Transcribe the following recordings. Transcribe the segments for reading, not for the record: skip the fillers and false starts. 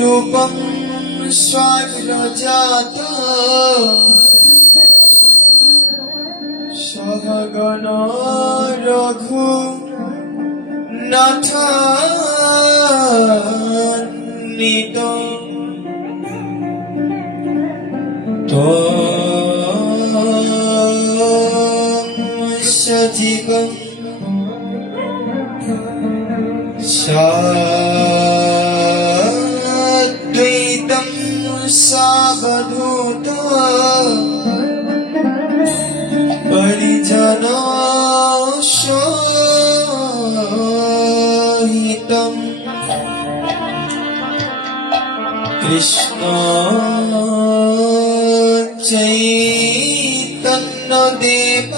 रूपं स्वाग्रजातं सहगण रघुनाथान्वितं त्वं सजीवं साद्वैतं सावधूतं परिजनसहितं कृष्ण चैतन्यदेव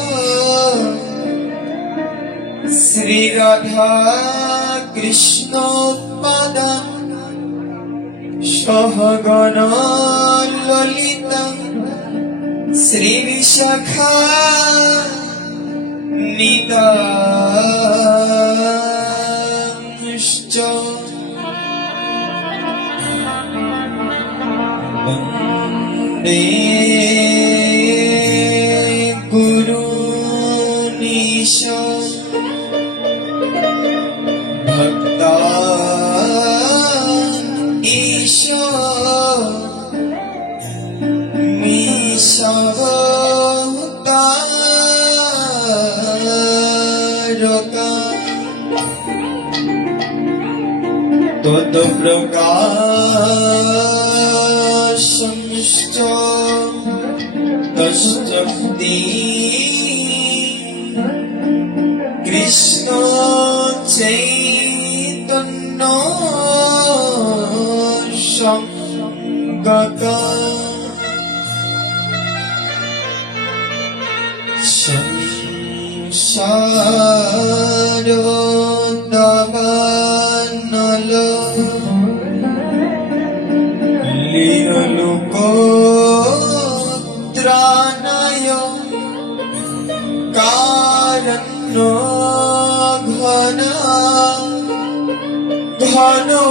श्री राधा कृष्णोत्पादं सहगण ललिता श्री विशाखा नितांश्च वन्दे गुरूनीश भक्तान् ईश तत्प्रकाशंश्च तच्चक्ति कृष्ण चैतन्य संगता संसारो दावानलो लीलोकोत्रानय कारणो घना घनो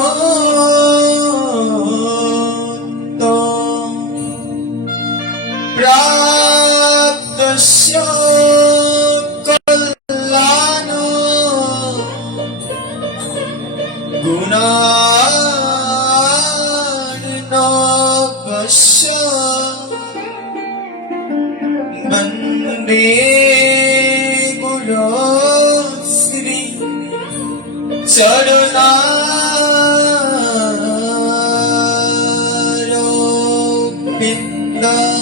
प्राप्तस्य कल्याणो गुणार्णवस्य वन्दे गुरो श्री चरणारविन्दं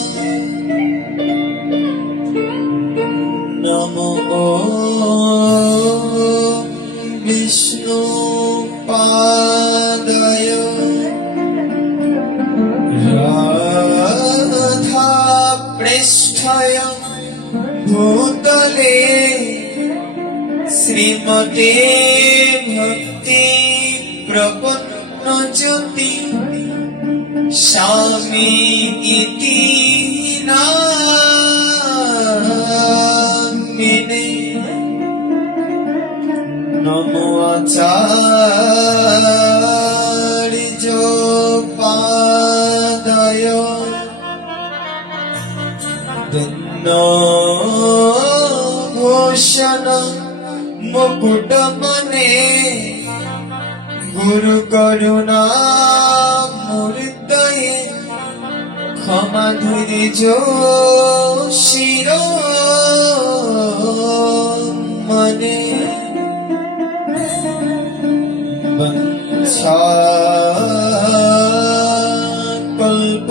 नमो विष्णुपादाय राधापृष्ठाय भूतले श्रीमते भक्ति प्रपन्नज्योति स्वामी इति नामिने नमो आचार्य पादाय भूषण मुकुटमने गुरु करुणा मूर्तये क्षमा धीरज शिरोमणे वंशाकल्प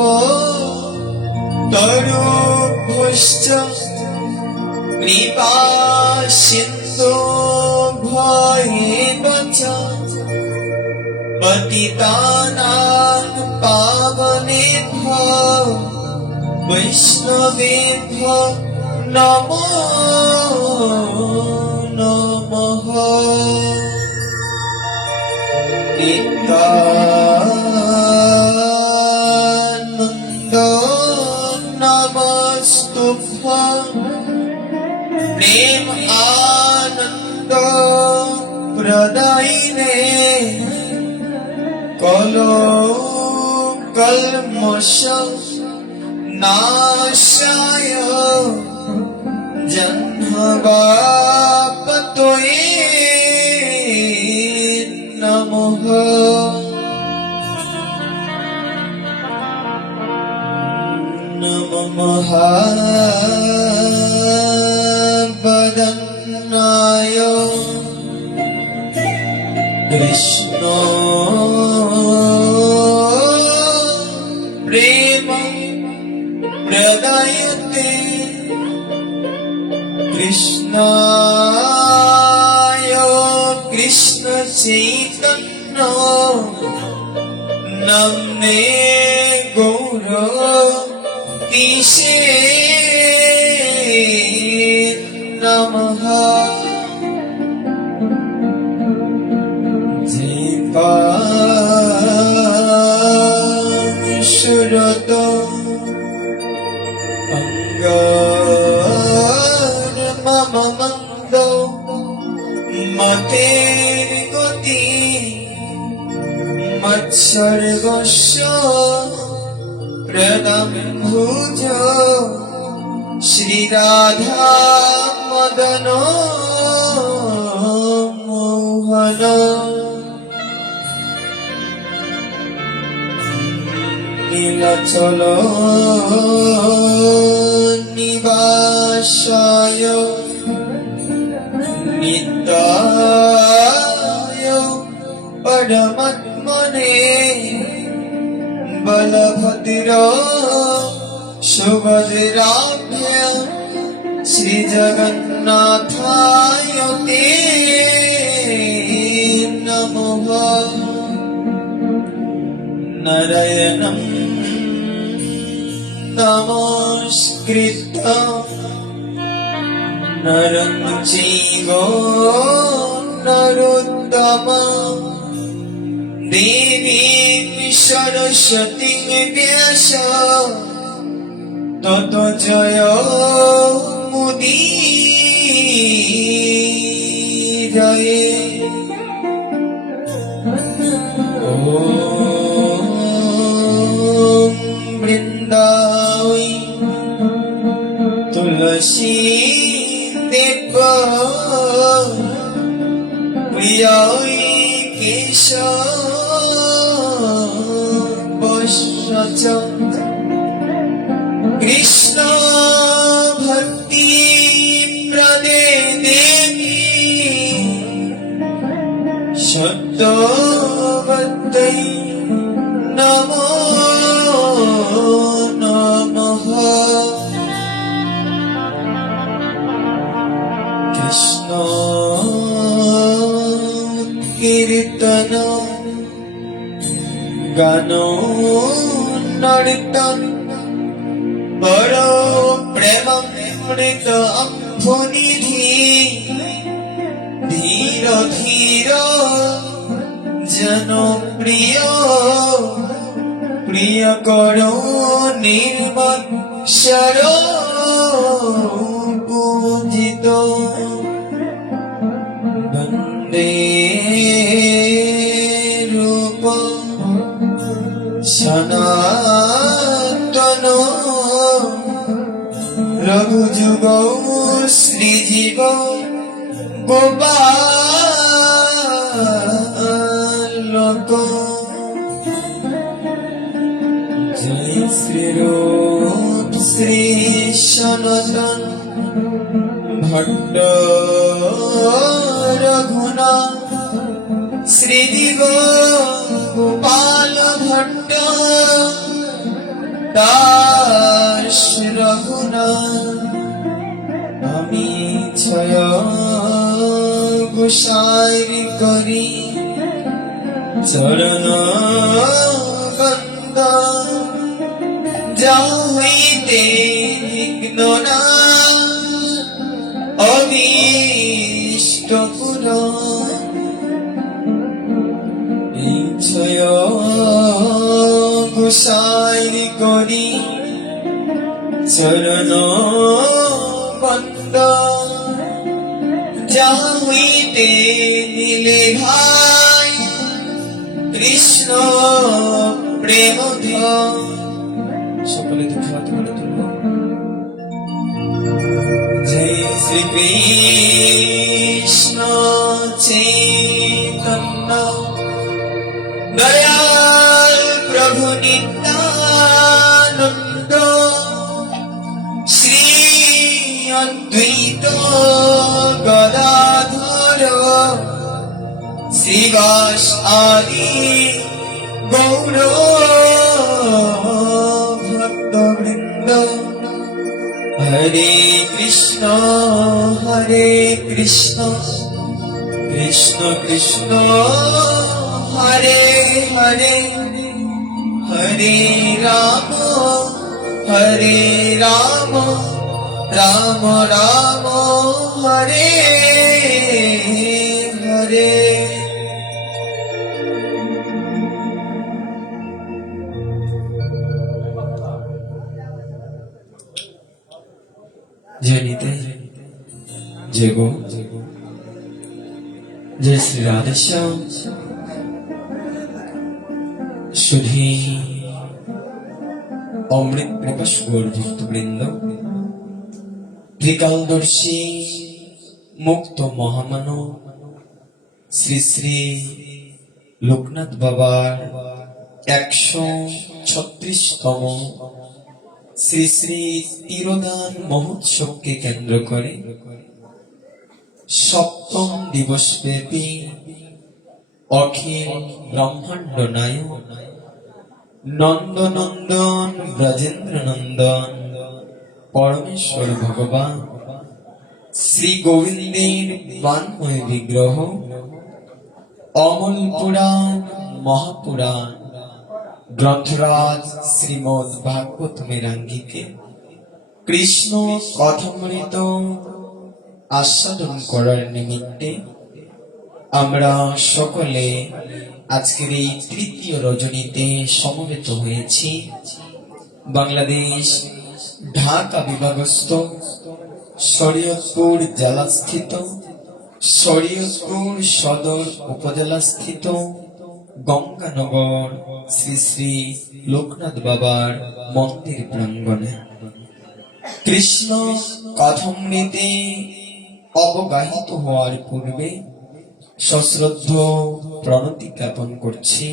तरुभ्यश्च कृपा सिन्धु भवेव च पतितानां पावनेभ्यो वैष्णवेभ्यो नमो नमः नित्यानन्द नमस्तुभ्यं प्रेम आनंद प्रदायिने कलो কলমশ নাশায় জহ্নবাপতয়ে নমঃ। নমঃ মহাবদনায় কৃষ্ণ প্রেম প্রদায়তে কৃষ্ণায় কৃষ্ণ চৈতন্য নামে গৌর কিসে নমঃ। সুরত অঙ্গার মম মন্দ মতের গতি মৎসর্গস্য প্রদম ভুজ শ্রীরাধা মদন মোহন। নীলাচল নিবাসায় নিত্যায় পরমাত্মনে বলভদ্র সুভদ্রাভ্য শ্রীজগন্নাথায় তে নমঃ। নারায়ণং নমস্কৃত্য নরং চৈব নরোত্তমং দেবীং সরস্বতীং ব্যাসং ততো জয়মুদীরয়ে। বৃন্দাবৈ তুলসী দেব প্রিয়ৈ কেশবস্য কৃষ্ণ ভক্তি প্রদে দেবী সত্যবতৈ নমো নমঃ। কৃষ্ণ কীর্তন গান নর্তন বড় প্রেমামৃত অম্ফনিধি ধীর ধীর জনপ্রিয় প্রিয় করো নির্মল সর পূজিত বন্দে রূপ সনাতন রঘুযুগ শ্রীজীব গোপালক। জয় শ্রী রূপ শ্রী সনাতন ভট্ট রঘুনাথ শ্রীজীব গোপাল ভট্ট দাস রঘুনাথ। আমি ছয় গোসাইরি করি চরণ বন্দ যা হইতে বিঘ্ন নাশ অভীষ্ট পূরণ। ছয় গোসাইরি করি চরণ বন্দ যা হইতে নিলে ভাই কৃষ্ণ প্রেমধ সকলে দুঃখ হাতে করে তুলব জয় শ্রী কৃষ্ণ চৈতন্য দয়াল প্রভু নিত্যানন্দ শ্রী অদ্বৈত গদাধর শ্রীবাস আদি গৌর ভক্তবৃন্দ হরে কৃষ্ণ কৃষ্ণ কৃষ্ণ হরে হরে হরে রাম রাম রাম হরে হরে। जय निताई जय गो जय श्री राधेश्याम सुधी अमृत प्रकाश गौरभक्त वृंद त्रिकालदर्शी मुक्त महामानव श्री श्री लोकनाथ बाबार 136তম শ্রী শ্রী তিরোধান মহোৎসবকে কেন্দ্র করে সপ্তম দিবস ব্যাপী অখিল ব্রহ্মাণ্ড নায়ক নন্দনন্দন ব্রজেন্দ্র নন্দন পরমেশ্বর ভগবান শ্রী গোবিন্দের বান্ময় বিগ্রহ অমল পুরাণ মহাপুরাণ গ্রন্থরাজ শ্রীমদ ভাগবতমের আঙ্গিকে কৃষ্ণ কথামৃত আস্বাদন করার নিমিত্তে আমরা সকলে আজকের এই তৃতীয় রজনীতে সমবেত হয়েছি। বাংলাদেশ ঢাকা বিভাগস্থ শরীয়তপুর জেলাস্থিত শরীয়তপুর সদর উপজেলাস্থিত গঙ্গানগর শ্রী শ্রী লোকনাথ বাবার মন্দির প্রাঙ্গণে কৃষ্ণ কথামৃতে অবগাহিত হওয়ার পূর্বে সশ্রদ্ধ প্রণতি জ্ঞাপন করছি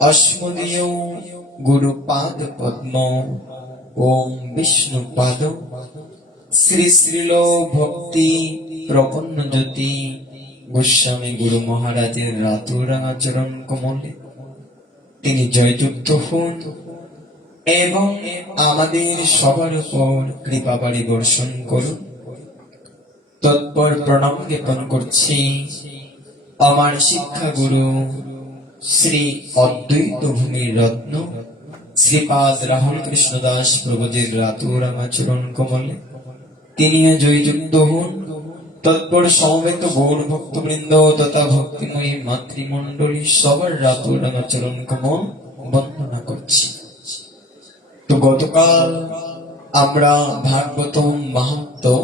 অস্মদীয় গুরুপাদ পদ্ম ওম বিষ্ণু পাদ শ্রী শ্রীল ভক্তি প্রপন্ন জ্যোতি গোস্বামী গুরু মহারাজের রাতুরাঙা চরণ কমলে তিনি জয়যুক্ত হন এবং আমাদের সবার উপর কৃপা বাড়ি বর্ষণ করুন। তৎপর প্রণাম জ্ঞাপন করছি আমার শিক্ষা গুরু শ্রী অদ্বৈত ভূমির রত্ন শ্রীপাদ রাহুল কৃষ্ণ দাস প্রভুজির রাতুরাঙা চরণ কমলে তিনিও জয়যুক্ত হন। তৎপর সমবেত গৌর ভক্তবৃন্দ তথা ভক্তিময়ী মাতৃমণ্ডলী সবার রাতুরাঙা চরণ কমল বন্দনা করছি। তো গতকাল আমরা ভাগবতম মাহাত্ম্য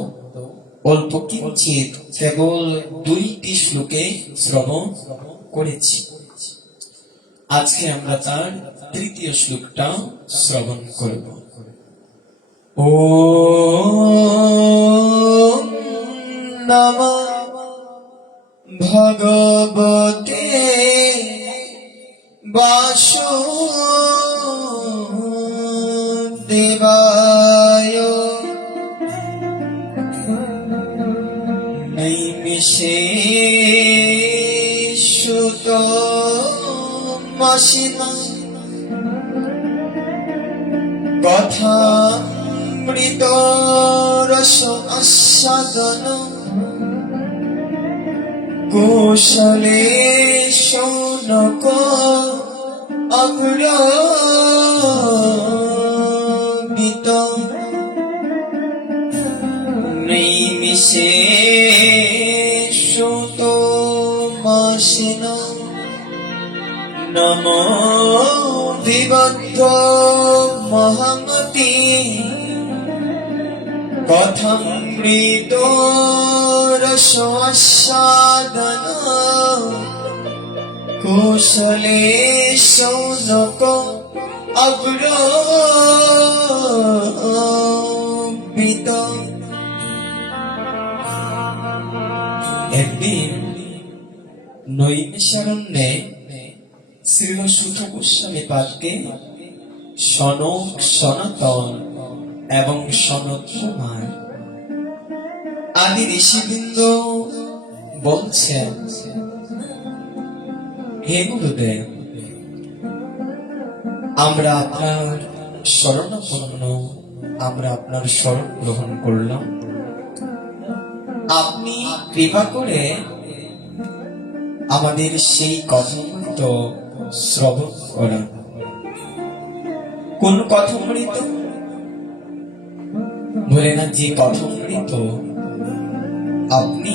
অল্প কিঞ্চিত কেবল 2টি শ্লোকে শ্রবণ করেছি। আজকে আমরা তার তৃতীয় শ্লোকটা শ্রবণ করব। ওম নমঃ ভগবতে বাসুদেবায় নৈমিষেষুতমসিনা কথামৃত রস আস্বাদন কৌশলে শৌনক অগ্রবিত নৈমিষেষুতমসিনা নমো বিবদ্ধ মহামতি কথামৃত রস আস্বাদন কুশলে শৌনক অগ্রপিত। একদিন নৈমিষারণ্যে শ্রীল সুত গোস্বামী পাদকে সনক, সনাতন এবং সনত কুমার আদি ঋষিবৃন্দ বলছেন, হে গুরুদেব, আমরা আপনার শরণাপন্ন, আমরা আপনার শরণ গ্রহণ করলাম। আপনি কৃপা করে আমাদের সেই কথামৃত শ্রবণ করা। কোন কথামৃত? বলে না, যে কথামৃত আপনি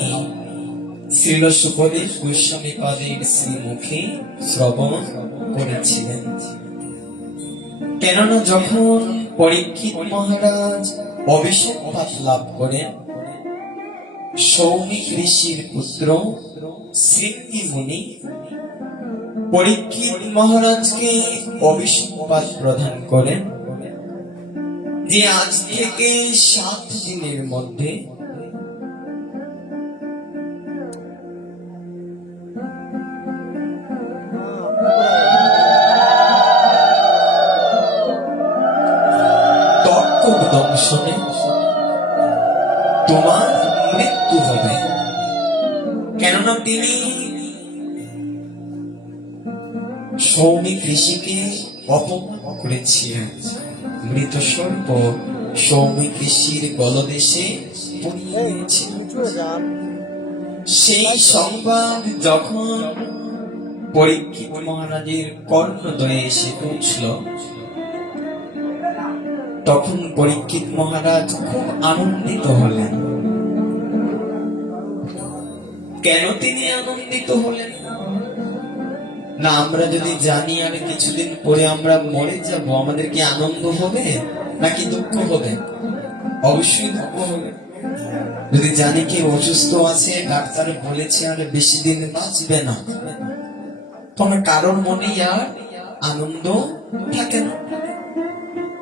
শ্রীল সুখদেব গোস্বামী পাদের শ্রীমুখে শ্রবণ করেছিলেন। কেননা যখন পরীক্ষিত মহারাজ অভিষেক লাভ করেন, সৌমিক ঋষির পুত্র শৃঙ্গি মুনি পরীক্ষিত মহারাজকে অভিষেক প্রদান করেন যে আজ থেকে 7 দিনের মধ্যে দংশনে তোমার মৃত্যু হবে। কেননা তিনি সৌমিক ঋষিকে অপমান করেছিলেন। মৃত সর্প সৌমিক ঋষির গলদেশে পড়িয়ে গিয়েছিল। সেই সংবাদ যখন পরীক্ষিত মহারাজের কর্ণদ্বয়ে এসে পৌঁছল, তখন পরীক্ষিত মহারাজ খুব আনন্দিত হলেন। কেন তিনি আনন্দিত হলেন? না, আমরা যদি জানি আর কিছুদিন পরে আমরা মরে যাব, আমাদের কি আনন্দ হবে নাকি দুঃখ হবে? অবশ্যই দুঃখ হবে। যদি জানি কি অসুস্থ আছে, ডাক্তার বলেছে আর বেশি দিন বাঁচবে না, তখন কারোর মনে আর আনন্দ থাকে না।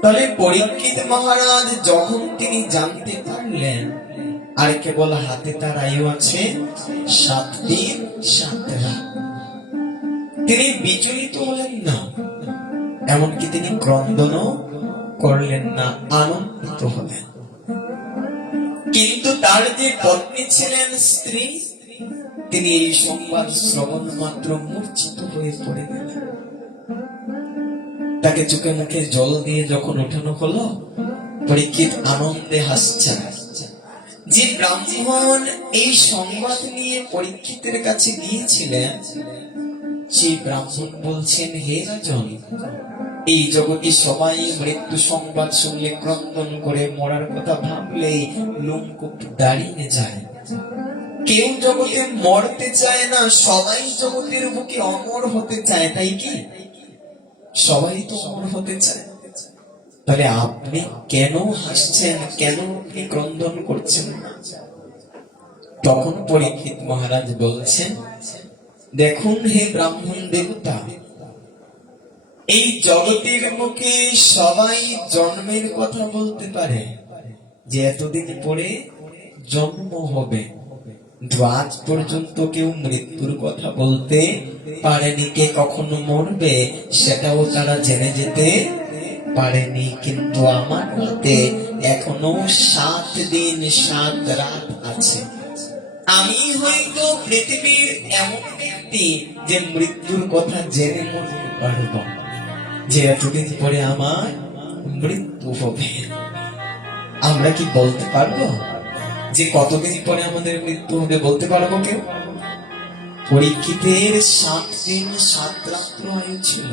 তাহলে পরীক্ষিত মহারাজ যখন তিনি জানতে পারলেন আর কেবল হাতে তার আয়ু আছে 7 দিন 7 রাত, তিনি বিচলিত হলেন না, এমনকি তিনি ক্রন্দনও করলেন না, আনন্দিত হলেন। কিন্তু তার যে পত্নী ছিলেন, স্ত্রী, তিনি এই সংবাদ শ্রবণ মাত্র মূর্ছিত হয়ে পড়ে গেলেন। তাকে চোখে মুখে জল দিয়ে যখন ওঠানো হলো, পরীক্ষিত আনন্দে হাসছেন। যে ব্রাহ্মণ এই সংবাদ নিয়ে পরীক্ষিতের কাছে গিয়েছিলেন, সেই ব্রাহ্মণ বলছেন, হে রাজন, এই জগতে সবাই মৃত্যু সংবাদ শুনলে ক্রন্দন করে, মরার কথা ভাবলেই লোমকূপ দাঁড়িয়ে যায়। কেউ জগতে মরতে চায় না, সবাই জগতের বুকে অমর হতে চায়, তাই কি? সবাই তো অমর হতে চায়। তাহলে আপনি কেন হাসছেন, কেন আপনি ক্রন্দন করছেন না? তখন পরীক্ষিত মহারাজ বলছেন, দেখুন হে ব্রাহ্মণ দেবতা, এই জগতের মুখে সবাই জন্মের কথা বলতে পারে, যে এতদিন পরে জন্ম হবে, কিন্তু আজ পর্যন্ত কেউ মৃত্যুর কথা বলতে পারেনি। কে কখনো মরবে সেটাও তারা জেনে যেতে পারেনি। কিন্তু আমার মতে এখনো 7 দিন 7 রাত আছে। আমি হয়তো পৃথিবীর এমন ব্যক্তি যে মৃত্যুর কথা জেনে মরতে পারব, যে এতদিন পরে আমার মৃত্যু হবে। আমরা কি বলতে পারবো যে কতদিন পরে আমাদের মৃত্যু হবে? বলতে পারবো কেউ? পরীক্ষিতের 7 দিন 7 রাত্র আয়ু ছিল।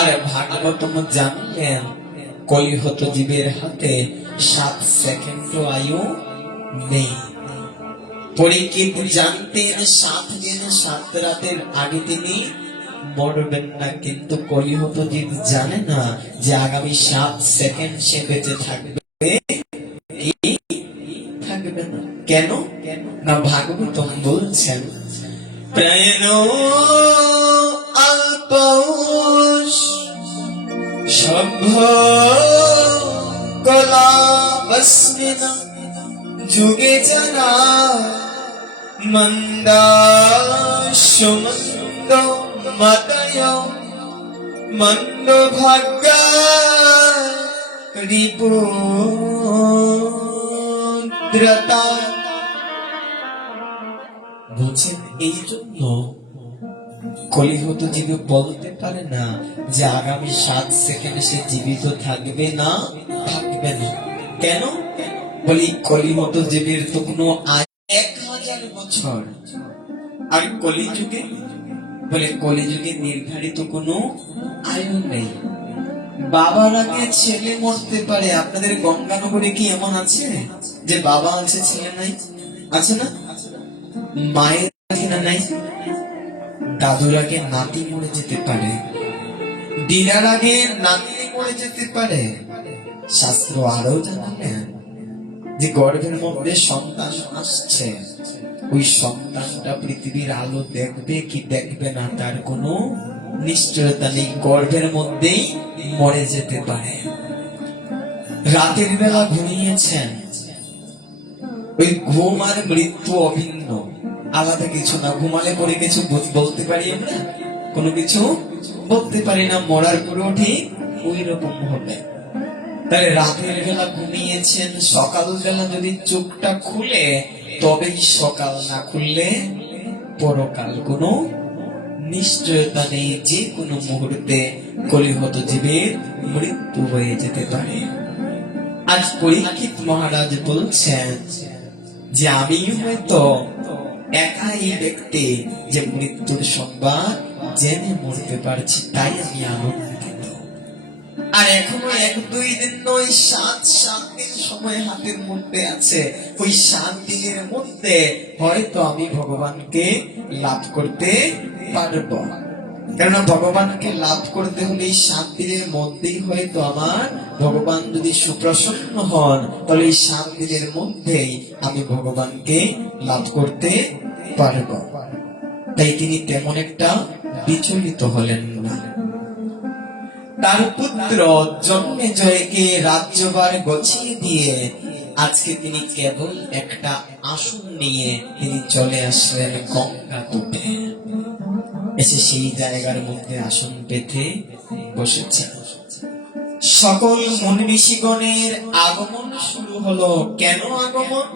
আর ভাগবতম জানলেন, কলিহত জীবের হাতে 7 সেকেন্ড আয়ু নেই। পরীক্ষিত জানতেন 7 দিন 7 রাতের আগে তিনি মরবেন না, কিন্তু কলিহত জীব জানে না যে আগামী 7 সেকেন্ড সে বেঁচে থাকবে কি থাকবে না। কেন না, ভাগবতম বলছেন প্রাণ আল্পৌষ সভ্য কলাবস্মিন যুগে জানা মন্দাসমন্দ মতয় মন্দ ভাগ্য রিপুদ্রতা। বলছেন এই জন্য কলিহত জীবে বলতে পারে না যে আগামী 7 সেকেন্ড সে জীবিত থাকবে না থাকবে না। কেন? বলি কলিহত জীবের তো কোনো আয়ু 1000 বছর, আর কলিযুগে বলে কলিযুগে নির্ধারিত কোনো আয়ু নেই। বাবার আগে ছেলে মরতে পারে। আপনাদের গঙ্গানগরে কি এমন আছে যে বাবা আছে ছেলে নাই? আছে না? মায়ের কিনা নাই? দাদুর আগে নাতি মরে যেতে পারে, দিদার আগে নাতি মরে যেতে পারে। শাস্ত্র আরো জানালেন যে গর্ভের মধ্যে সন্তান আসছে, ওই সন্তানটা পৃথিবীর আলো দেখবে কি দেখবে না তার কোনো নিশ্চয়তা নেই, গর্ভের মধ্যেই মরে যেতে পারে। রাতের বেলা ঘুমিয়েছেন, ওই ঘুম আর মৃত্যু অভিন্ন, আলাদা কিছু না। ঘুমালে পরে কিছু বলতে পারি আমরা? কোনো কিছু বলতে পারি না। মরার পরেও ঠিক ওই রকম হবে। তাহলে রাতের বেলা ঘুমিয়েছেন, সকাল বেলা যদি চোখটা খুলে তবেই সকাল, না খুললে পরকাল। কোনো নিশ্চয়তা নেই, যে কোনো মুহূর্তে কলিহত জীবের মৃত্যু হয়ে যেতে পারে। আজ পরীক্ষিত মহারাজ বলছেন যে আমি হয়তো একাই ব্যক্তি যে মৃত্যুর সংবাদ জেনে মরতে পারছি, তাই আমি আনন্দিত। আর এখনো 1-2 দিন নয়, 7 দিন সময় হাতের মধ্যে আছে। ওই 7 দিনের মধ্যে হয়তো আমি ভগবানকে লাভ করতে পারবো। কেননা ভগবানকে লাভ করতে হলে এই 7 দিনের মধ্যেই হয়তো আমার ভগবান যদি সুপ্রসন্ন হন, তাহলে এই 7 দিনের মধ্যেই আমি ভগবানকে লাভ করতে পারব। তাই তিনি তেমন একটা বিচলিত হলেন না। তার পুত্র জন্মেজয়কে রাজ্যভার গছিয়ে দিয়ে আজকে তিনি কেবল একটা আসন নিয়ে তিনি চলে আসলেন গঙ্গা তটে। এসে সেই জায়গার মধ্যে আসন পেতে বসেছেন। সকল মুনি ঋষিগণের আগমন শুরু হলো। কেন আগমন?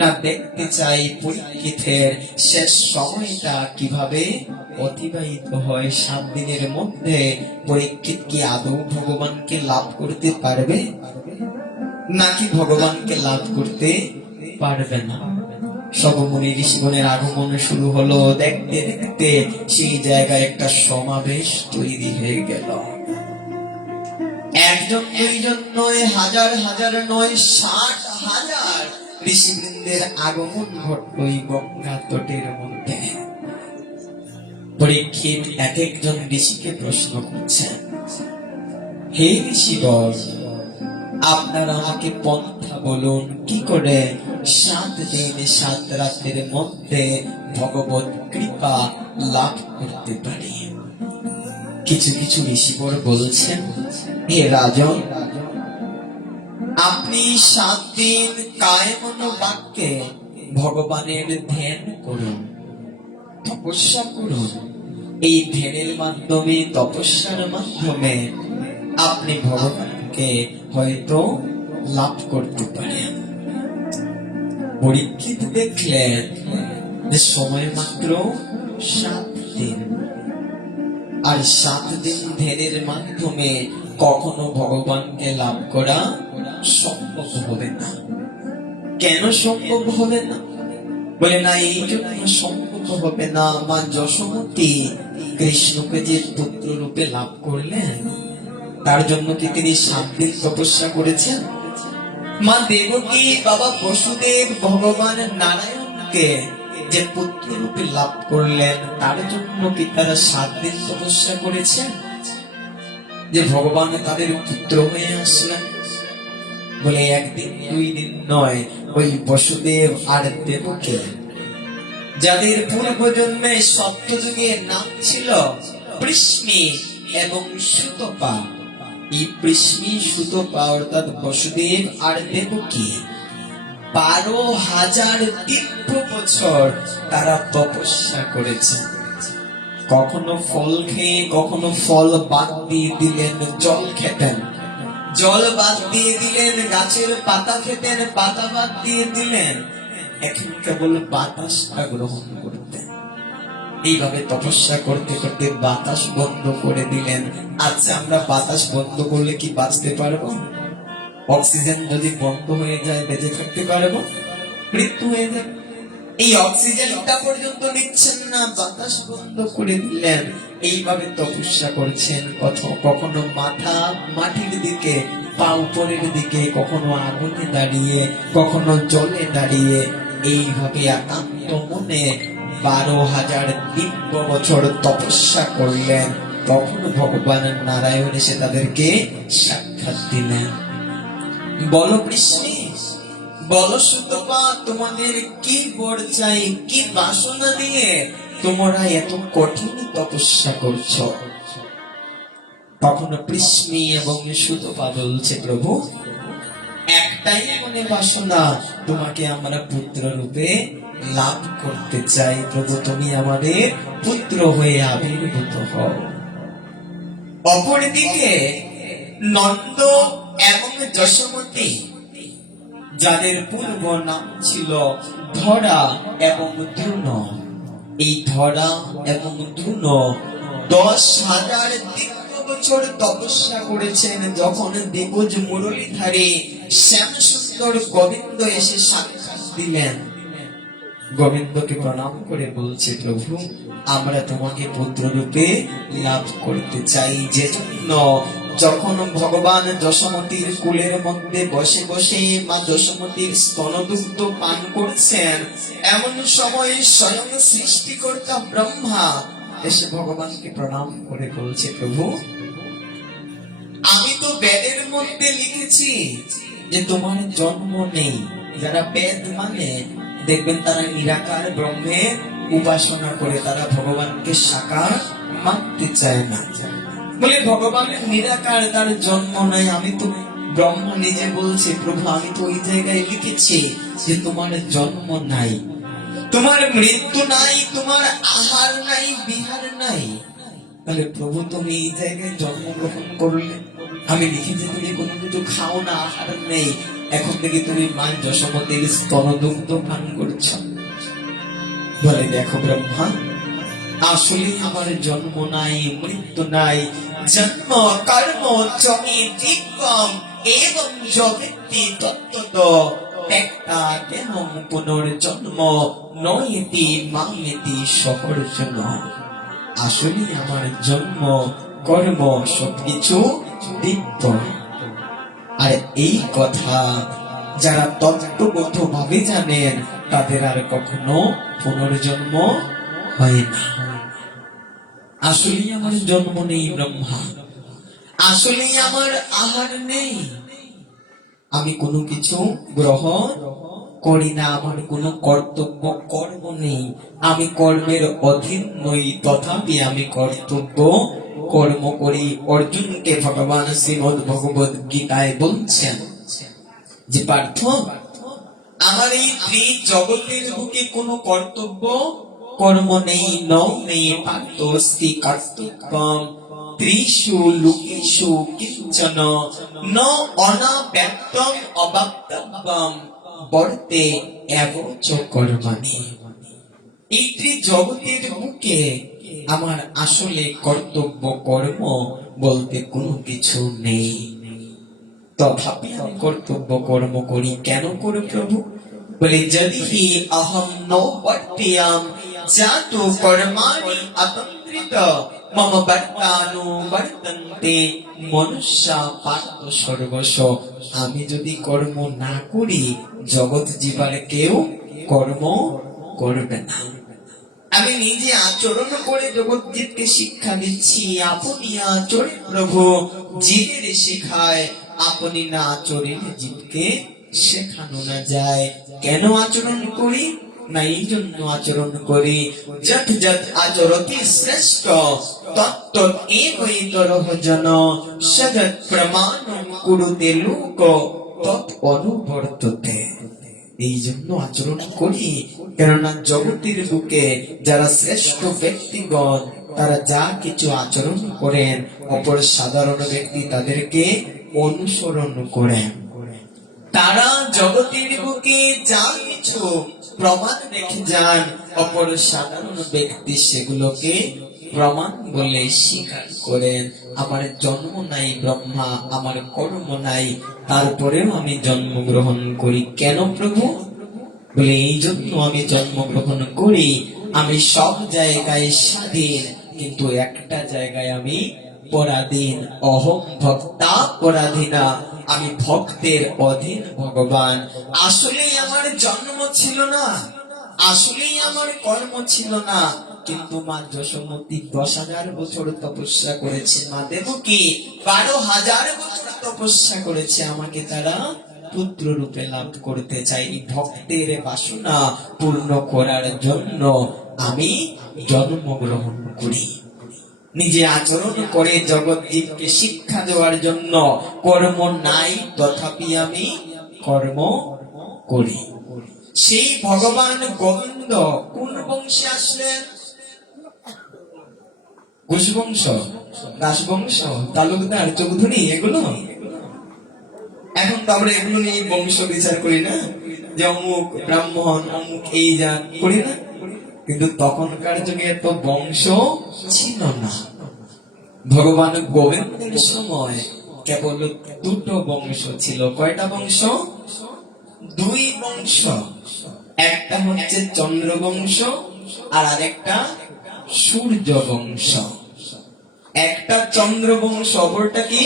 না দেখতে চাই পরীক্ষিতের শেষ সময়টা কিভাবে অতিবাহিত হয়। 7 দিনের মধ্যে পরীক্ষিত কি আদৌ ভগবানকে লাভ করতে পারবে, নাকি ভগবানকে লাভ করতে পারবে না? সব মুনি ঋষিগণের আগমন শুরু হলো। দেখতে দেখতে সেই জায়গায় একটা সমাবেশ তৈরি হয়ে গেল। 1-2 নয়, হাজার হাজার নয়, 60,000 ঋষিবৃন্দের আগমন ঘটল এই গঙ্গা তটের মধ্যে। পরীক্ষিত এক একজন ঋষিকে প্রশ্ন করছেন, হে ঋষিবর, আপনারা আমাকে পন্থা বলুন, কি করে 7 দিন 7 রাতের মধ্যে ভগবত কৃপা লাভ করতে পারি? কিছু কিছু ঋষিবর বলছেন, হে রাজন, আপনি 7 দিন কায়মন বাক্যে ভগবানের ধ্যান করুন, তপস্যা করুন। এই ধ্যানের মাধ্যমে, তপস্যার মাধ্যমে আপনি ভগবানকে হয়তো লাভ করতে পারেন। পরীক্ষিত দেখলেন যে সময় মাত্র 7 দিন, আর 7 দিন ধ্যানের মাধ্যমে কখনো ভগবানকে লাভ করা সম্ভব হবে না। কেন সম্ভব হবে না? বলে না, এই জন্য সম্ভব হবে না, মা যশোমতী কৃষ্ণকে যে পুত্র রূপে লাভ করলেন, তার জন্য কি তিনি 7 দিন তপস্যা করেছেন? মা দেবকী, বাবা বসুদেব ভগবান নারায়ণকে যে পুত্র রূপে লাভ করলেন, তার জন্য কি তারা 7 দিন তপস্যা করেছেন যে ভগবান তাদের পুত্র হয়ে আসলেন? বলে 1 দিন 2 দিন নয়, ওই বসুদেব আর দেবকী যাদের পূর্বজন্মে সত্যযুগে নাম ছিল পৃষ্মি এবং সুতপা। এই পৃষ্মি সুতপা অর্থাৎ বসুদেব আর দেবকী 12,000 দিব্য বছর তারা তপস্যা করেছে। কখনো ফল খেয়ে কখনো ফল বাদ দিয়ে দিলেন, জল খেতেন, জল বাদ দিয়ে দিলেন, গাছের পাতা খেতেন, পাতা বাদ দিয়ে দিলেন, এখন কেবল বাতাসটা গ্রহণ করতেন। এইভাবে তপস্যা করতে করতে বাতাস বন্ধ করে দিলেন। আচ্ছা, আমরা বাতাস বন্ধ করলে কি বাঁচতে পারবো? অক্সিজেন যদি বন্ধ হয়ে যায় বেঁচে থাকতে পারবো? মৃত্যু হয়ে যাবে। এই অক্সিজেনটা পর্যন্ত নিচ্ছেন না, বাতাস বন্ধ করে দিলেন। এইভাবে তপস্যা করছেন। কখনো মাথা মাটির দিকে, পা উপরের দিকে, কখনো আগুনে দাঁড়িয়ে, কখনো জলে দাঁড়িয়ে, এইভাবে একান্ত মনে 12,000 দিব্য বছর তপস্যা করলেন। তখন ভগবান নারায়ণ এসে তাদেরকে সাক্ষাৎ দিলেন। বলো কৃষ্ণে, বলো সুতপা, তোমাদের কি বর চাই, কি বাসনা নিয়ে তোমরা এত কঠিন তপস্যা করছো? তখন পৃষ্মি এবং সুতপা বলছে, প্রভু একটাই মনে বাসনা, তোমাকে আমরা পুত্র রূপে লাভ করতে চাই। প্রভু তুমি আমাদের পুত্র হয়ে আবির্ভূত হও। অপরদিকে নন্দ এবং যশোমতী, যাদের পূর্ব নাম ছিল ধরা এবং দ্রুণ, এই ধরা এবং দ্রুণ 10,000 দিব্য বছর তপস্যা করেছেন। যখন দিবজ মুরলীধারী শ্যাম সুন্দর গোবিন্দ এসে সাক্ষাৎ দিলেন, গোবিন্দকে প্রণাম করে বলছে, প্রভু আমরা তোমাকে পুত্র রূপে লাভ করতে চাই। যে জন্য যখন ভগবান যশোমতীর কুলের মধ্যে বসে বসে মা যশোমতীর স্তনদুগ্ধ পান করছেন, এমন সময় স্বয়ং সৃষ্টিকর্তা ব্রহ্মা এসে ভগবানকে প্রণাম করে বলছে, প্রভু আমি তো বেদের মধ্যে লিখেছি যে তোমার জন্ম নেই। যারা বেদ মানে দেখবেন তারা নিরাকার ব্রহ্মের উপাসনা করে, তারা ভগবানকে সাকার মানতে চায় না। বলে ভগবানের নিরাকার, তার জন্ম নাই। আমি তো ব্রহ্মা নিজে বলছে, প্রভু আমি তো ওই জায়গায় লিখেছি যে তোমার জন্ম নাই, তোমার মৃত্যু নাই, তোমার আহার নাই, বিহার নাই। তাহলে প্রভু তুমি এই জায়গায় জন্মগ্রহণ করলে, আমি লিখেছি তুমি কোনো কিছু খাও না, আহার নেই, এখন থেকে তুমি মা যশোমতীর স্তনদুগ্ধ পান করছ। বলে দেখো ব্রহ্মা, আসলে আমার জন্ম নাই, মৃত্যু নাই, জন্ম কর্ম চমি দিব্যম এবং জগতি তত্ত্বত ত্যক্তা দেহং পুনর্জন্ম নয়তি মামেতি সহর্ষণ। আসলে আমার জন্ম কর্ম সবকিছু দিব্য। আর এই কথা যারা তত্ত্বগত ভাবে জানেন তাদের আর কখনো পুনর্জন্ম হয় না। আসলে আমার জন্ম নেই ব্রহ্মা, আসলে আমার আহার নেই, আমি কোনো কিছু গ্রহণ করি না, আমার কোনো কর্তব্য কর্ম নেই, আমি কর্মের অধীন নই, তথাপি আমি কর্তব্য কর্ম করি। অর্জুনকে ভগবান শ্রীমদ্ ভগবদ গীতায় বলছেন যে পার্থ, আমার এই জগতের বুকে কোনো কর্তব্য কর্ম নেই, নেই পার্থ স্তি কর্তব্যম ত্রিষু লোকেষু কিঞ্চন ন অনাব্যক্তম অবাক্তব্যম বর্তে এব চ কর্মাণি। এই জগতের বুকে আমার আসলে কর্তব্য কর্ম বলতে কোনো কিছু নেই, তথাপি আমি কর্তব্য কর্ম করি। কেন করে প্রভু? বলে যদি হি অহম নবর্তিয়াম জাতু কর্মাণি অতন্ত্রিত মম বর্তানু বর্তন্তে মনুষ্যা পার্থ সর্বস্ব। আমি যদি কর্ম না করি জগৎ জীবার কেউ কর্ম করবে না। আমি নিজে আচরণ করে জগৎ জীবকে শিক্ষা দিচ্ছি, আপনি আচরণ প্রভু জীবের শেখায়, আপনি না আচরণ জীবকে শেখানো না যায়। কেন আচরণ করি? না এই জন্য আচরণ করি। যত যত আচরতি শ্রেষ্ঠ তত্ত এবৈতরহ জন সদৎ প্রমাণম কুরুতে লোক তৎ অনুবর্ততে। এই জন্য আচরণ করি, কেননা জগতের বুকে যারা শ্রেষ্ঠ ব্যক্তিগণ তারা যা কিছু আচরণ করেন অপর সাধারণ ব্যক্তি তাদেরকে অনুসরণ করেন। তারা জগতের বুকে যা কিছু প্রমাণ রেখে যান অপর সাধারণ ব্যক্তি সেগুলোকে প্রমাণ বলে স্বীকার করেন। আমার জন্ম নাই ব্রহ্মা, আমার কর্ম নাই, তারপরেও আমি জন্মগ্রহণ করি। কেন প্রভু? বলে এই জন্য আমি জন্মগ্রহণ করি। আমি সব জায়গায় স্বাধীন, কিন্তু একটা জায়গায় আমি পরাধীন। অহম ভক্তা পরাধীনা, আমি ভক্তের অধীন ভগবান। আসলেই আমার জন্ম ছিল না, আসলেই আমার কর্ম ছিল না, কিন্তু মা যশোমতী 10,000 বছর তপস্যা করেছে, মা দেবকী 12,000 বছর তপস্যা করেছে। আমাকে তারা পুত্র রূপে লাভ করতে চাই। ভক্তের বাসনা পূর্ণ করার জন্য আমি জন্মগ্রহণ করি। নিজে আচরণ করে জগৎ জীবকে শিক্ষা দেওয়ার জন্য কর্ম নাই, তথাপি আমি কর্ম করি। সেই ভগবান গোবিন্দ কোন বংশে আসলেন? ঘোষবংশ, দাসবংশ, তালুকদার, চৌধুরী, এগুলো। এখন তো আমরা এগুলো নিয়ে বংশ বিচার করি না, যে অমুক ব্রাহ্মণ, অমুক এই জাত, করি না। কিন্তু তখনকার যুগে এত বংশ ছিল না। ভগবান গোবিন্দের সময় কেবল 2টো বংশ ছিল। কয়টা বংশ? 2 বংশ। একটা হচ্ছে চন্দ্র বংশ আর আরেকটা সূর্য বংশ। একটা চন্দ্র বংশ, অপরটা কি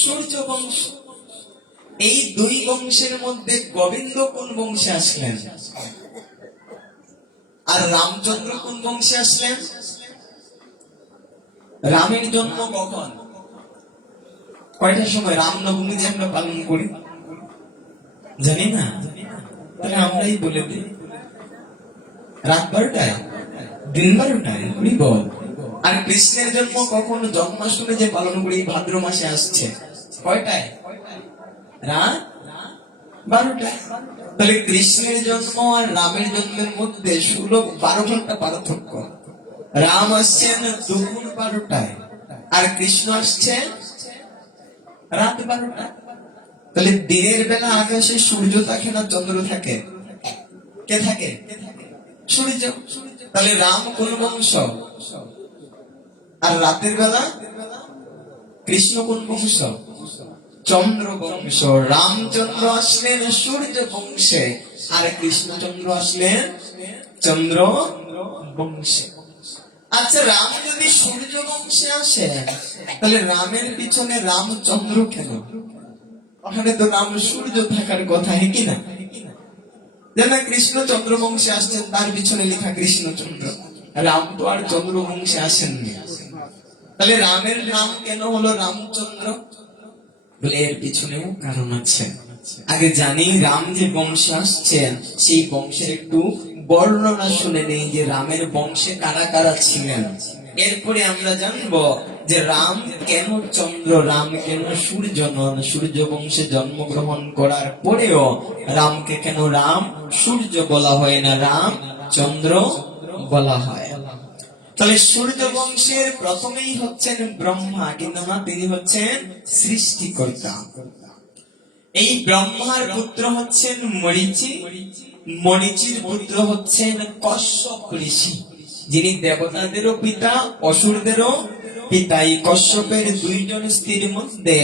সূর্য বংশ। এই 2 বংশের মধ্যে গোবিন্দ কোন বংশে আসলেন? আর রামচন্দ্র কোন বংশে আসলেন? রামের জন্ম কখন, কয়টার সময়? রামনবমী যে আমরা পালন করি, জানি না? তাহলে আমরাই বলে দিই, রাত 12টায়, দিন 12টায় বল। আর কৃষ্ণের জন্ম কখন? জন্মাষ্টমী যে পালন করি ভাদ্র মাসে আসছে, কয়টায়? রাত 12টায়। তাহলে কৃষ্ণের জন্ম আর রামের জন্মের মধ্যে 12 ঘন্টা পার্থক্য। রাম আসছেন দুপুর 12টায় আর কৃষ্ণ আসছেন রাত 12টায়। তাহলে দিনের বেলা আকাশে সূর্য থাকে না চন্দ্র থাকে? কে থাকে? সূর্য। তাহলে রাম কোন বংশ? আর রাতের বেলা কৃষ্ণ কোন বংশ? চন্দ্র বংশ। রামচন্দ্র আসলেন সূর্য বংশে আর কৃষ্ণচন্দ্র আসলেন চন্দ্র বংশে। আচ্ছা, রাম যদি সূর্য বংশে আসে তাহলে রামের পিছনে রামচন্দ্র কেন? ওখানে তো রাম সূর্য থাকার কথা, হ্যাঁ কি না? যেন কৃষ্ণ চন্দ্র বংশে আসছেন, তার পিছনে লেখা কৃষ্ণচন্দ্র। রাম তো আর চন্দ্র বংশে আসেননি। তাহলে রামের নাম কেন হলো রামচন্দ্র? বলে এর পিছনেও কারণ আছে। আগে জানি রাম যে বংশে আসছেন সেই বংশের একটু বর্ণনা শুনে নেই, যে রামের বংশে কারা কারা ছিলেন। এরপরে আমরা জানবো যে রাম কেন চন্দ্র, রাম কেন সূর্য নন। সূর্য বংশে জন্মগ্রহণ করার পরেও রামকে কেন রাম সূর্য বলা হয় না, রাম চন্দ্র বলা হয়? তাহলে সূর্য বংশের প্রথমেই হচ্ছেন ব্রহ্মা, কিন্তু না, তিনি হচ্ছেন সৃষ্টিকর্তা। এই ব্রহ্মার পুত্র হচ্ছেন মরীচি, মরীচির পুত্র হচ্ছেন কশ্যপ ঋষি, যিনি দেবতাদেরও পিতা অসুরদেরও পিতা। এই কশ্যপের 2 জন স্ত্রীর মধ্যে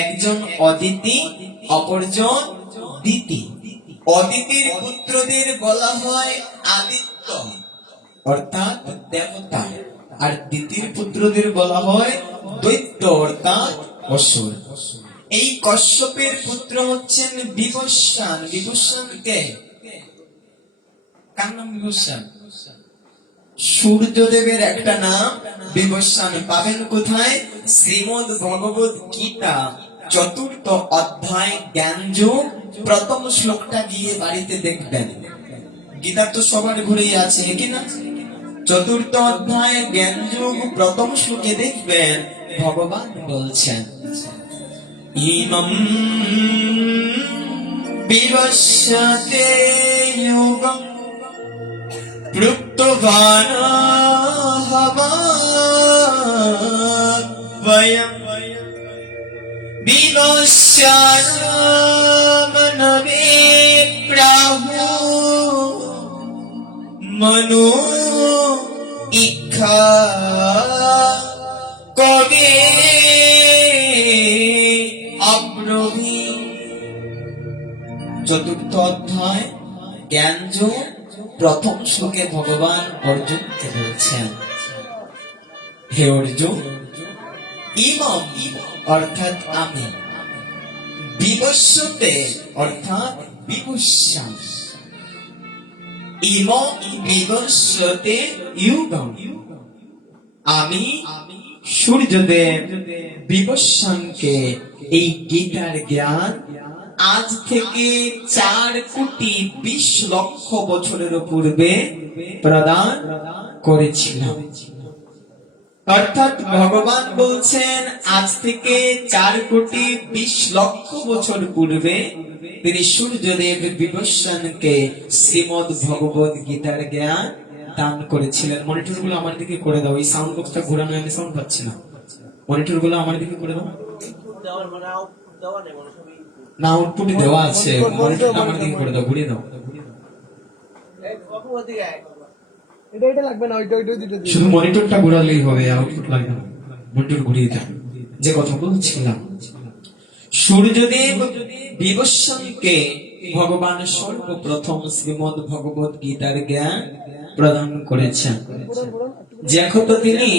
একজন অদিতি, অপরজন দিতি। অদিতির পুত্রদের বলা হয় আদিত্য অর্থাৎ দেবতা, আর দিতির পুত্রদের বলা হয় দৈত্য অর্থাৎ অসুর। এই কশ্যপের পুত্র হচ্ছেন বিভস্বান। বিভস্বান কে? কার নাম বিভস্বান? সূর্যদেবের একটা নাম বিভস্বান। পাবেন কোথায়? শ্রীমদ ভগবত গীতা 4th অধ্যায় জ্ঞানযোগ 1ম শ্লোকটা গিয়ে বাড়িতে দেখবেন। গীতা তো সবার ঘুরেই আছে কিনা? চতুর্থ অধ্যায় জ্ঞান যোগ প্রথম শ্লোকে দেখবেন ভগবান বলছেন, ইমম বিবস্যতে যোগম প্রত্যবানহবয়ম বিবস্যানমনবে প্রাহু মনো ইক্ষা কবে অব্রবী। চতুর্থ অধ্যায় জ্ঞান যোগ প্রথম শ্লোকে ভগবান অর্জুনকে বলছেন, হে অর্জুন, ইমম অর্থাৎ আমি, বিবস্যতে অর্থাৎ বিবস্যাম, ইমম বিবস্যতে যুগম, আমি সূর্যদেব বিবস্বানকে এই গীতার জ্ঞান আজ থেকে 4,20,00,000 বছরের পূর্বে প্রদান করেছিলাম। অর্থাৎ ভগবান বলছেন আজ থেকে 4,20,00,000 বছর পূর্বে তিনি সূর্যদেব বিবস্বানকে শ্রীমদ ভগবত গীতার জ্ঞান দান করেছিলেন। মনিটর গুলো আমার দিকে করে দাও, এই সাউন্ড বক্সটা ঘোরানো, আমি সাউন্ড পাচ্ছি না। মনিটর গুলো আমার দিকে করে দাও। না, আউটপুট দেওয়া আছে, মনিটরটা আমার দিকে করে দাও, ঘুরিয়ে দাও। শুধু মনিটরটা ঘোরালেই হবে, আউটপুট লাগবে না। মনিটর ঘুরিয়ে দাও। যে কথা বলছিলাম, সূর্যদেব বিবস্বানকে ভগবান সর্বপ্রথম শ্রীমদ ভগবত গীতার জ্ঞান প্রদান করেছেন। দেখো তো তিনি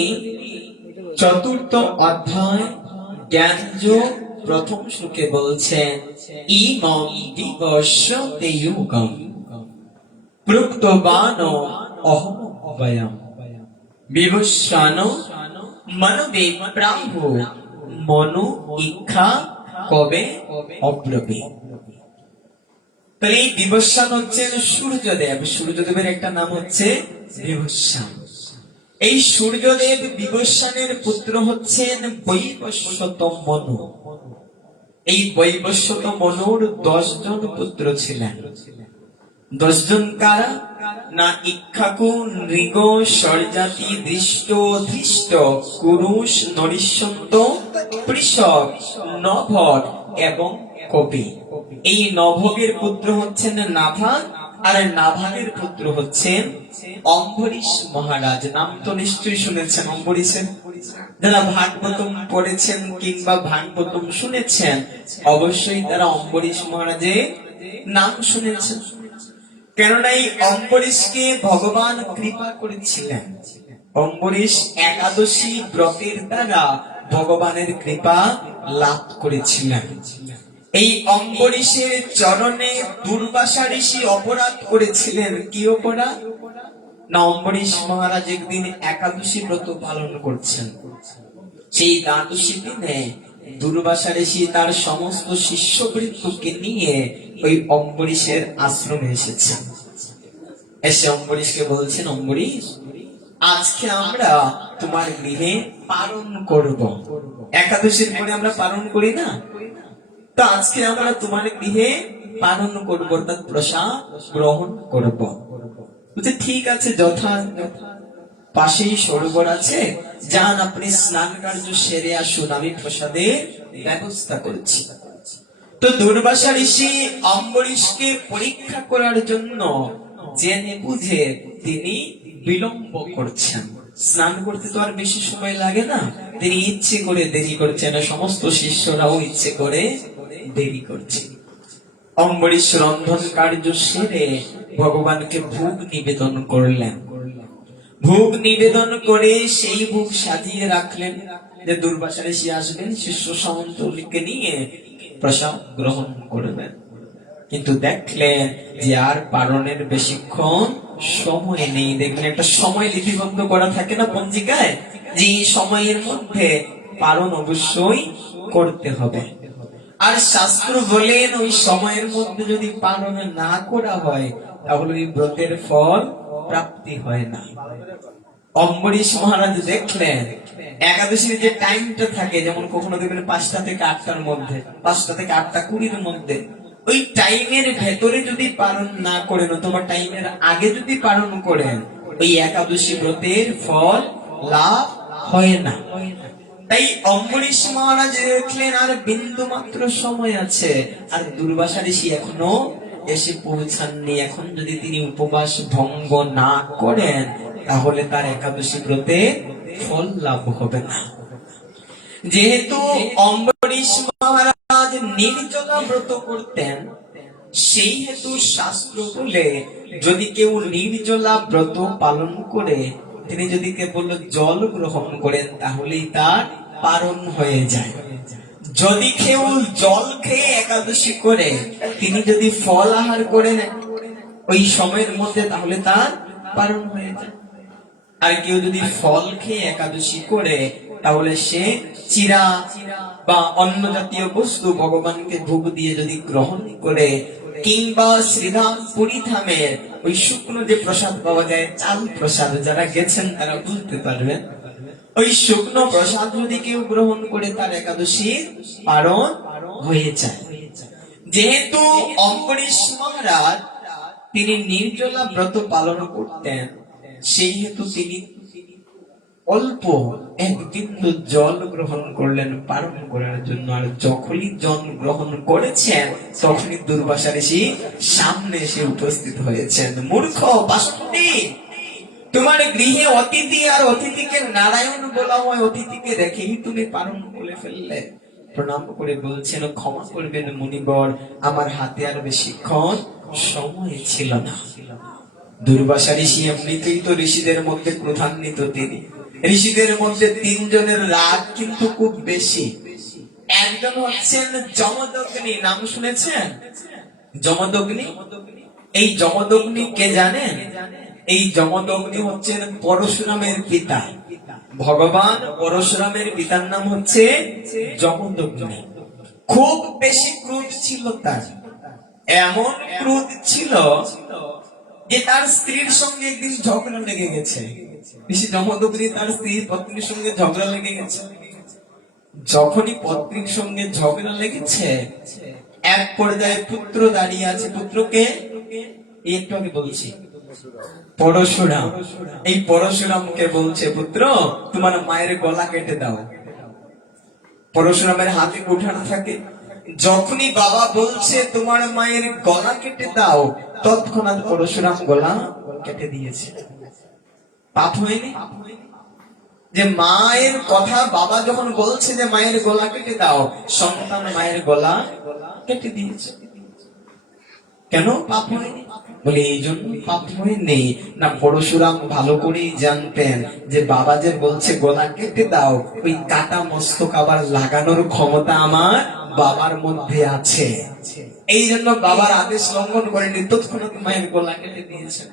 চতুর্থ অধ্যায় জ্ঞান যোগ প্রথম শ্লোকে বলছেন, ইমম বিবস্যতে যুগম প্রত্যবানো অহমব্যয়ম বিবস্বানো মনবে প্রাহু মনো ইক্ষা কবে অব্রবী। তাহলে এই বিবস্বান হচ্ছেন সূর্যদেব, সূর্যদেবের একটা নাম হচ্ছে বিবস্বান। এই সূর্যদেব বিবস্বানের পুত্র হচ্ছেন বৈবস্বত মনু। এই বৈবস্বত মনুর 10 জন পুত্র ছিলেন। 10 জন কারা? না, ইক্ষাকু, নৃগ, স্বরজাতি, দৃষ্ট, ধৃষ্ট, কুরুষ, নরিষ্যন্ত, পৃষক, নভগ এবং কবি। এই নভগের পুত্র হচ্ছেন নাভাগ, আর নাভাগের পুত্র হচ্ছেন অম্বরীশ মহারাজ। নাম তো নিশ্চয়ই শুনেছেন অম্বরীশের। যারা ভাগবতম পড়েছেন কিংবা ভাগবতম শুনেছেন, অবশ্যই তারা অম্বরীশ মহারাজের নাম শুনেছেন। কেননা এই অম্বরীশকে ভগবান কৃপা করেছিলেন। অম্বরীশ একাদশী ব্রতের দ্বারা ভগবানের কৃপা লাভ করেছিলেন। এই অম্বরীশের চরণে দুর্বাসা ঋষি অপরাধ করেছিলেন। কি অপরাধ? না, অম্বরীশ মহারাজ একদিন একাদশী ব্রত পালন করছেন। সেই দ্বাদশী দিনে দুর্বাসা ঋষি তার সমস্ত শিষ্যবৃন্দকে নিয়ে ওই অম্বরীশের আশ্রমে এসেছেন। এসে অম্বরীশকে বলছেন, অম্বরীশ, আজকে আমরা তোমার গৃহে পালন করব। একাদশীর পরে আমরা পালন করি না, তো আজকে আমরা তোমার গৃহে পালন করবো, অর্থাৎ প্রসাদ গ্রহণ করব। বলছে ঠিক আছে, যথা পাশেই সরোবর আছে, যান আপনি স্নান কার্য সেরে আসুন, আমি প্রসাদের ব্যবস্থা করছি। তো দুর্বাসা ঋষি অম্বরীশকে পরীক্ষা করার জন্য জেনে বুঝে তিনি বিলম্ব করছেন। স্নান করতে তো আর বেশি সময় লাগে না, তিনি ইচ্ছে করে দেরি করছেন, সমস্ত শিষ্যরাও ইচ্ছে করে দেরি করছে। অম্বরীশ রন্ধন কার্য সেরে ভগবানকে ভোগ নিবেদন করলেন। ভোগ নিবেদন করে সেই ভোগ সাজিয়ে রাখলেন যে দুর্বাসা ঋষি আসবেন, শিষ্য সামন্তকে নিয়ে প্রসাদ গ্রহণ করবেন। কিন্তু দেখলেন যে আর পালনের বেশিক্ষণ সময় নেই। দেখবেন একটা সময় লিপিবদ্ধ করা থাকে না পঞ্জিকায়, যে এই সময়ের মধ্যে পালন অবশ্যই করতে হবে। আর শাস্ত্র বলেন ওই সময়ের মধ্যে যদি পালন না করা হয় তাহলে ওই ব্রতের ফল প্রাপ্তি হয় না। অম্বরীশ মহারাজ দেখলেন একাদশীর যে টাইমটা থাকে, যেমন কখনো দেখবেন 5টা থেকে 8টার মধ্যে, 5টা থেকে 8:20-র মধ্যে, ওই টাইমের ভেতরে যদি পালন না করেন অথবা টাইমের আগে যদি পালন করেন ওই একাদশী ব্রতের ফল লাভ হয় না। তাই অম্বরীশ মহারাজ দেখলেন আর বিন্দু মাত্র সময় আছে, আর দুর্বাসা ঋষি এখনো এসে পৌঁছাননি। এখন যদি তিনি উপবাস ভঙ্গ না করেন তাহলে তার একাদশী ব্রতে ফল লাভ হবে না। যেহেতু অম্বরীশ মহারাজ নির্জলা ব্রত করতেন, সেই হেতু শাস্ত্র বলে যদি কেউ নির্জলা ব্রত পালন করে তিনি যদি কেবল জল গ্রহণ করেন তাহলেই তার পারণ হয়ে যায়। যদি কেউ জল খেয়ে একাদশী করে তিনি যদি ফল আহার করেন ওই সময়ের মধ্যে তাহলে তার পারণ হয়ে যায়। আর কেউ যদি ফল খেয়ে একাদশী করে তাহলে সে চিরা বা অন্য জাতীয় বস্তু ভগবানকে ভোগ দিয়ে যদি গ্রহণ করে, কিংবা শ্রীধাম পুরী ধামের ওই শুকনো যে প্রসাদ পাওয়া যায়, চাল প্রসাদ, যারা গেছেন তারা বুঝতে পারবেন, ওই শুকনো প্রসাদ যদি কেউ গ্রহণ করে তার একাদশী পারণ হয়ে যায়। যেহেতু অম্বরীশ মহারাজ তিনি নির্জলা ব্রত পালন করতেন, সেই হেতু তিনি অল্প এক বিন্দু জল গ্রহণ করলেন পালন করার জন্য। আর যখনই জল গ্রহণ করেছেন তখনই দুর্বাসা ঋষি সামনে এসে উপস্থিত হয়েছেন। মূর্খ বাসন্তী, তোমার গৃহে অতিথি, আর অতিথিকে নারায়ণ বলা হয়, অতিথিকে রেখেই তুমি পালন করে ফেললে। প্রণাম করে বলছেন, ক্ষমা করবেন মুনিবর, আমার হাতে আর বেশিক্ষণ সময় ছিল না। দুর্বাসা ঋষি এমনিতেই তো ঋষিদের মধ্যে ক্রোধান্বিত তিনি। ঋষিদের মধ্যে 3 জনের রাগ কিন্তু খুব বেশি। একজন হচ্ছেন যমদগ্নি, নাম শুনেছেন? যমদগ্নি, এই যমদগ্নি কে জানেন? এই যমদগ্নি হচ্ছেন পরশুরামের পিতা। ভগবান পরশুরামের পিতার নাম হচ্ছে যমদগ্নি। খুব বেশি ক্রোধ ছিল তার, এমন ক্রোধ ছিল যে তার স্ত্রীর সঙ্গে একদিন ঝগড়া লেগে গেছে। ঋষি যমদগ্নি তার স্ত্রী পত্নীর সঙ্গে ঝগড়া লেগে গেছে। যখনই পত্নীর সঙ্গে ঝগড়া লেগেছে, এক পর্যায়ে পুত্র দাঁড়িয়ে আছে। পুত্রকে একটু আগে বলছি, পরশুরাম। এই পরশুরামকে বলছে, পুত্র তোমার মায়ের গলা কেটে দাও। পরশুরামের হাতে কুঠার থাকে। যখনই বাবা বলছে তোমার মায়ের গলা কেটে দাও, তৎক্ষণাৎ পরশুরাম গলা কেটে দিয়েছে। পাপ হয়নি? যে মায়ের কথা বাবা যখন বলছে যে মায়ের গলা কেটে দাও, সন্তান মায়ের গলা কেটে দিয়েছে। কেন পাপ হয়নি? বলে এই জন্য পাপ হয়নি না, পরশুরাম ভালো করেই জানতেন যে বাবা যে বলছে গলা কেটে দাও, ওই কাটা মস্তক আবার লাগানোর ক্ষমতা আমার বাবার মধ্যে আছে। এই জন্য বাবার আদেশ লঙ্ঘন করেনি, তৎক্ষণাৎ মায়ের গলা কেটে দিয়েছেন।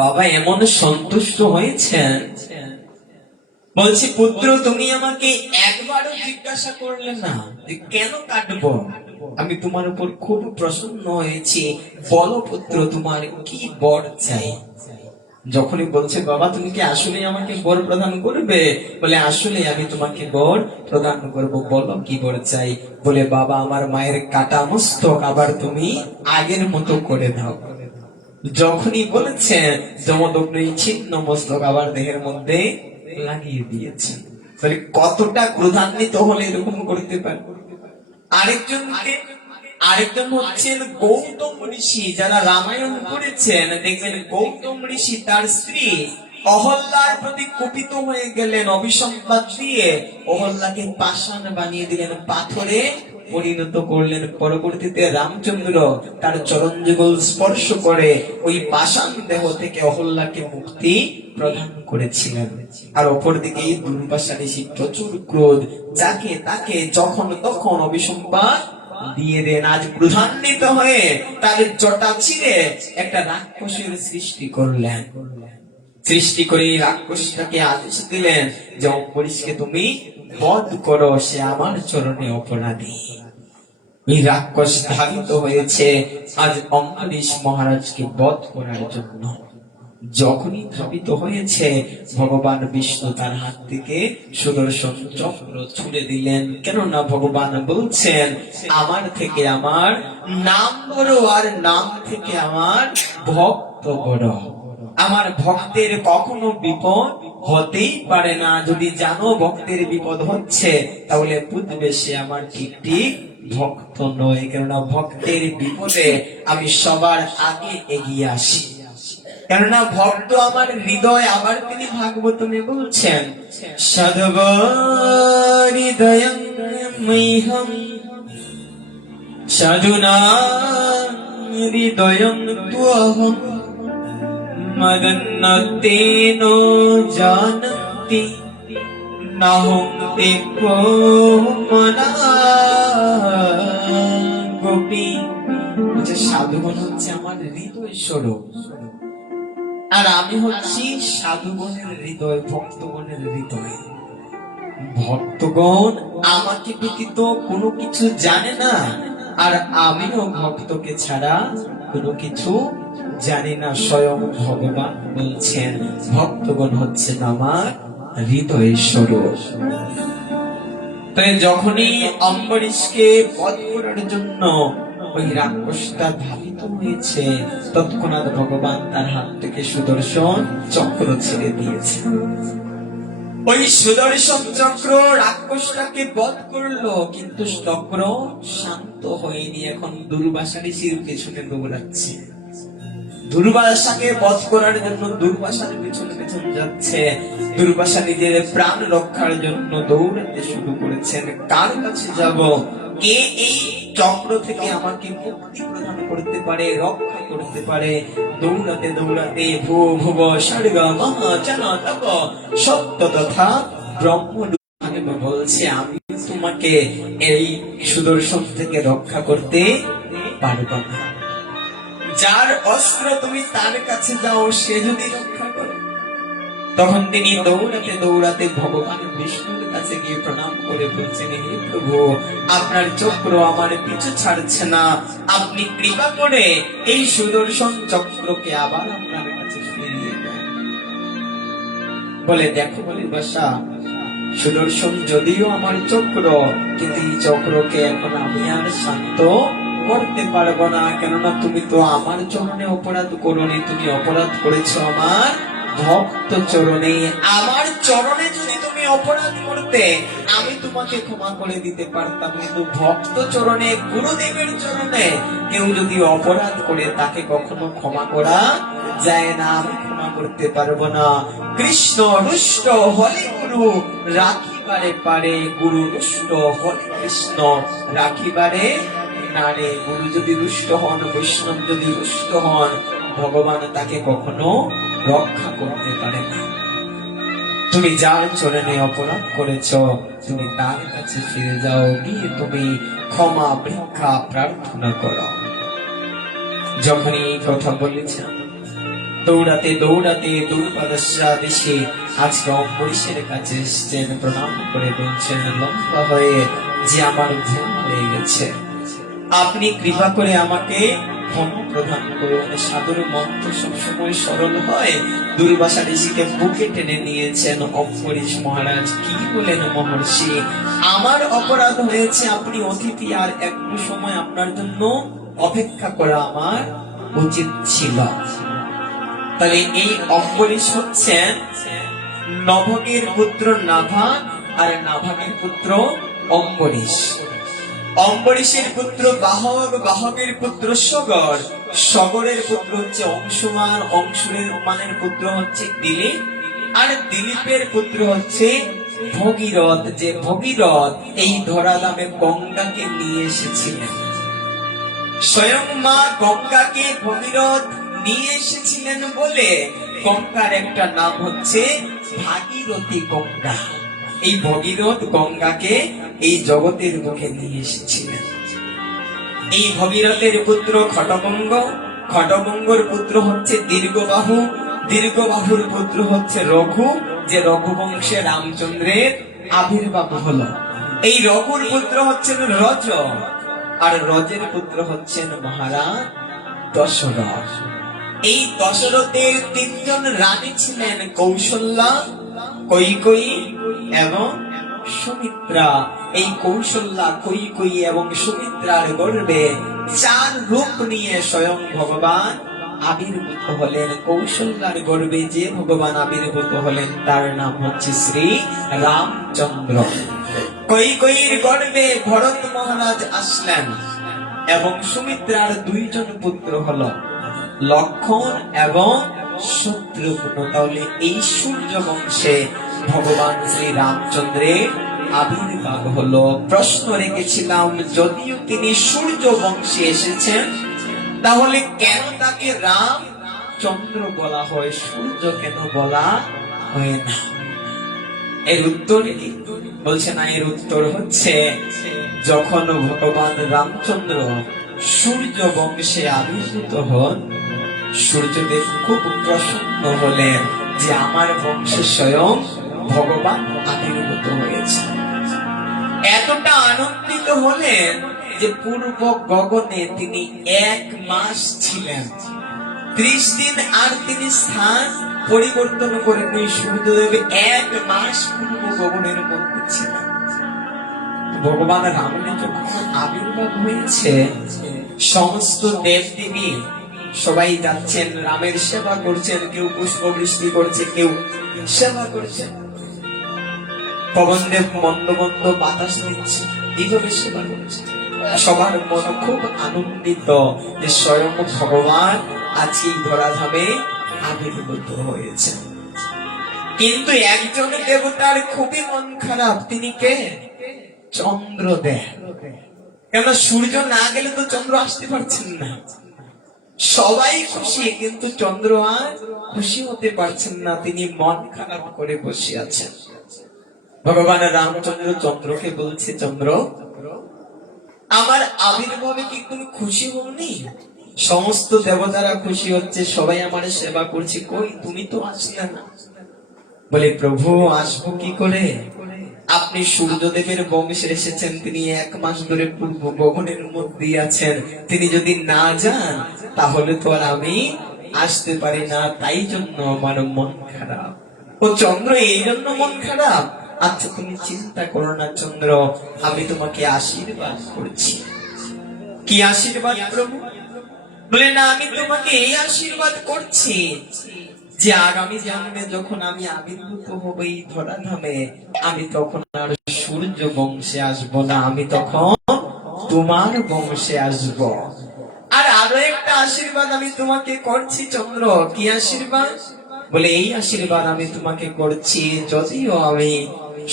বাবা এমন সন্তুষ্ট হয়েছেন, বলছি পুত্র তুমি আমাকে একবারও জিজ্ঞাসা করলে না যে কেন কাটবো। আমি তোমার উপর খুব প্রসন্ন হয়েছি, বলো পুত্র তোমার কি বর চাই। যখনই বলছে বাবা তুমি কি আসলে আমাকে বর প্রদান করবে, বলে আসলে আমি তোমাকে বর প্রদান করব, বলো কি বর চাই। বলে বাবা আমার মায়ের কাটা মস্তক আবার তুমি আগের মতো করে দাও। যখনই বলেছেন যমদগ্নি ছিন্ন মস্তক আবার দেহের মধ্যে লাগিয়ে দিয়েছে। তাহলে কতটা ক্রোধান্বিত হলে এরকম করতে পারে। আরেকজন হচ্ছেন গৌতম ঋষি। যারা রামায়ণ পড়েছেন দেখবেন গৌতম ঋষি তার স্ত্রী অহল্যার প্রতি কুপিত হয়ে গেলেন, অভিসম্পাদ দিয়ে অহল্যাকে পাষাণ বানিয়ে দিলেন, পাথরে পরিণত করলেন। পরবর্তীতে রামচন্দ্র তার চরণ যুগল স্পর্শ করে ওই পাষাণ দেহ থেকে অহল্যাকে মুক্তি প্রদান করেছিলেন। আর অপরদিকে দুর্বাসা ঋষি প্রচুর ক্রোধ, যাকে তাকে যখন তখন অভিসম্পাদ দিয়ে দেন। আজ ক্রোধান্বিত হয়ে তার জটা ছিঁড়ে একটা রাক্ষসের সৃষ্টি করলেন। সৃষ্টি করে এই রাক্ষসটাকে আদেশ দিলেন যে অম্বরীশকে তুমি বধ করো, সে আমার চরণে অপরাধী। এই রাক্ষস ধাবিত হয়েছে আজ অম্বরীশ মহারাজকে বধ করার জন্য। যখনই ধাবিত হয়েছে, ভগবান বিষ্ণু তার হাত থেকে সুদর্শন চক্র ছুড়ে দিলেন। কেননা ভগবান বলছেন, আমার থেকে আমার নাম বড়, আর নাম থেকে আমার ভক্ত বড়। আমার ভক্তের কখনো বিপদ হতেই পারে না। যদি জানো ভক্তের বিপদ হচ্ছে, তাহলে বুঝবে সে আমার ঠিক ঠিক ভক্ত নয়। কেননা ভক্তের বিপদে আমি সবার আগে এগিয়ে আসি, কেননা ভক্ত আমার হৃদয়। আবার তিনি ভাগবতমে বলছেন, সদব হৃদয়ং মহ্যম সাধুনা হৃদয়ং ত্বহং মদন্নতেন জানন্তি নাহং দেখো মনা গোপী। সাধুগণ হচ্ছে আমার হৃদয় স্বরূপ, আর আমি হচ্ছি সাধুগণের হৃদয়, ভক্তগণের হৃদয়। ভক্তগণ আমাকে ব্যতীত কোনো কিছু জানে না, আর আমিও ভক্তকে ছাড়া কোনো কিছু জানি না। স্বয়ং ভগবান বলছেন, ভক্তগণ হচ্ছেন আমার হৃদয় স্বরূপ। তাই যখনই অম্বরীশকে বধ করার জন্য ওই রাক্ষসটা ধাবিত হয়েছে, তৎক্ষণাৎ ভগবান তার হাত থেকে সুদর্শন চক্র ছেড়ে দিয়েছে। ওই সুদর্শন চক্র রাক্ষসটাকে বধ করলো, কিন্তু চক্র শান্ত হয়নি। এখন দুর্বাসা ঋষির পেছনে দৌড়াচ্ছে। দুর্বাসাকে বধ করার জন্য দুর্বাসার পেছনে পেছন যাচ্ছে। দুর্বাসা নিজের প্রাণ রক্ষার জন্য দৌড়াতে শুরু করেছেন। কার কাছে যাব? কে এই চক্র থেকে আমাকে মুক্তি প্রদান করতে পারে, রক্ষা করতে পারে? দৌড়াতে দৌড়াতে ভুব স্বর্গ মহা জন তপ সত্য তথা ব্রহ্ম বলছে, আমি তোমাকে এই সুদর্শন থেকে রক্ষা করতে পারব না। যার অস্ত্র তুমি তার কাছে যাও, সে যদি রক্ষা করে। তখন তিনি দৌড়াতে দৌড়াতে ভগবান বিষ্ণুর কাছে গিয়ে প্রণাম করে বলছেন, হে প্রভু, আপনার চক্র আমার পিছু ছাড়ছে না, আপনি কৃপা করে এই সুদর্শন চক্রকে আবার আপনার কাছে ফিরিয়ে দেন। বলে, দেখো দুর্বাসা, সুদর্শন যদিও আমার চক্র, কিন্তু এই চক্রকে এখন আমি আর শান্ত করতে পারবো না। কেননা তুমি তো আমার চরণে অপরাধ করোনি, তুমি অপরাধ করেছো আমার ভক্ত চরণে। আমার চরণে যদি তুমি অপরাধ করতে, আমি তোমাকে ক্ষমা করে দিতে পারতাম, কিন্তু ভক্ত চরণে, গুরুদেবের চরণে কেউ যদি অপরাধ করে, তাকে কখনো ক্ষমা করা যায় না। আমি ক্ষমা করতে পারবো না। কৃষ্ণ রুষ্ট হলে গুরু রাখিবারে পারে, গুরু রুষ্ট হলে কৃষ্ণ রাখিবারে নারে। গুরু যদি রুষ্ট হন, বৈষ্ণব যদি রুষ্ট হন, ভগবান তাকে কখনো রক্ষা করতে পারে না। তুমি যার চরণে অপরাধ করেছ, তুমি তার কাছে ফিরে যাও, গিয়ে তুমি ক্ষমা ভিক্ষা প্রার্থনা করো। যখনই এই কথা বলেছেন, দৌড়াতে দৌড়াতে দুর্বাদশা দেশে আজকে অম্বরীশের কাছে এসছেন। প্রণাম করে বলছেন, লম্বা হয়ে, যে আমার ভুল হয়ে গেছে, আপনি কৃপা করে আমাকে ক্ষমা প্রদান করুন। সাধুর মন্ত্র সবসময় সরল হয়। দুর্বাসা ঋষিকে বুকে টেনে নিয়েছেন অম্বরীশ মহারাজ। কি বলেন, মহর্ষি, আমার অপরাধ হয়েছে, আপনি অতিথি, আর একটু সময় আপনার জন্য অপেক্ষা করা আমার উচিত ছিল। তাহলে এই অম্বরীশ হচ্ছেন নভগের পুত্র নাভা, আর নাভাগের পুত্র অম্বরীশ। অম্বরীশের পুত্র বাহক, বাহকের পুত্র সগর, সগরের পুত্র হচ্ছে অংশুমান, অংশুমানের পুত্র হচ্ছে দিলীপ, আর দিলীপের পুত্র হচ্ছে ভগীরথ। যে ভগীরথ এই ধরাধামে গঙ্গাকে নিয়ে এসেছিলেন। স্বয়ং মা গঙ্গাকে ভগীরথ নিয়ে এসেছিলেন বলে গঙ্গার একটা নাম হচ্ছে ভাগীরথী গঙ্গা। এই ভগীরথ গঙ্গাকে এই জগতের মুখে নিয়ে এসেছিলেন। এই ভগীরথের পুত্র খটবঙ্গ, খটবঙ্গর পুত্র হচ্ছে দীর্ঘবাহু, দীর্ঘবাহুর পুত্র হচ্ছে রঘু, যে রঘু বংশে রামচন্দ্রের আবির্ভাব হলো। এই রঘুর পুত্র হচ্ছেন রজ, আর রজের পুত্র হচ্ছেন মহারাজ দশরথ। এই দশরথের তিনজন রানী ছিলেন, কৌশল্যা, কৈকেয়ী এবং সুমিত্রা। এই কৌশল্যা, কৈকেয়ী এবং সুমিত্রার গর্ভে চার রূপ নিয়ে স্বয়ং ভগবান আবির্ভূত হলেন। কৌশল্যার গর্ভে যে ভগবান আবির্ভূত হলেন তার নাম হচ্ছে শ্রী রামচন্দ্র। কৈকেয়ীর গর্ভে ভরত মহারাজ আসলেন এবং সুমিত্রার দুইজন পুত্র হলো লক্ষণ এবং শত্রুঘ্ন। তাহলে এই সূর্য বংশে ভগবান শ্রী রামচন্দ্রের আবির্ভাব হলো। প্রশ্ন রেখেছিলাম, যদিও তিনি সূর্য বংশে এসেছেন, তাহলে কেন তাকে রামচন্দ্র বলা হয়, সূর্য কেন বলা হয় না? এর উত্তর কি? বলছে না, এর উত্তর হচ্ছে, যখন ভগবান রামচন্দ্র সূর্য বংশে আবির্ভূত হন, সূর্যদেব খুব প্রসন্ন হলেন যে আমার বংশে স্বয়ং ভগবান আবির্ভূত হয়েছে। এতটা আনন্দিত হলেন যে পূর্ব গগনে তিনি 1 মাস ছিলেন। 30 দিন আর তিনি স্থান পরিবর্তন করেন। সূর্যদেব 1 মাস পূর্ব গগনের মধ্যে ছিলেন। ভগবান রামের যখন আবির্ভাব হয়েছে, সমস্ত দেবদেবী সবাই যাচ্ছেন, রামের সেবা করছেন, কেউ পুষ্প বৃষ্টি করছে, কেউ সেবা করছেন। পবনদেব মন্দ মন্দ বাতাস দিচ্ছে, এইভাবে সেবা করছে। সবার মন খুব আনন্দিত যে স্বয়ং ভগবান আজকে ধরাধামে আবির্ভূত হয়েছে। কিন্তু একজন দেবতার খুবই মন খারাপ। তিনি কে? চন্দ্রদেব। কেন? সূর্য না গেলে তো চন্দ্র আসতে পারছেন না। সবাই খুশি, কিন্তু চন্দ্র আর খুশি হতে পারছেন না। তিনি মন খারাপ করে বসে আছেন। ভগবান রামচন্দ্র চন্দ্রকে বলছে, চন্দ্র, আমার আবির্ভাবে কি কোনো খুশি হওনি? সমস্ত দেবতারা খুশি হচ্ছে, সবাই আমার সেবা করছে, কই তুমি তো আসলে না। বলে, প্রভু আসবো কি করে? আপনি সূর্যদেবের বংশে এসেছেন, তিনি 1 মাস ধরে পূর্ব গগনের মধ্যে আছেন। তিনি যদি না যান তাহলে তো আর আমি আসতে পারি না, তাই জন্য আমার মন খারাপ। ও চন্দ্র, এই জন্য মন খারাপ? আচ্ছা, তুমি চিন্তা করো না চন্দ্র, আমি তোমাকে আশীর্বাদ করছি। কি আশীর্বাদ প্রভু? বলে, না, আমি তোমাকে এই আশীর্বাদ করছি যে আগামী জন্মে যখন আমি আবির্ভূত হব এই ধরাধামে, আমি তখন আর সূর্য বংশে আসব না, আমি তখন তোমার বংশে আসব। আর আরো একটা আশীর্বাদ আমি তোমাকে করছি চন্দ্র। কি আশীর্বাদ? বলে, এই আশীর্বাদ আমি তোমাকে করছি, যদিও আমি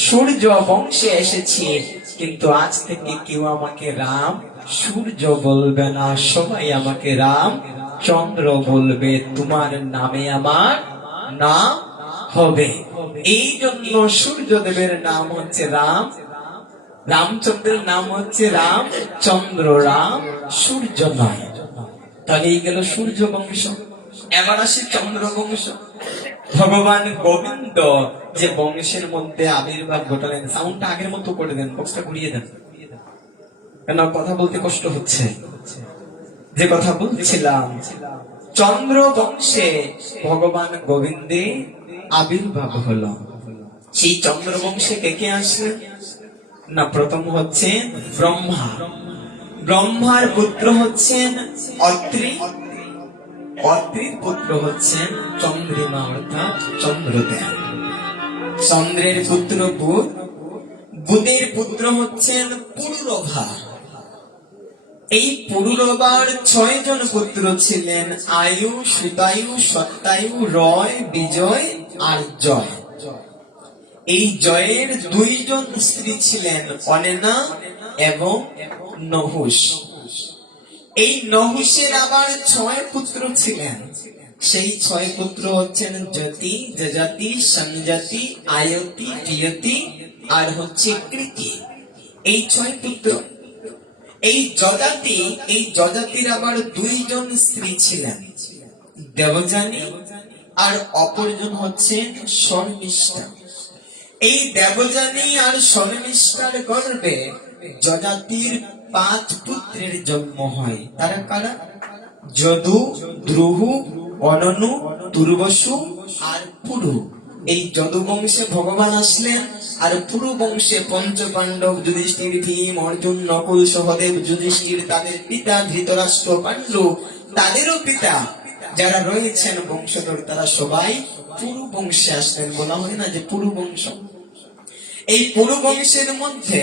সূর্য বংশে এসেছি, কিন্তু আজ থেকে কেউ আমাকে রাম সূর্য বলবে না, সবাই আমাকে রাম চন্দ্র বলবে। তোমার নামে আমার নাম হবে। এই জন্য সূর্যদেবের নাম হচ্ছে রাম, রামচন্দ্রের নাম হচ্ছে রামচন্দ্র, রাম সূর্য নয়। তাহলে এই গেল সূর্য বংশ। এবার আসি চন্দ্র বংশ। ভগবান গোবিন্দ যে বংশের মধ্যে আবির্ভাব ঘটালেন, সাউন্ডটা আগের মতো করে দেন, বক্সটা ঘুরিয়ে দেন, কেন কথা বলতে কষ্ট হচ্ছে। যে কথা বলছিলাম, চন্দ্র বংশে ভগবান গোবিন্দে আবির্ভাব হলো। সেই চন্দ্র বংশে কে কে আসলেন না? প্রথম হচ্ছে ব্রহ্মা। ব্রহ্মার পুত্র হচ্ছেন অত্রি, অত্রির পুত্র হচ্ছেন চন্দ্রিমা অর্থাৎ চন্দ্রদেব। চন্দ্রের পুত্র বুধ, বুধের পুত্র হচ্ছেন পুরুরভা। এই পুরুরবার 6 জন পুত্র ছিলেন, আয়ু, সুতায়ু, সত্তায়ু, রয়, বিজয় আর জয়। এই জয়ের 2 জন স্ত্রী ছিলেন, অনেনা এবং নহুষ। এই নহুষের আবার 6 পুত্র ছিলেন। সেই 6 পুত্র হচ্ছেন জ্যোতি, যজাতি, সংজাতি, আয়তি, প্রিয়তি আর হচ্ছে কৃতি। এই 6 পুত্র। এই যজাতির আবার 2 জন স্ত্রী ছিলেন, দেবযানী আর অপরজন হচ্ছেন শর্মিষ্ঠা। এই দেবযানী আর শর্মিষ্ঠার গর্ভে যযাতির 5 পুত্রের জন্ম হয়। তারা কারা? যদু, দ্রুহু, অননু, তুর্বসু আর পুরু। এই যদু বংশে ভগবান আসলেন, আর পুরু বংশে পঞ্চপাণ্ডব যুধিষ্ঠির, ভীম, অর্জুন, নকুল, সহদেব, যুধিষ্ঠির, তাদের পিতা ধৃতরাষ্ট্র, পাণ্ডু, তাদেরও পিতা যারা রয়েছেন বংশধর, তারা সবাই পুরু বংশে আসলেন। বলা হয় না যে পুরু বংশ। এই পুরু বংশের মধ্যে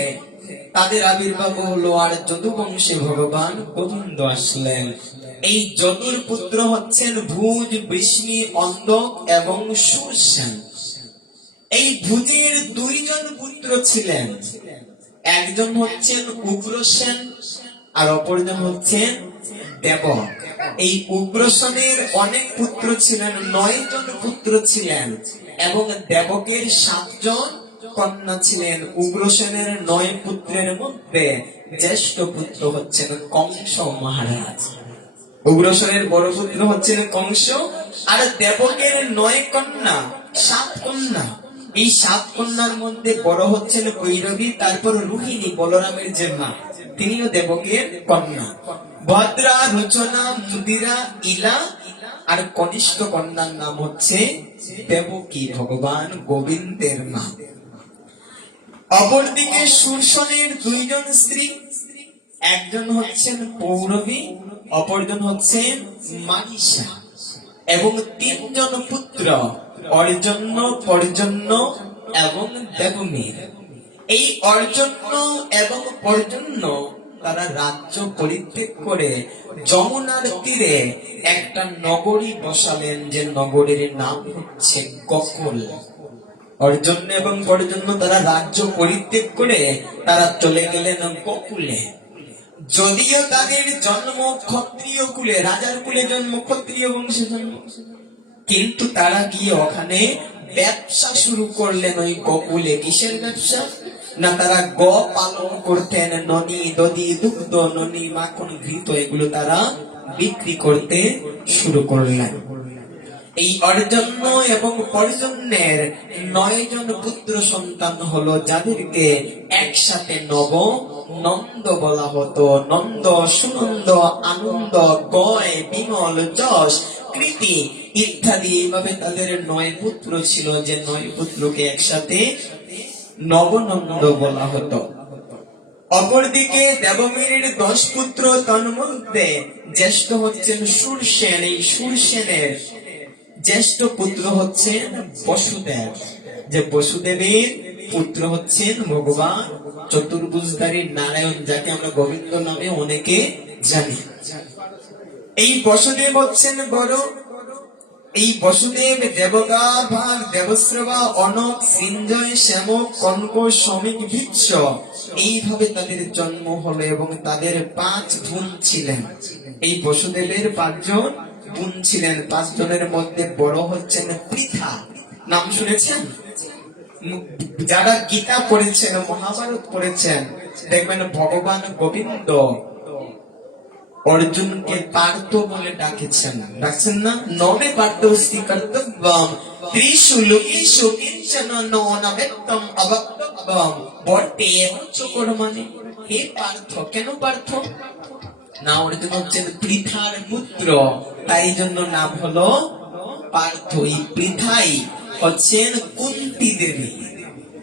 তাদের আবির্ভাব হলো, আর যদু বংশে ভগবান গোবিন্দ আসলেন। এই যদুর পুত্র হচ্ছেন ভুজ, বৃষ্ণি, অন্ধক এবং সুরসেন। এই ভুজের 2 জন পুত্র ছিলেন, একজন হচ্ছেন উগ্রসেন আর অপরজন হচ্ছেন দেবক। এই উগ্রসেনের অনেক পুত্র ছিলেন, 9 জন পুত্র ছিলেন, এবং দেবকের 7 জন কন্যা ছিলেন। উগ্রসেনের 9 পুত্রের মধ্যে জ্যেষ্ঠ পুত্র হচ্ছেন কংস মহারাজ। উগ্রসেনের বড় পুত্র হচ্ছেন কংস, আর দেবকের 9 কন্যা, 7 কন্যা। এই 7 কন্যার মধ্যে বড় হচ্ছেন কৈরবী, তারপর রোহিণী, বলরামের যে মা, তিনিও দেবকের কন্যা। ভদ্রা, রচনা, মুদিরা, ইলা আর কনিষ্ঠ কন্যার নাম হচ্ছে দেবকী, ভগবান গোবিন্দের মা। অপরদিকে সুরসনের 2 জন স্ত্রী, একজন হচ্ছেন পৌরবী, অপরজন হচ্ছেন মানিষা, এবং 3 জন পুত্র, অর্জন্য, পর্জন্য এবং দেবমীর। এই অর্জন্য এবং পর্জন্য তারা রাজ্য পরিত্যাগ করে যমুনার তীরে একটা নগরী বসালেন, যে নগরীর নাম হচ্ছে গোকুল। অর্জন্য এবং পর্জন্য তারা রাজ্য পরিত্যাগ করে তারা চলে গেলেন গোকুলে। যদিও তাদের জন্ম ক্ষত্রিয় কুলে, রাজার কুলে জন্ম, ক্ষত্রিয় বংশে জন্ম, কিন্তু তারা গিয়ে ওখানে ব্যবসা শুরু করলেন ওই গোকুলে। কিসের ব্যবসা? না, তারা গো পালন করতেন। ননি, দধি, দুগ্ধ, ননি, মাখন, ঘৃত, এগুলো তারা বিক্রি করতে শুরু করলেন। এই অর্জন্য এবং পর্জন্যের 9 জন পুত্র সন্তান হলো, যাদেরকে একসাথে নব নন্দ বলা হতো। নন্দ, সুনন্দ, আনন্দ, গয়, বিমল, যশ, কৃতি ইত্যাদি, এইভাবে তাদের 9 পুত্র ছিল, যে 9 পুত্রকে একসাথে নবনন্দ বলা হতো। অপরদিকে দেবমীর 10 পুত্র, তন্মধ্যে জ্যেষ্ঠ হচ্ছেন সুরসেন। এই সুরসেনের জ্যেষ্ঠ পুত্র হচ্ছেন বসুদেব, যে বসুদেবের পুত্র হচ্ছেন ভগবান চতুর্ভুজধারী নারায়ণ, যাকে আমরা গোবিন্দ নামে অনেকে জানি। এই বসুদেব হচ্ছেন বড়। এই বসুদেব দেবগা, ভাগ, দেবশ্রবা, অনক, সৃঞ্জয়, শ্যামক, কনক, শ্রমিক, বৃক্ষ, এইভাবে তাদের জন্ম হলো, এবং তাদের 5 বোন ছিলেন। এই বসুদেবের 5 জন বোন ছিলেন। 5 জনের মধ্যে বড় হচ্ছেন পৃথা। নাম শুনেছেন? যারা গীতা পড়েছেন, মহাভারত পড়েছেন, দেখবেন ভগবান গোবিন্দ অর্জুনকে পার্থ বলে ডাকেছেন, ডাকছেন না? নবে পার্থস্তি কর্তব্যম ত্রিষু লোকেষু কিঞ্চন নো ন ব্যক্তম অবক্তব্যম বর্তে চ কর্মণি। হে পার্থ। কেন পার্থ? না, অর্জুন হচ্ছেন পৃথার পুত্র, তাই জন্য নাম হলো পার্থ। এই পৃথাই হচ্ছেন কুন্তি দেবী।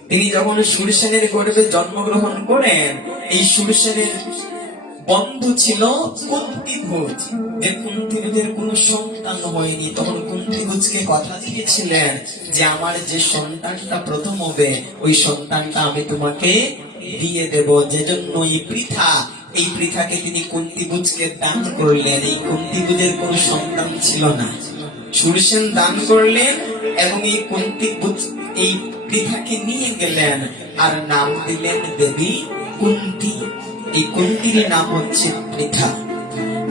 তিনি যখন সুরসেনের গর্ভে জন্মগ্রহণ করেন, এই সুরসেনের বন্ধু ছিল কুন্তিভোজ। যে কুন্তিভোজের কোনো সন্তান হয়নি, তখন কুন্তিভোজকে কথা দিয়েছিলেন যে আমার যে সন্তানটা প্রথম হবে, ওই সন্তানটা আমি তোমাকে দিয়ে দেব। যে জন্য এই পৃথাকে তিনি কুন্তিভোজকে দান করলেন। এই কুন্তিভোজের কোনো সন্তান ছিল না, সুরসেন দান করলেন, এবং এই কুন্তিভোজ এই পৃথাকে নিয়ে গেলেন, আর নাম দিলেন দেবী কুন্তি। এই কুন্তির নাম হচ্ছে পৃথা।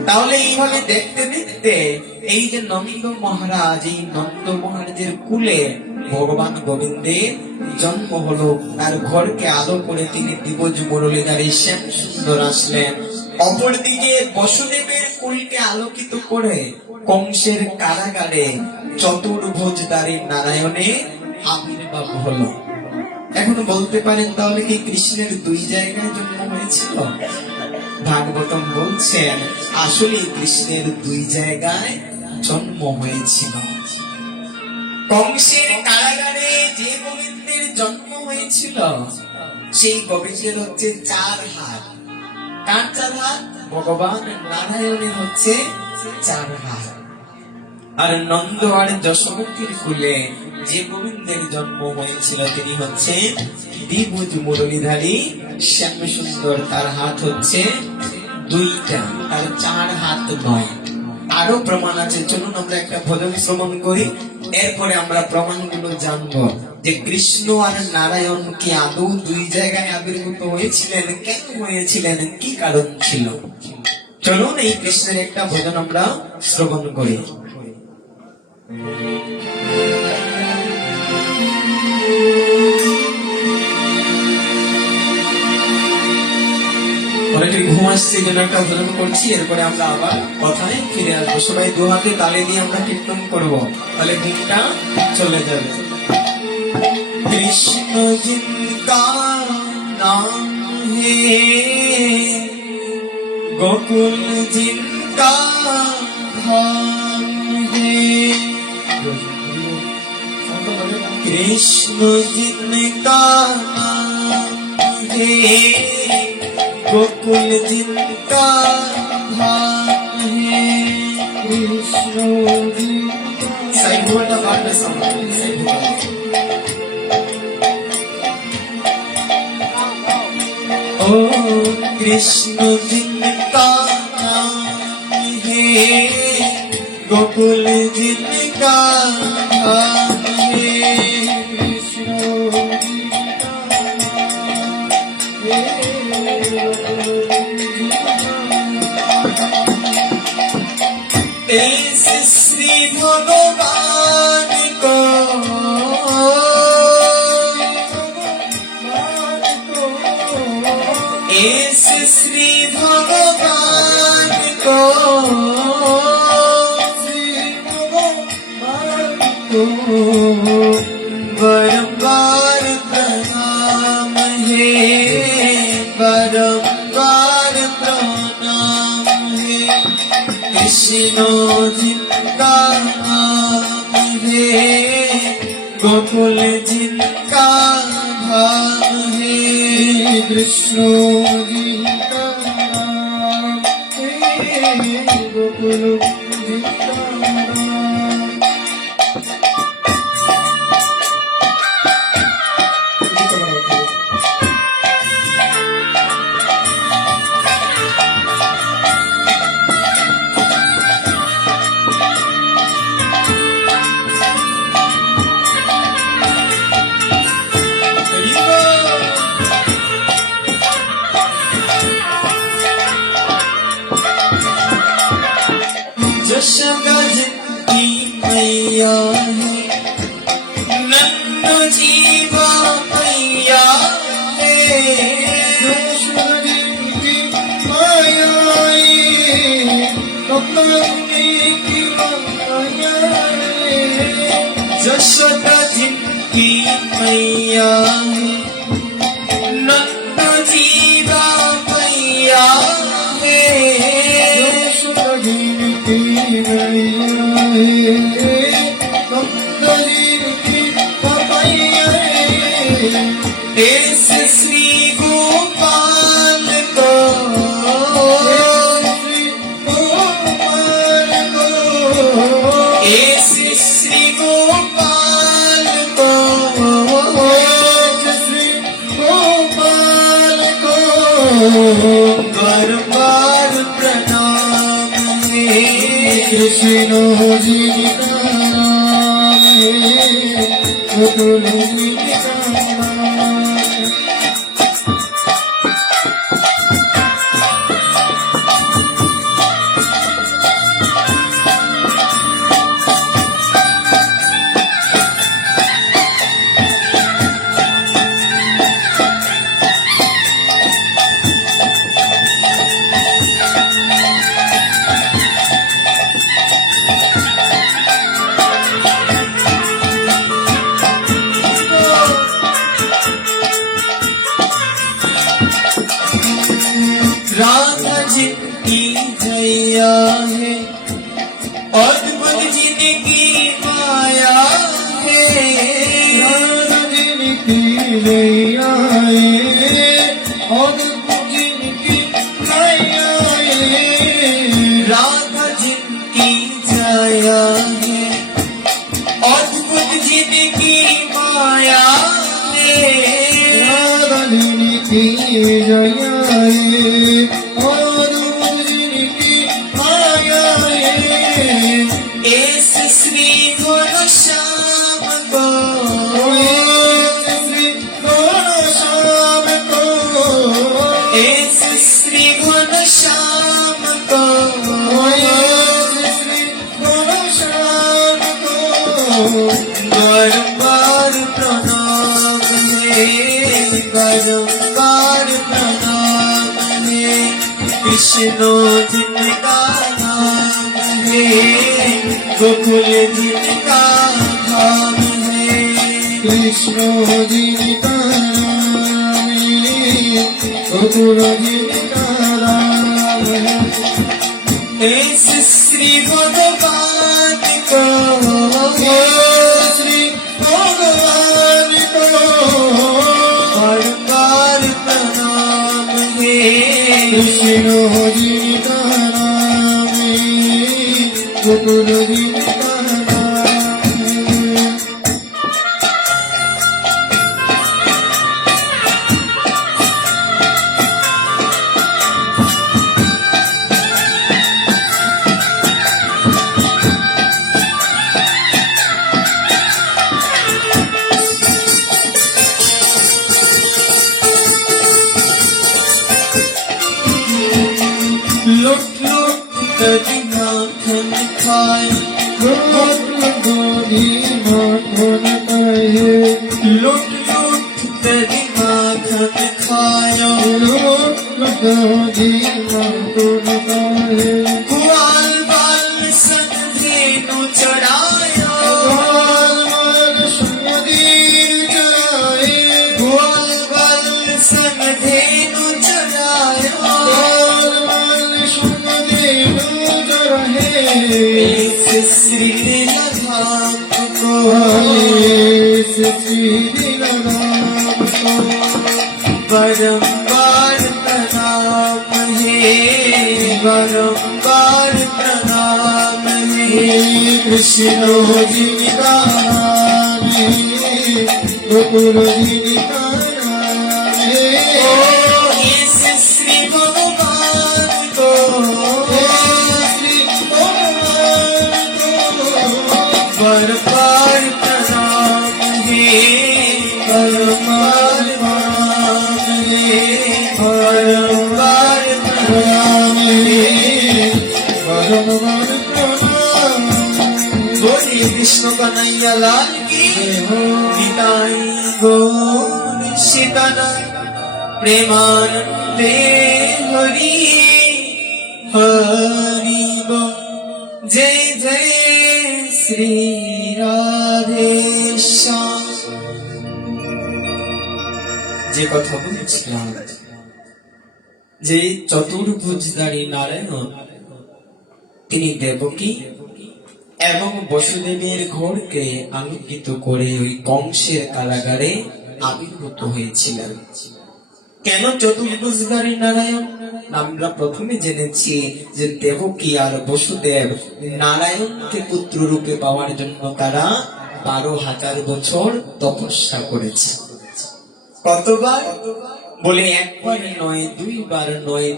তাহলে এইভাবে দেখতে দেখতে এই যে নন্দ মহারাজ, এই নন্দ মহারাজের কুলে ভগবান গোবিন্দের জন্ম হলো। তার ঘরকে আলো করে তিনি দিবজ মুরলীধারী শ্যাম সুন্দর আসলেন। অপরদিকে বসুদেবের কুলকে আলোকিত করে কংসের কারাগারে চতুর্ভুজধারী নারায়ণের আবির্ভাব হলো। এখন বলতে পারেন তাহলে কি কৃষ্ণের দুই জায়গায় জন্ম হয়েছিল? ভাগবতম বলছেন আসলে কৃষ্ণের দুই জায়গায় জন্ম হয়েছিল। কংসের কারাগারে যে গোবিন্দের জন্ম হয়েছিল সেই গোবিন্দের হচ্ছে চার হাত। কার চার হাত? ভগবান নারায়ণের হচ্ছে চার হাত। আর নন্দ আর যশোমতীর কুলে যে গোবিন্দের জন্ম হয়েছিল তিনি হচ্ছে দ্বিভুজ মুরলীধারী শ্যাম সুন্দর। তার হাত হচ্ছে দুইটা, তার চার হাত নয়। আরো প্রমাণ আছে, চলুন আমরা একটা ভজন শ্রবণ করি, এরপরে আমরা প্রমাণগুলো জানবো যে কৃষ্ণ আর নারায়ণ কি আদৌ দুই জায়গায় আবির্ভূত হয়েছিলেন, কেন হয়েছিলেন, কি কারণ ছিল। চলুন এই কৃষ্ণের একটা ভজন আমরা শ্রবণ করি। অনেকের ঘুম আসছে জন্য একটা ভজন করছি, এরপরে আমরা আবার কথায় ফিরে আসবো। সবাই দু হাতে তালে দিয়ে আমরা কীর্তন করবো, তাহলে ঘুমটা চলে যাবে। কৃষ্ণ জিনকা নাম হে গোকুল জিনকা ধাম হে, কৃষ্ণ জিনকা নাম হে गोकुल जिनका धाम है, कृष्ण जी सही बोलना बात में समझ सही बोलना। ओ कृष्ण जिनका नाम है गोकुल जिनका धाम है, कृष्ण इस श्री भगवान को इस श्री भगवान को बारंबार प्रणाम है, बारंबार प्रणाम है। कृष्ण जिनका नाम है गोकुल जिनका धाम है, कृष्ण जिनका नाम है गोकुल जिनका यशोदा जिनकी मैया है, नंद जीवा मैया है, यशोदा जिनकी मैया है, कमली की मैया है, यशोदा जिनकी मैया है, नंद जीवा मैया है, यशोदा जिनकी इस श्री गोपाल को इस श्री गोपाल को श्री गोपाल को बार बार प्रणाम है, कृष्ण जी का नाम है गोकुल जिनका नाम। जिनकी जया है, अद्भुत जिनकी माया है, राधा जिनकी जया है, अद्भुत जिनकी माया है, राधा जिनकी जया है, अद्भुत जिनकी माया है, राधा जिनकी जया है, अद्भुत जिनकी माया है। इस श्री गुरु श्याम को, श्री गुरु श्याम को, इस श्री गुरु श्याम को, श्री गुरु श्याम को बारंबार प्रणाम है, बारंबार प्रणाम है। विष्णु जिनका नाम है, गोकुल जिनका धाम है, कृष्ण जिनका नाम है, गोकुल जिनका नाम है। इस श्री भगवान को, श्री भगवान को बारंबार प्रणाम है, कृष्ण जिनका नाम है, गोकुल जिनका नाम है। लुट लुट कर माखन खाए, गोकुल गोदी माखन खाए, लुट लुट कर माखन खायो, गोकुल गोदी माखन खाए। ग्वाल बाल सन धेनु चढ़ायो, ग्वाल सुमदीर चराए, ग्वाल बाल सन धेनु चढ़ायो, ग्वाल सुमदीर चराए। इस श्री धाम को, श्री दीननाथ को बारंबार प्रणाम है, बारंबार प्रणाम है। कृष्ण जिनका नाम है, गोकुल जिनका नाम है। ओ इस श्री भगवान को, श्री भगवान को बारंबार प्रणाम है, बारंबार प्रणाम है, बारंबार प्रणाम है। बारंबार प्रणाम। बोलिए कृष्ण कन्हैया लाल की निताई गौर सीतानंद प्रेमानंदे हरि हरि बोल। जय जय श्री राधे श्याम। যে কথা বলেছিলাম যে চতুর্ভুজধারী নারায়ণ তিনি দেবকী এবং বসুদেবের ঘোরকে আলোকিত করে ওই কংসের কারাগারে আবির্ভূত হয়েছিলেন। কেন চতুর্ভুজধারী নারায়ণ? আমরা প্রথমে জেনেছি যে দেবকী আর বসুদেব নারায়ণকে পুত্র রূপে পাওয়ার জন্য তারা 12,000 বছর তপস্যা করেছে। কতবার? বলে একবার নয়, দুইবার নয়,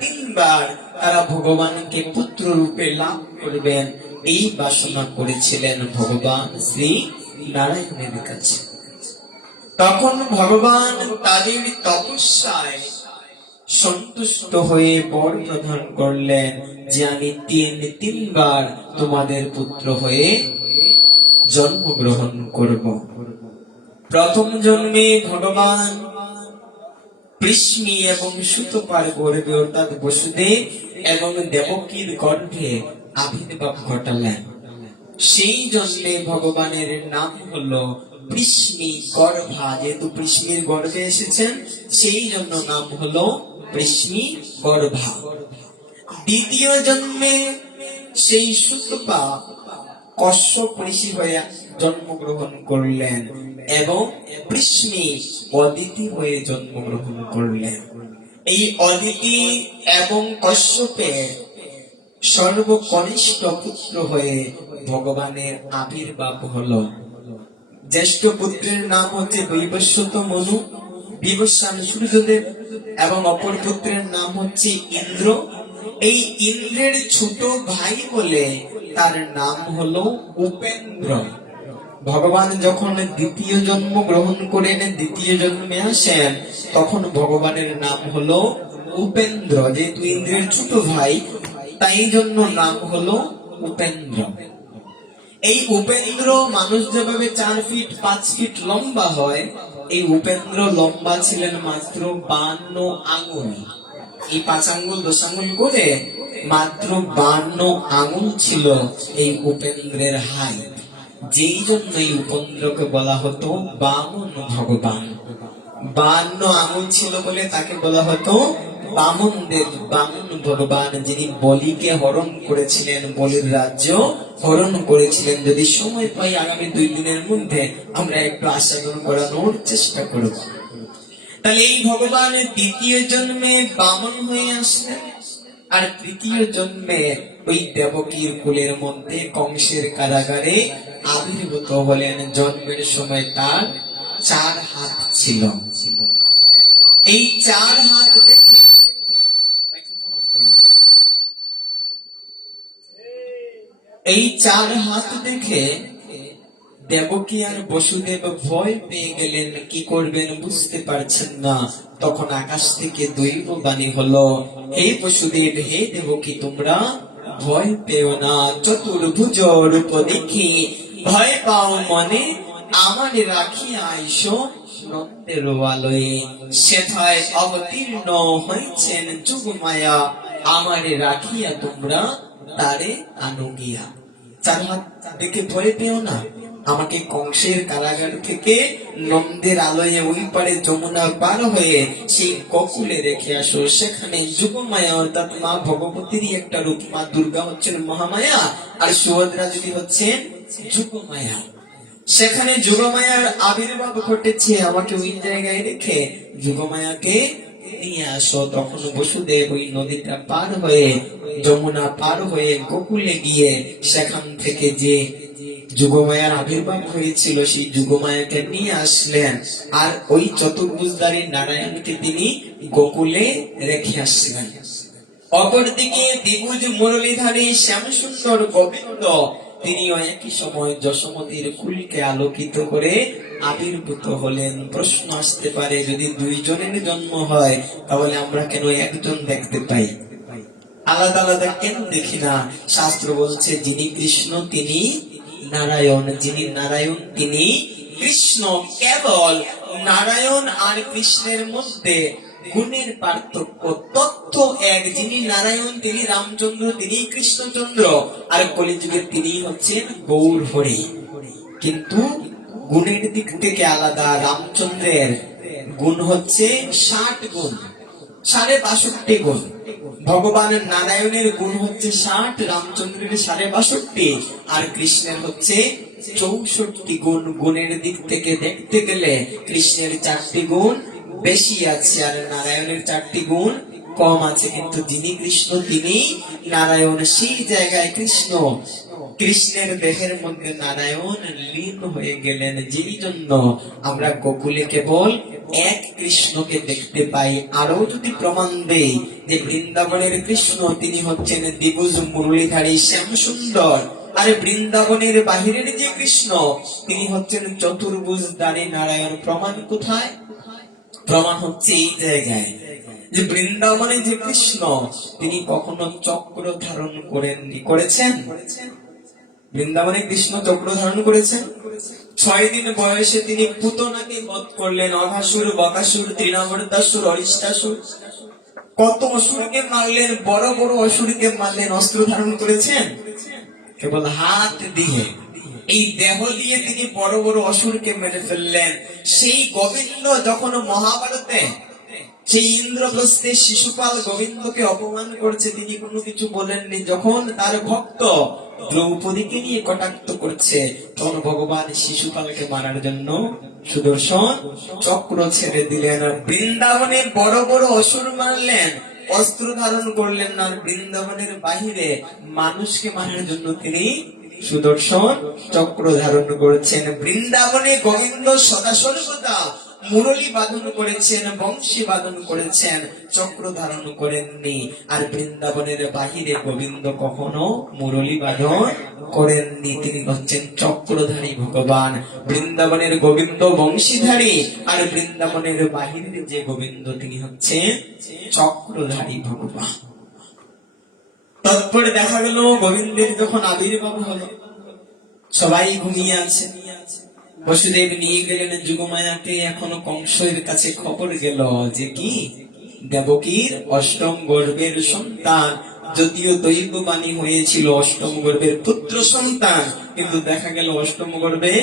তিনবার তারা ভগবানকে পুত্র রূপে লাভ করবেন এই বাসনা করেছিলেন ভগবান শ্রী নারায়ণের কাছে। তখন ভগবান তাদের তপস্যায় সন্তুষ্ট হয়ে বর প্রদান করলেন যে আমি তিনবার তোমাদের পুত্র হয়ে জন্মগ্রহণ করব। প্রথম জন্মে ভগবান কৃষ্ণী এবং সুতপার গর্ভে অর্থাৎ বসুদেব এবং দেবকীর গর্ভে আবির্ভাব ঘটালেন। সেই জন্মে ভগবানের নাম হলো কৃষ্ণী গর্ভা। যেহেতু কৃষ্ণীর গর্ভে এসেছেন সেই জন্য নাম হলো পৃষ্ণি গর্ভা। দ্বিতীয় জন্মে সেই সুতপা কশ্যপ ঋষি হয়ে জন্মগ্রহণ করলেন এবং পৃষ্ণি অদিতি হয়ে জন্মগ্রহণ করলেন। এই অদিতি এবং কশ্যপের সর্বকনিষ্ঠ পুত্র হয়ে ভগবানের আবির্ভাব হলো। জ্যেষ্ঠ পুত্রের নাম হচ্ছে বৈবস্বত মনু, বিবস্বান সূর্যদেব, এবং অপর পুত্রের নাম হচ্ছে ইন্দ্র। এই ইন্দ্রের ছোট ভাই বলে তার নাম হলো উপেন্দ্র। ভগবান যখন দ্বিতীয় জন্ম গ্রহণ করেন, দ্বিতীয় জন্মে আসেন, তখন ভগবানের নাম হলো উপেন্দ্র। যেহেতু ইন্দ্রের ছোট ভাই, তাই জন্য নাম হলো উপেন্দ্র। এই উপেন্দ্র মানুষ যেভাবে 4 ফিট 5 ফিট লম্বা হয়, এই উপেন্দ্র লম্বা ছিলেন মাত্র 52 আঙ্গুল। এই 5 আঙ্গুল 10 আঙ্গুল করে মাত্র 52 আঙ্গুল ছিল এই উপেন্দ্রের হাইট। যেই জন্য এই উপেন্দ্রকে বলা হতো বামন ভগবান। 52 আঙ্গুল ছিল বলে তাকে বলা হতো বামন দেব, বামন ভগবান, যিনি বলিকে হরণ করেছিলেন, বলির রাজ্য হরণ করেছিলেন। যদি সময় পাই আগামী 2 দিনের মধ্যে আমরা একটু আস্বাদন করানোর চেষ্টা করব। তাহলে এই ভগবানের দ্বিতীয় জন্মে বামন হয়ে আসলেন, আর তৃতীয় জন্মে ওই দেবকীর কুলের মধ্যে কংসের কারাগারে আবির্ভূত হলেন। জন্মের সময় তার 4 হাত ছিল। এই 4 হাত দেখে দেবকী আর বসুদেব ভয় পেয়ে গেলেন, কি করবেন বুঝতে পারছেন না। তখন আকাশ থেকে দৈববাণী হলো, হে বসুদেব, হে দেবকী, তোমরা ভয় পেও না। চতুর্ভুজ রূপ দেখি ভয় পাও মনে, আমার রাখিয়া আইসো নন্দের আলোয়ে। সেথায় অবতীর্ণ হয়েছেন যুগমায়া, আমারে রাখিয়া তোমরা তারে আনো গিয়া। 4 হাত দেখে ভয় পেও না, আমাকে কংসের কারাগার থেকে নন্দের আলোয় ওই পারে যমুনা পার হয়ে সেই গোকুলে রেখে আসো। সেখানে যুগমায়া অর্থাৎ মা ভগবতীরই একটা রূপ, মা দুর্গা হচ্ছেন মহামায়া, আর সুভদ্রা যদি হচ্ছেন যুগমায়া। সেখানে যুগমায়ার আবির্ভাব ঘটেছে, আমাকে ওই জায়গায় রেখে যুগমায়াকে নিয়ে আসো। তখন বসুদেব ওই নদীটা পার হয়ে, যমুনা পার হয়ে গোকুলে গিয়ে সেখান থেকে যে যুগমায়ার আবির্ভাব হয়েছিল সেই যুগমায়াকে নিয়ে আসলেন, আর ওই চতুর্ভুজধারী নারায়ণকে তিনি গোকুলে রেখে আসলেন। অপরদিকে দ্বিভুজ মুরলীধারী শ্যাম সুন্দর গোবিন্দ, তিনিও একই সময় যশোমতীর কুলকে আলোকিত করে আবির্ভূত হলেন। প্রশ্ন আসতে পারে, যদি 2 জনের জন্ম হয় তাহলে আমরা কেন একজন দেখতে পাই, আলাদা আলাদা কেন দেখি না? শাস্ত্র বলছে, যিনি কৃষ্ণ তিনি নারায়ণ, যিনি নারায়ণ তিনি কৃষ্ণ। কেবল নারায়ণ আর কৃষ্ণের মধ্যে গুণের পার্থক্য, তথ্য এক। যিনি নারায়ণ তিনি রামচন্দ্র, তিনি কৃষ্ণচন্দ্র, আর কলিযুগের তিনি হচ্ছেন গৌর হরি। কিন্তু গুণের দিক থেকে আলাদা। রামচন্দ্রের গুণ হচ্ছে 60 গুণ, 62.5 গুণ। ভগবানের নারায়ণের গুণ হচ্ছে 60, রামচন্দ্রের 62.5, আর কৃষ্ণের হচ্ছে 64 গুণ। গুণের দিক থেকে দেখতে গেলে কৃষ্ণের 4টি গুণ বেশি আছে, আর নারায়ণের 4টি গুণ কম আছে। কিন্তু যিনি কৃষ্ণ তিনি নারায়ণ। সেই জায়গায় কৃষ্ণের দেহের মধ্যে নারায়ণ লীন হয়ে গেলেন, যেই জন্য আমরা গোকুলে কেবল এক কৃষ্ণকে দেখতে পাই। আরো যদি প্রমাণ দেই যে বৃন্দাবনের কৃষ্ণ তিনি হচ্ছেন দ্বিভুজ মুরলীধারী শ্যাম সুন্দর, আর বৃন্দাবনের বাহিরের যে কৃষ্ণ তিনি হচ্ছেন চতুর্ভুজধারী নারায়ণ। প্রমাণ কোথায়? প্রমাণ হচ্ছে এই জায়গায় যে বৃন্দাবনে যে কৃষ্ণ তিনি কখনো চক্র ধারণ করেননি। করেছেন? বৃন্দাবনে কৃষ্ণ চক্র ধারণ করেছেন। 6 দিন বয়সে তিনি পুতনাকে বধ করলেন। অঘাসুর, বকাসুর, তৃণাবর্তাসুর, অরিষ্টাসুর, কত অসুরকে মারলেন, বড় বড় অসুরকে মারলেন। অস্ত্র ধারণ করেছেন? কেবল হাত দিয়ে, এই দেহ দিয়ে তিনি বড় বড় অসুরকে মেরে ফেললেন। সেই গোবিন্দ যখন মহাভারতে সেই ইন্দ্রপ্রস্থে শিশুপাল গোবিন্দকে অপমান করছে, তিনি কোনো কিছু বলেননি। যখন তার ভক্ত দ্রৌপদীকে নিয়ে কটাক্ষ করছে, তখন ভগবান শিশুপালকে মারার জন্য সুদর্শন চক্র ছেড়ে দিলেন। আর বৃন্দাবনে বড় বড় অসুর মারলেন, অস্ত্র ধারণ করলেন না। আর বৃন্দাবনের বাহিরে মানুষকে মারার জন্য তিনি সুদর্শন চক্র ধারণ করেছেন। বৃন্দাবনে গোবিন্দ সদা সর্বদা মুরলী বাদন করেছেন, বংশী বাদন করেছেন, চক্র ধারণ করেননি। আর বৃন্দাবনের বাহিরে গোবিন্দ কখনো মুরলী বাদন করেননি। তিনি হচ্ছেন চক্রধারী ভগবান। বৃন্দাবনের গোবিন্দ বংশীধারী, আর বৃন্দাবনের বাহিরে যে গোবিন্দ তিনি হচ্ছেন চক্রধারী ভগবান। তারপরে দেখা গেল গোবিন্দের যখন আবির্ভাব হলো, সবাই ঘুমিয়ে আছে। বসুদেব নিয়ে গেলেন যুগমায়াকে। এখনো কংসের কাছে খবর গেল যে কি দেবকীর অষ্টম গর্ভের সন্তান, যদিও দৈববাণী হয়েছিল অষ্টম গর্ভের পুত্র সন্তান, কিন্তু দেখা গেল অষ্টম গর্ভে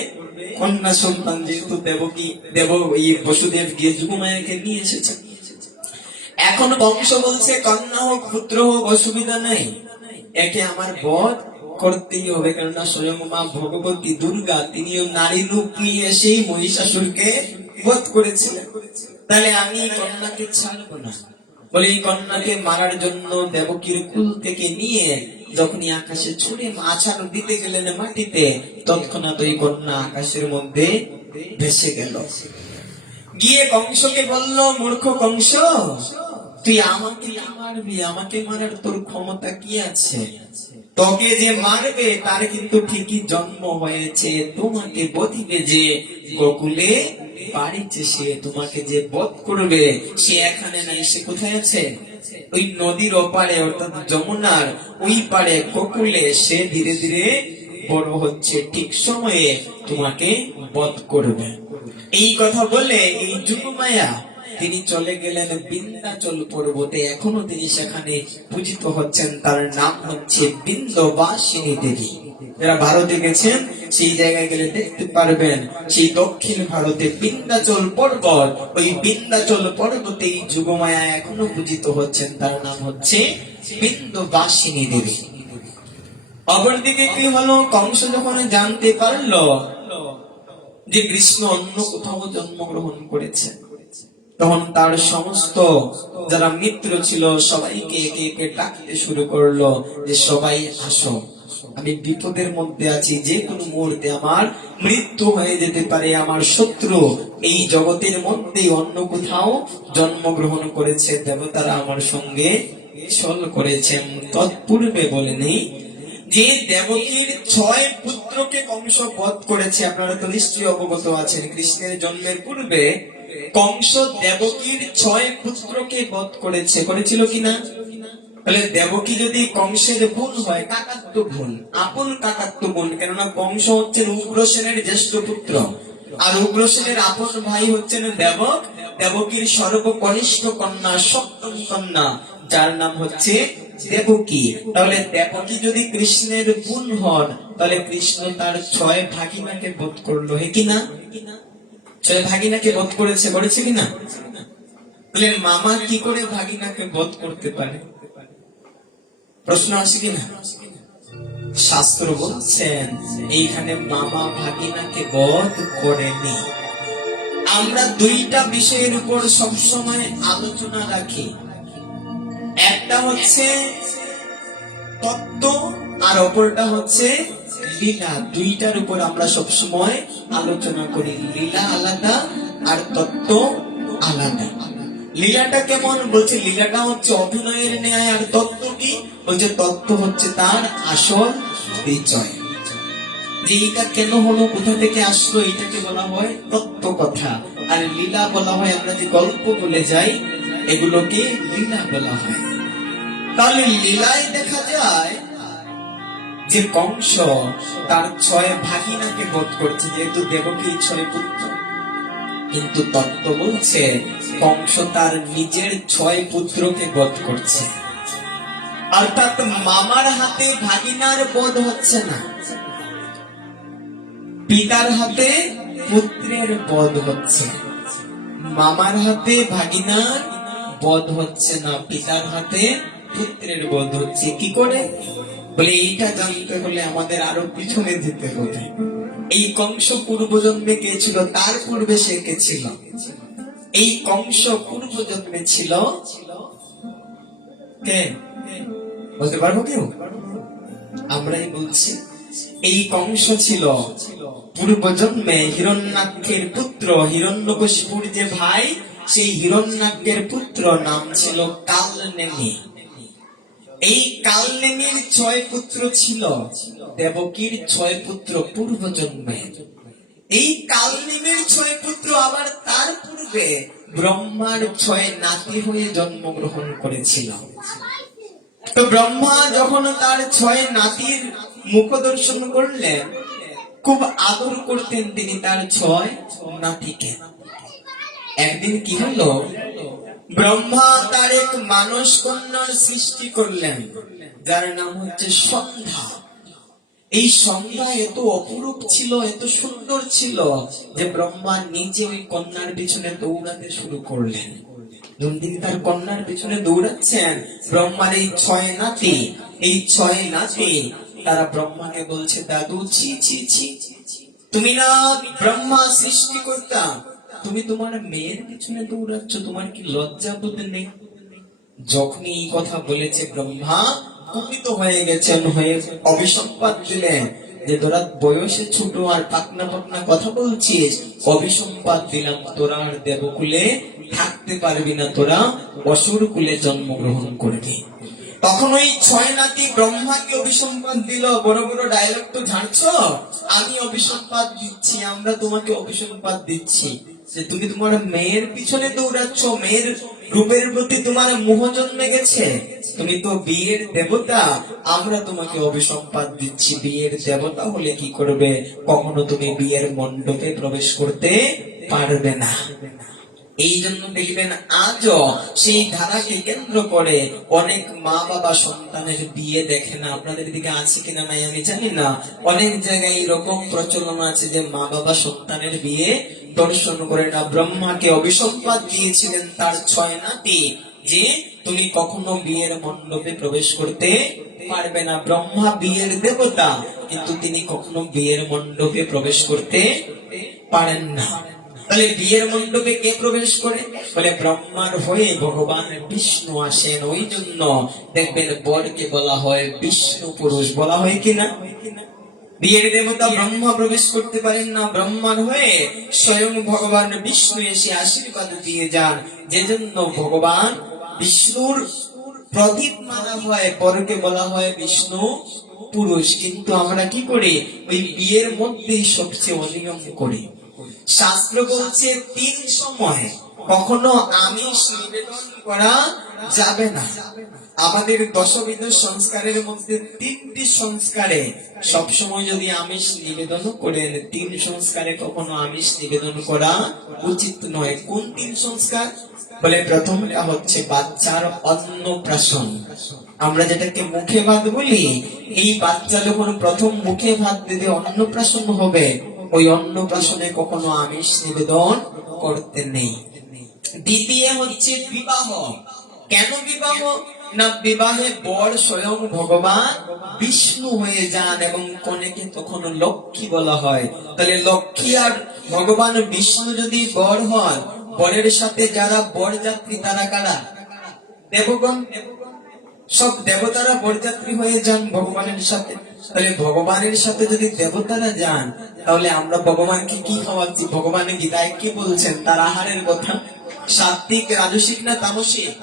কন্যা সন্তান। যেহেতু বসুদেব গিয়ে যুগমায়াকে নিয়ে এসেছে, এখন বংশ বলছে কন্যা হোক পুত্র হোক অসুবিধা নেই, একে আমার বধ করতেই হবে। কেননা স্বয়ং মা ভগবতী দুর্গা তিনিও নারী রূপ নিয়ে সেই মহিষাসুরকে বধ করেছিলেন। তাহলে আমি কন্যাকে ছাড়বো না। বলে এই কন্যাকে মারার জন্য দেবকীর কুল থেকে নিয়ে যখনই আকাশে ছুড়ে আছাড় দিতে গেলেন মাটিতে, তৎক্ষণাৎ ওই কন্যা আকাশের মধ্যে ভেসে গেল। গিয়ে কংসকে বলল, মূর্খ কংস, তুই আমাকে মারবি? আমাকে মারার তোর ক্ষমতা কি আছে? তোকে যে মারবে তার কিন্তু ঠিকই জন্ম হয়েছে। তোমাকে বধিবে যে গোকুলে বাড়িতে, সে তোমাকে যে বধ করবে সে এখানে নাই। সে কোথায় আছে? ওই নদীর ওপারে, অর্থাৎ যমুনার ওই পারে গোকুলে। সে ধীরে ধীরে বড় হচ্ছে, ঠিক সময়ে তোমাকে বধ করবে। এই কথা বলে এই যুগমায়া তিনি চলে গেলেন বিন্ধ্যাচল পর্বতে। এখনো তিনি সেখানে পূজিত হচ্ছেন। তার নাম হচ্ছে বিন্ধ্যবাসিনী দেবী। যারা ভারতে গেছেন সেই জায়গায় গেলে দেখতে পারবেন, সেই দক্ষিণ ভারতে বিন্ধ্যাচল পর্বত, ওই বিন্ধ্যাচল পর্বতে এই যুগমায়া এখনো পূজিত হচ্ছেন। তার নাম হচ্ছে বিন্ধ্যবাসিনী দেবী। অপরদিকে কি হলো, কংস যখন জানতে পারলো যে কৃষ্ণ অন্য কোথাও জন্মগ্রহণ করেছেন, তখন তার সমস্ত যারা মিত্র ছিল সবাইকে একে একে ডাকতে শুরু করলো যে সবাই আসো, আমি বিপদের মধ্যে আছি, যে কোনো মুহূর্তে আমার মৃত্যু হয়ে যেতে পারে। আমার শত্রু এই জগতের মধ্যে অন্য কোথাও জন্মগ্রহণ করেছে, দেবতারা আমার সঙ্গে ছল করেছেন। তৎপূর্বে বলেনি যে দেবকীর 6 পুত্রকে কংস বধ করেছে। আপনারা তো নিশ্চয়ই অবগত আছেন, কৃষ্ণের জন্মের পূর্বে কংস দেবকীর 6 পুত্রকে বধ করেছিল কিনা? তাহলে দেবকী যদি কংসের বোন হয়, কাকাত্ব বোন, আপন কাকাত্ব বোন, কেননা কংস হচ্ছেন উগ্রসেনের জ্যেষ্ঠ পুত্র, আর উগ্রসেনের আপন ভাই হচ্ছেন দেবক। দেবকীর সর্বকনিষ্ঠ কন্যা, সপ্তম কন্যা, যার নাম হচ্ছে দেবকী। তাহলে দেবকী যদি কৃষ্ণের বোন হন, তাহলে কৃষ্ণ তার 6 ভাগিনাকে বধ করলো, হে কিনা? 6 ভাগিনাকে বধ করেছে কিনা? তাহলে মামা কি করে ভাগিনাকে বধ করতে পারে? প্রশ্ন আসে কিনা? শাস্ত্র বলছেন এইখানে মামা ভাগিনাকে বধ করেনি। আমরা দুইটা বিষয়ের উপর সবসময় আলোচনা রাখি, একটা হচ্ছে তত্ত্ব আর অপরটা হচ্ছে লীলা। দুইটার উপর আমরা সবসময় আলোচনা করি। লীলা আলাদা আর তত্ত্ব আলাদা। লীলাটা কেমন? বলছে লীলাটা হচ্ছে অভিনয়ের ন্যায়। আর তত্ত্ব কি? বলছে তত্ত্ব হচ্ছে তার আসল পরিচয়। যে এটা কেন হলো, কোথা থেকে আসলো, এটাকে বলা হয় তত্ত্ব কথা। আর লীলা বলা হয় আমরা যে গল্প বলে যাই, এগুলোকে লীলা বলা হয়। তাহলে লীলায় দেখা যায় যে কংস তার 6 ভাগিনাকে বধ করছে, যেহেতু দেবকীর 6 পুত্র। কিন্তু তত্ত্ব বলছে কংস তার নিজের 6 পুত্রকে বধ করছে। অর্থাৎ মামার হাতে ভাগিনার বধ হচ্ছে না, পিতার হাতে পুত্রের বধ হচ্ছে। মামার হাতে ভাগিনার বধ হচ্ছে না, পিতার হাতে পুত্রের বধ হচ্ছে। কি করে? বলে এইটা জানতে হলে আমাদের আরো পিছনে যেতে হবে। এই কংস পূর্বজন্মে কে ছিল, তার পূর্বে সে কে ছিল? এই কংস পূর্বজন্মে ছিল কে? বলতে পারবো কেউ? আমরাই বলছি। এই কংস ছিল পূর্বজন্মে হিরণ্যাক্ষের পুত্র, হিরণ্যকশিপুর যে ভাই, সেই হিরণ্যাক্ষের পুত্র নাম ছিল কালনেমি। এই কালনেমির 6 পুত্র ছিল, দেবকীর 6 পুত্র পূর্বজন্মে। এই কালনেমির 6 পুত্র আবার তার পূর্বে ব্রহ্মার 6 নাতি হয়ে জন্মগ্রহণ করেছিল। তো ব্রহ্মা যখন তার 6 নাতির মুখ দর্শন করলেন, খুব আদর করতেন তিনি তার 6 নাতিকে। একদিন কি হলো, ব্রহ্মা তার এক মানস কন্যার সৃষ্টি করলেন, যার নাম হচ্ছে সন্ধ্যা। এই সন্ধ্যা এত অপরূপ ছিল, এত সুন্দর ছিল যে ব্রহ্মা নিজে ওই কন্যার পিছনে দৌড়াতে শুরু করলেন। যখন তিনি তার কন্যার পিছনে দৌড়াচ্ছেন, ব্রহ্মার এই 6 নাতি, এই 6 নাতি তারা ব্রহ্মাকে বলছে, দাদু ছি ছি ছি, তুমি না ব্রহ্মা সৃষ্টিকর্তা, তুমি তোমার মেয়ের পিছনে দৌড়াচ্ছ, তোমার কি লজ্জা বোধ নেই? যখন এই কথা বলেছে, ব্রহ্মা কুপিত হয়ে গেছেন, হয়ে অভিসম্পাত দিলেন যে তোরা বয়সে ছোট আর পাকনা পাকনা কথা বলছিস, অভিসম্পাত দিলাম, তোরা আর দেবকুলে থাকতে পারবি না, তোরা অসুর কুলে জন্মগ্রহণ করবি। তখন ওই 6 নাতি ব্রহ্মাকে অভিসম্পাত দিল, বড় বড় ডায়লগ তো ঝাড়ছো, আমি অভিসম্পাত দিচ্ছি, আমরা তোমাকে অভিসম্পাত দিচ্ছি যে তুমি তোমার মেয়ের পিছনে দৌড়াচ্ছ, মেয়ের রূপের প্রতি তোমার মোহ জন্মে গেছে, তুমি তো বিয়ের দেবতা, আমরা তোমাকে অভিসম্পাত দিচ্ছি। বিয়ের দেবতা হলে কি করবে, কখনো তুমি বিয়ের মণ্ডপে প্রবেশ করতে পারবে না। এই জন্য দেখবেন আজও সেই ধারাকে কেন্দ্র করে অনেক মা বাবা সন্তানের বিয়ে দেখে না। আপনাদের দিকে আছে কিনা নাই আমি জানি না, অনেক জায়গায় এরকম প্রচলন আছে যে মা বাবা সন্তানের বিয়ে দর্শন করে না। ব্রহ্মাকে অভিসম্পাত দিয়েছিলেন তার 6 নাতি যে তুমি কখনো বিয়ের মণ্ডপে প্রবেশ করতে পারবে না। ব্রহ্মা বিয়ের দেবতা, কিন্তু তিনি কখনো বিয়ের মণ্ডপে প্রবেশ করতে পারেন না। তাহলে বিয়ের মণ্ডপে কে প্রবেশ করে? বলে ব্রহ্মার হয়ে ভগবান বিষ্ণু আসেন। ওই জন্য দেখবেন বরকে বলা হয় বিষ্ণু পুরুষ, বলা হয় কিনা? বিয়ের দেবতা ব্রহ্মা প্রবেশ করতে পারেন না, ব্রহ্মার হয়ে স্বয়ং ভগবান বিষ্ণু এসে আশীর্বাদ দিয়ে যান। যে জন্য ভগবান বিষ্ণুর প্রদীপ মানা হয়, বরকে বলা হয় বিষ্ণু পুরুষ। কিন্তু আমরা কি করি, ওই বিয়ের মধ্যেই সবচেয়ে অনিয়ম করি। শাস্ত্র বলছে 3 সময় কখনো আমিষ নিবেদন করা যাবে না। আমাদের 10বিধ সংস্কারের মধ্যে 3টি সংস্কারে সবসময় যদি আমিষ নিবেদন করেন, 3 সংস্কারে কখনো আমিষ নিবেদন করা উচিত নয়। কোন 3 সংস্কার? বলে প্রথমটা হচ্ছে বাচ্চার অন্নপ্রাশন। আমরা যেটাকে মুখে ভাত বলি, এই বাচ্চা যখন প্রথম মুখে ভাত দিতে অন্নপ্রাশন হবে, ওই অন্নপ্রাশনে কখনো আমিষ নিবেদন করতে নেই। দ্বিতীয় হচ্ছে বিবাহ। কেন বিবাহ? না, বিবাহে বর স্বয়ং ভগবান বিষ্ণু হয়ে যান এবং কনেকে তখন লক্ষ্মী বলা হয়। তাহলে লক্ষ্মী আর ভগবান বিষ্ণু যদি বর হন, বরের সাথে যারা বরযাত্রী তারা কারা? দেবগণ। সব দেবতারা বরযাত্রী হয়ে যান ভগবানের সাথে। তাহলে ভগবানের সাথে যদি দেবতারা যান, তাহলে আমরা ভগবানকে কি খাওয়াচ্ছি? ভগবান গীতায় কি বলছেন তার আহারের কথা? সাত্বিক, রাজসিক না তামসিক?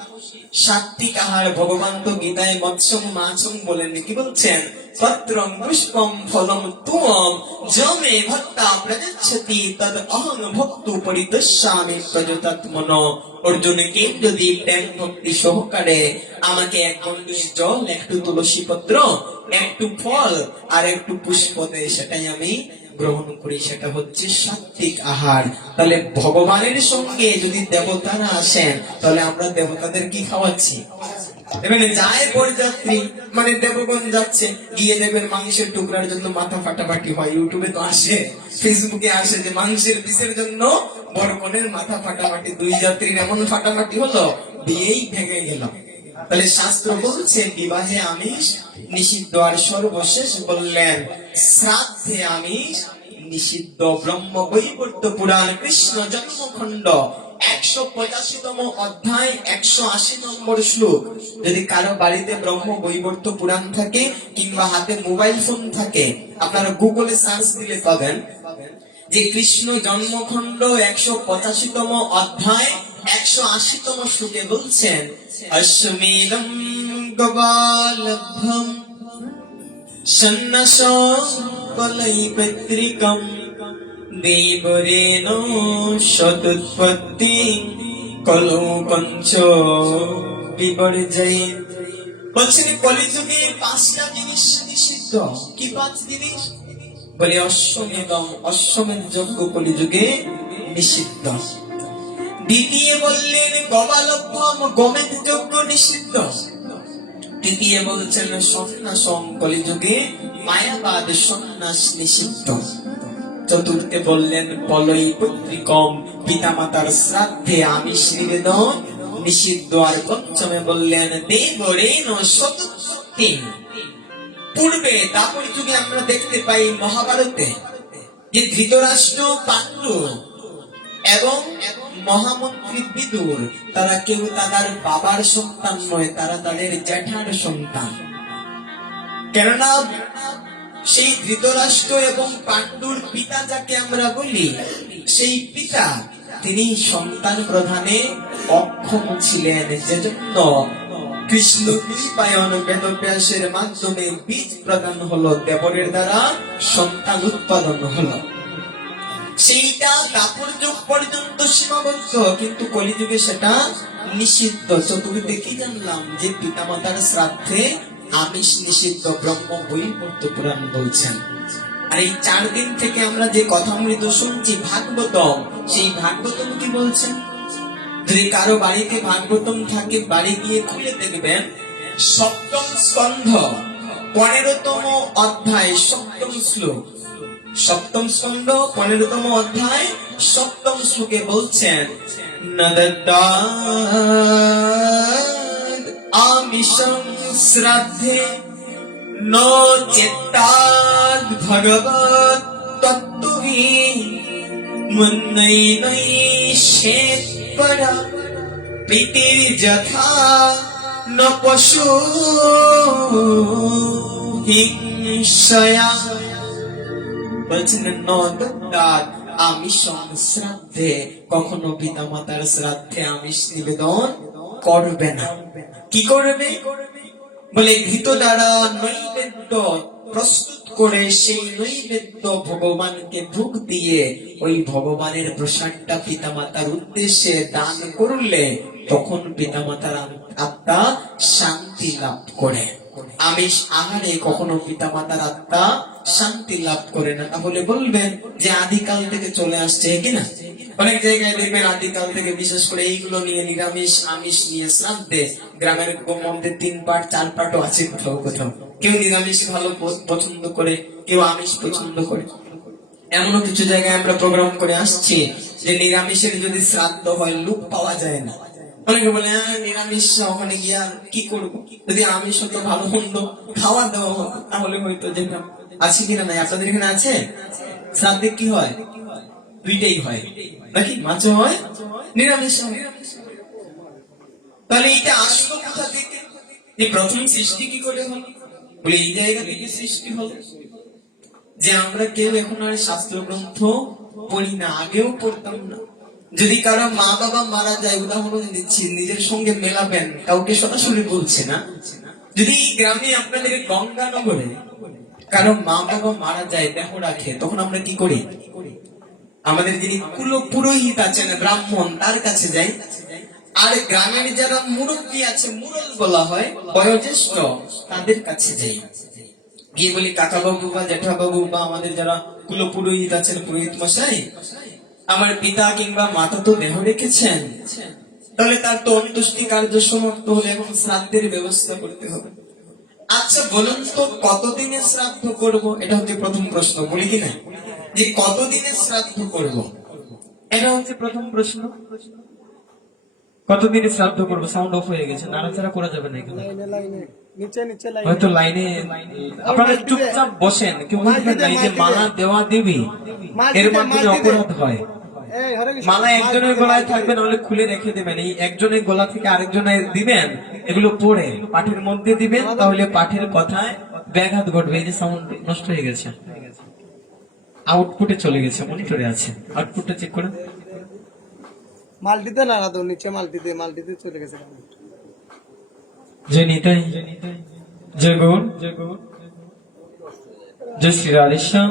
সাত্বিক আহার। ভগবান তো গীতায় মৎস্যম মাছম বলেন, কি বলছেন? পত্রম পুষ্পম ফলম তুম যমে ভক্তা প্রযচ্ছতি তদ অহং ভক্তু পরিদস্যামি প্রযতাত্মনো। অর্জুনকে যদি প্রেম ভক্তি সহকারে আমাকে 1 গণ্ডূষ জল, একটু তুলসী পত্র, একটু ফল আর একটু পুষ্প দেয়, সেটাই আমি গ্রহণ করি, সেটা হচ্ছে সাত্বিক আহার। তাহলে ভগবানের সঙ্গে যদি দেবতারা আসেন, তাহলে আমরা দেবতাদের কি খাওয়াচ্ছি? এখানে যায় বরযাত্রী, মানে দেবগণ যাচ্ছে, গিয়ে দেখবেন মাংসের টুকরার জন্য মাথা ফাটাফাটি হয়। ইউটিউবে তো আসে, ফেসবুকে আসে যে মাংসের পিসের জন্য বরকনের মাথা ফাটাফাটি। 2 যাত্রীর এমন ফাটাফাটি হলো, দিয়েই ভেঙে গেল। তাহলে শাস্ত্র বলছে বিবাহে আমিষ নিষিদ্ধ। আর সর্বশেষ বললেন শ্রাদ্ধে আমিষ নিষিদ্ধ। ব্রহ্ম বৈবর্ত পুরাণ কৃষ্ণ জন্মখণ্ড 185তম অধ্যায় 180 নম্বর শ্লোক। যদি কারো বাড়িতে ব্রহ্ম বৈবর্ত পুরাণ থাকে কিংবা হাতে মোবাইল ফোন থাকে, আপনারা গুগলে সার্চ দিলে পাবেন যে কৃষ্ণ জন্মখণ্ড 185তম অধ্যায় 180তম শ্লোকে বলছেন অশ্বমেধম গবালভ্যম সন্ন্যাসো কলৈপত্রিকম দেবরেণ সদুৎপত্তি কলোকঞ্চ বিবর্জয়। বলছেন কলিযুগে 5টা জিনিস নিষিদ্ধ। কি 5 জিনিস? বলে অশ্বমেধম, অশ্বমেধ যজ্ঞ কলিযুগে নিষিদ্ধ। দ্বিতীয় বললেন গবালভ্যম, গোমেধ যজ্ঞ নিষিদ্ধ। তৃতীয় বলছেন সন্ন্যাসম, কলিযুগে মায়াবাদ সন্ন্যাস নিষিদ্ধ। চতুর্থে বললেন পলৈপত্রিকম, পিতামাতার শ্রাদ্ধে আমিষ নিবেদন নিষিদ্ধ। আর পঞ্চমে বললেন দেবরেণ সদুৎপত্তি। পূর্বে দাপর যুগে আমরা দেখতে পাই মহাভারতে যে ধৃতরাষ্ট্র, পাণ্ডু এবং মহামন্ত্রী বিদুর, তারা কেউ তাদের বাবার সন্তান নয়, তারা তাদের জ্যাঠার সন্তান। কেননা সেই ধৃতরাষ্ট্র এবং পাণ্ডুর পিতা যাকে আমরা বলি, সেই পিতা তিনি সন্তান প্রদানে অক্ষম ছিলেন। সেজন্য কৃষ্ণ কৃপায়ন বেদব্যাসের মাধ্যমে বীজ প্রদান হলো, দেবরের দ্বারা সন্তান উৎপাদন হলো। সেইটা দাপর যুগ পর্যন্ত সীমাবদ্ধ, কিন্তু কলিযুগে সেটা নিষিদ্ধ। চতুর্থে কি জানলাম? যে পিতামাতার শ্রাদ্ধে আমিষ নিষিদ্ধ, ব্রহ্ম বৈবর্ত পুরাণ বলছেন। আর এই 4 দিন থেকে আমরা যে কথামৃত শুনছি ভাগবতম, সেই ভাগবতম কি বলছেন? যদি কারো বাড়িতে ভাগবতম থাকে, বাড়ি গিয়ে খুলে দেখবেন 7ম স্কন্ধ 15তম অধ্যায় 7ম শ্লোক। 7ম স্কন্ধ 15তম অধ্যায় 7ম শ্লোকে বলছেন নদদাদ আমিষং শ্রাদ্ধে ন চেত্তাদ ভগবত তত্ত্বহি মুন্নৈনৈ শেৎপরা প্রীতির যথা ন পশু হিংসয়া। বলছেন নদদাদ আমিষ শ্রাদ্ধে, কখনো পিতামাতার শ্রাদ্ধে আমিষ নিবেদন করবে না। কি করবে? বলে ঘৃত দ্বারা নৈবেদ্য প্রস্তুত করে সেই নৈবেদ্য ভগবানকে ভোগ দিয়ে ওই ভগবানের প্রসাদটা পিতামাতার উদ্দেশ্যে দান করলে তখন পিতামাতার আত্মা শান্তি লাভ করে। আমিষ আহারে কখনো পিতামাতার আত্মা শান্তি লাভ করে না। তাহলে বলবেন যে আদিকাল থেকে চলে আসছে কিনা? অনেক জায়গায় দেখবেন আদিকাল থেকে, বিশেষ করে এইগুলো নিয়ে নিরামিষ আমিষ নিয়ে শ্রাদ্ধে গ্রামের মধ্যে 3 পাঠ 4 পাঠও আছে কোথাও কোথাও। কেউ নিরামিষ ভালো পছন্দ করে, কেউ আমিষ পছন্দ করে। এমনও কিছু জায়গায় আমরা প্রোগ্রাম করে আসছি যে নিরামিষের যদি শ্রাদ্ধ হয় লোক পাওয়া যায় না। অনেকে বলে নিরামিষ ওখানে গিয়ে আর কি করবো, যদি আমিষ হতো ভালো মন্দ খাওয়া দাওয়া হতো তাহলে হয়তো যেতাম। আছে কিনা? নাই। আপনাদের এখানে আছে? শ্রাদ্ধে কি হয়? 2টাই হয় নাকি? মাছও হয়, নিরামিষ হয়। তাহলে এটা আসলো কোথা থেকে? এই প্রথম সৃষ্টি কি করে হলো? বলে এই জায়গা থেকে সৃষ্টি হলো যে আমরা কেউ এখন আর শাস্ত্র গ্রন্থ পড়ি না, আগেও পড়তাম না। যদি কারো মা বাবা মারা যায়, উদাহরণ দিচ্ছি, নিজের সঙ্গে মেলাবেন, কাউকে সরাসরি বলছে না। যদি এই গ্রামে আপনাদের গঙ্গানগরে কারো মা বাবা মারা যায়, দেহ রাখে, তখন আমরা কি করি? আমাদের যিনি কুল পুরোহিত আছেন, ব্রাহ্মণ, তার কাছে যাই। আর গ্রামের যারা মুরব্বী আছে, মুরল বলা হয়, বয়োজ্যেষ্ঠ, তাদের কাছে যাই। গিয়ে বলি কাকা বাবু বা জ্যাঠা বাবু বা আমাদের যারা কুল পুরোহিত আছেন, পুরোহিত মশাই, আমার পিতা কিংবা মাতা তো দেহ রেখেছেন, তাহলে তার তো অন্ত্যেষ্টি কার্য সমাপ্ত হলে এখন শ্রাদ্ধের ব্যবস্থা করতে হবে। আচ্ছা বলুন তো কতদিনে শ্রাদ্ধ করব? এটা হচ্ছে প্রথম প্রশ্ন। বলি কিনা যে কতদিনে শ্রাদ্ধ করব, এটা হচ্ছে প্রথম প্রশ্ন। কতদিনে শ্রাদ্ধ করবো? সাউন্ড অফ হয়ে গেছে, নাড়াচাড়া করা যাবে না এখানে। হয়তো লাইনে আপনারা চুপচাপ বসেন, কেউ উঠবেন না। এই যে মালা দেওয়া দেবী, এর মাধ্যমে অপরাধ হয়। মালা একজনের গলায় থাকবে, নাহলে খুলে রেখে দেবেন। এই একজনের গলা থেকে আরেকজনের দিবেন, এগুলো পড়ে পাঠের মধ্যে দিবেন, তাহলে পাঠের কথায় ব্যাঘাত ঘটবে। এই যে সাউন্ড নষ্ট হয়ে গেছে, আউটপুটে চলে গেছে, মনিটরে আছে, আউটপুটটা চেক করে। মাল্টিতে না তো নিচে মাল্টিতে চলে গেছে। জয় নিতাই, জয় গৌর, জয় শ্রী রাধেশ্যাম।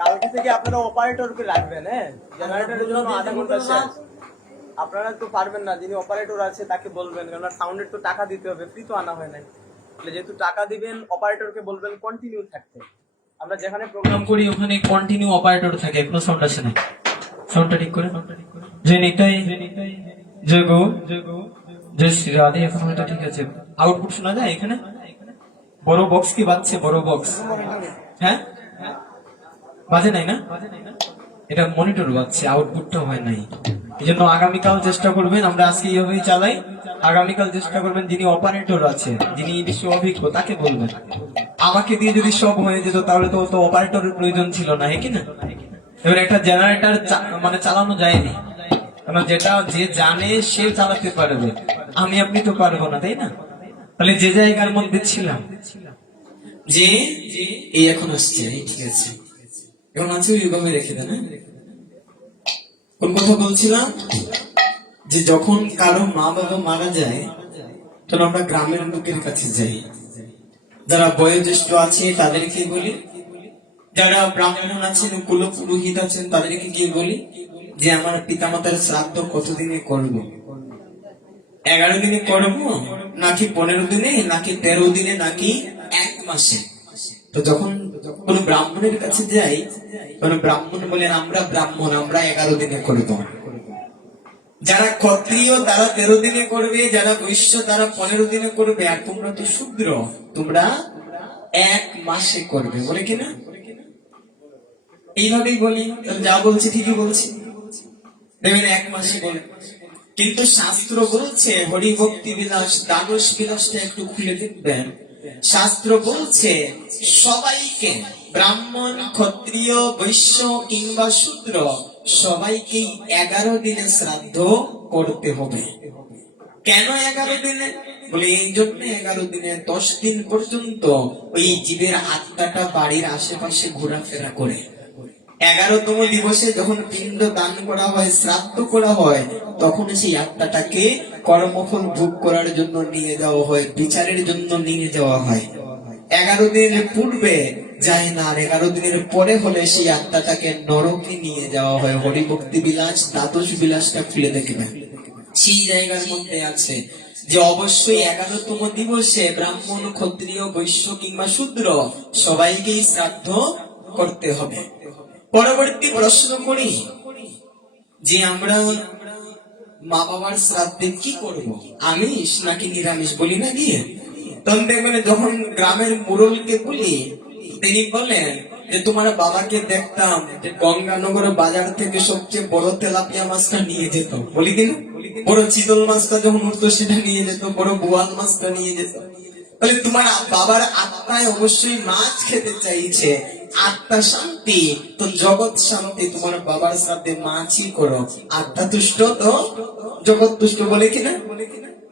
কালকে থেকে আপনারা অপারেটরকে রাখবেন, হ্যাঁ, জেনারেটরের জন্য আধা ঘন্টা শেষ। আপনারা তো পারবেন না, যিনি অপারেটর আছে তাকে বলবেন, কারণ সাউন্ডের তো টাকা দিতে হবে, ফ্রি তো আনা হয় নাই। তাহলে যেহেতু টাকা দিবেন, অপারেটরকে বলবেন কন্টিনিউ থাকতে। আমরা যেখানে প্রোগ্রাম করি ওখানে কন্টিনিউ অপারেটর থাকে, কোনো সাউন্ড আসে না। সাউন্ডটা ঠিক করে। জয় নিতাই, জয় গৌ, জয় শ্রী রাধে। এখন হয়তো ঠিক আছে, আউটপুট শোনা যায় এখানে। বড় বক্স কি বাজছে? বড় বক্স, হ্যাঁ বাজে নাই না? এটা মনিটর বাজছে, আউটপুটটা হয় নাই। এই জন্য আগামীকাল চেষ্টা করবেন, আমরা আজকে এইভাবেই চালাই। আগামীকাল চেষ্টা করবেন, যিনি অপারেটর আছে, যিনি এই বিষয়ে অভিজ্ঞ, তাকে বলবেন। আমাকে দিয়ে যদি সব হয়ে যেত তাহলে তো অপারেটরের প্রয়োজন ছিল না, হ্যাঁ কি না? এবার একটা জেনারেটর মানে চালানো যায়নি, কারণ যেটা যে জানে সে চালাতে পারবে, আমি আপনি তো পারবো না, তাই না? তাহলে যে জায়গার মধ্যে ছিলাম, যে এই এখন আসছে, এই ঠিক আছে, এখন আছে ওইভাবে রেখে দেন। হ্যাঁ? কোন কথা বলছিলাম? যে যখন কারো মা বাবা মারা যায়, তখন আমরা গ্রামের লোকের কাছে যাই। যারা বয়োজ্যেষ্ঠ আছে তাদেরকে বলি, যারা ব্রাহ্মণ আছেন, কুল পুরোহিত আছেন, তাদেরকে কি বলি যে আমার পিতামাতার শ্রাদ্ধ কতদিনে করব? 11 দিনে করব, নাকি 15 দিনে, নাকি 13 দিনে, নাকি 1 মাসে? তো যখন কোন ব্রাহ্মণের কাছে যাই, তখন ব্রাহ্মণ বলেন আমরা ব্রাহ্মণ, আমরা 11 দিনে করব। যারা ক্ষত্রিয় তারা 13 দিনে করবে, যারা বৈশ্য তারা 15 দিনে করবে, আর তোমরা তো শূদ্র, তোমরা 1 মাসে করবে, বলে কিনা? এইভাবেই বলি। যা বলছি ঠিকই বলছি, দেখবেন 1 মাসে বলে। কিন্তু শাস্ত্র বলছে, হরি ভক্তি বিলাস দানস বিলাসটা একটু খুলে দেখবেন। শাস্ত্র বলছে সবাইকে, ব্রাহ্মণ, ক্ষত্রিয়, বৈশ্য কিংবা শূদ্র, সবাইকেই 11 দিনে শ্রাদ্ধ করতে হবে। কেন 11 দিনে? বলে এই জন্য 11 দিনে 10 দিন পর্যন্ত ওই জীবের আত্মাটা বাড়ির আশেপাশে ঘোরাফেরা করে। 11তম দিবসে যখন পিণ্ড দান করা হয়, শ্রাদ্ধ করা হয়, তখন সেই আত্মাটাকে কর্মফল ভোগ করার জন্য নিয়ে যাওয়া হয়, বিচারের জন্য নিয়ে যাওয়া হয়। 11 দিনের পূর্বে যায় না, আর 11 দিনের পরে হলে সেই আত্মাটাকে নরকে নিয়ে যাওয়া হয়। হরিভক্তি বিলাস দ্বাদশ বিলাসটা খুলে দেখবেন, সেই জায়গার মধ্যে আছে যে অবশ্যই 11তম দিবসে ব্রাহ্মণ, ক্ষত্রিয়, বৈশ্য কিংবা শূদ্র সবাইকেই শ্রাদ্ধ করতে হবে। পরবর্তী প্রশ্ন করি যে আমরা মা বাবার শ্রাদ্ধে কি করব, আমিষ নাকি নিরামিষ? বলি না গিয়ে, তখন দেখবেন যখন গ্রামের মুরলকে বলি, তিনি বলেন যে তোমার বাবাকে দেখতাম যে গঙ্গানগর বাজার থেকে সবচেয়ে বড় তেলাপিয়া মাছটা নিয়ে যেত, বলি কিনা? বড় চিতল মাছটা যখন উঠতো সেটা নিয়ে যেত, বড় বোয়াল মাছটা নিয়ে যেত। তাহলে তোমার বাবার আত্মায় অবশ্যই মাছ খেতে চাইছে, আত্মা শান্তি তো জগৎ শান্তি। তোমার বাবার সাথে মাছই করো, আত্মা তুষ্ট তো জগৎ তুষ্ট, বলে কিনা?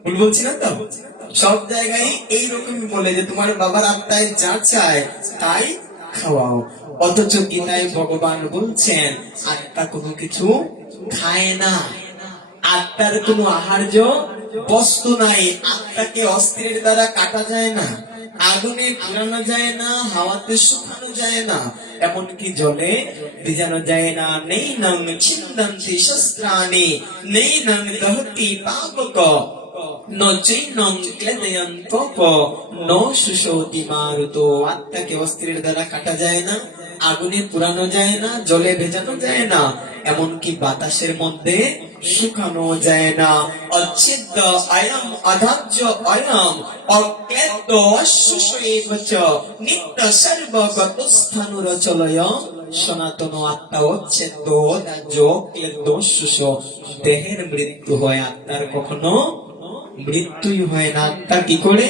ভুল বলছি না তো? সব জায়গায় এইরকমই বলে যে তোমার বাবার আত্মায় যা চায় তাই খাওয়াও। অথচ গীতায় ভগবান বলছেন আত্মা কোনো কিছু খায় না। আত্মার কোনো আহার্য বস্তু নাই। আত্মাকে অস্ত্রের দ্বারা কাটা যায় না, আগুনে পুরানো যায় না, হাওয়াতে শুকানো যায় না, এমনকি জলে ভিজানো যায় না। নেই নং ছিন্দন্তি শস্ত্রাণি, নেই নং দহতি পাবক, নচিন্নং ক্লেদয়ন্তপ, ন সুশোতি মারুতো। আত্মাকে অস্ত্রের দ্বারা কাটা যায় না, আগুনে পুরানো যায় না, জলে ভেজানো যায় না, এমনকি বাতাসের মধ্যে শুকানো যায় না। অচ্ছেদ্য অয়ম অধার্য অয়ম অক্লেদ্য অশুষয়েবচ নিত্য সর্বগত স্থানুরচলয়। সনাতন আত্মা অচ্ছেদ্য অধার্য অক্লেদ্য অশুষ। দেহের মৃত্যু হয়, আত্মার কখনো মৃত্যুই হয় না। আত্মা কি করে?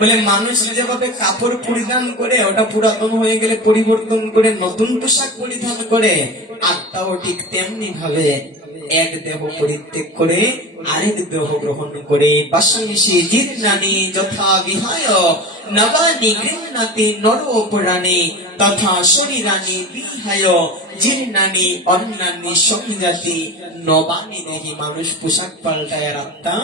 বলে মানুষ যেভাবে কাপড় পরিধান করে, ওটা পুরাতন হয়ে গেলে পরিবর্তন করে নতুন পোশাক পরিধান করে, আত্মাও ঠিক তেমনি ভাবে এক দেহ পরিত্যাগ করে আরেক দেহ গ্রহণ করে। বাসংসি জীর্ণানি যথা বিহায় নবানি গৃহণাতি নর পুরাণে, তথা শরীরানি বিহায় জীর্ণানি অন্যান্য সংজাতি নবানি দেহি। মানুষ পোশাক পাল্টায় আর আত্মা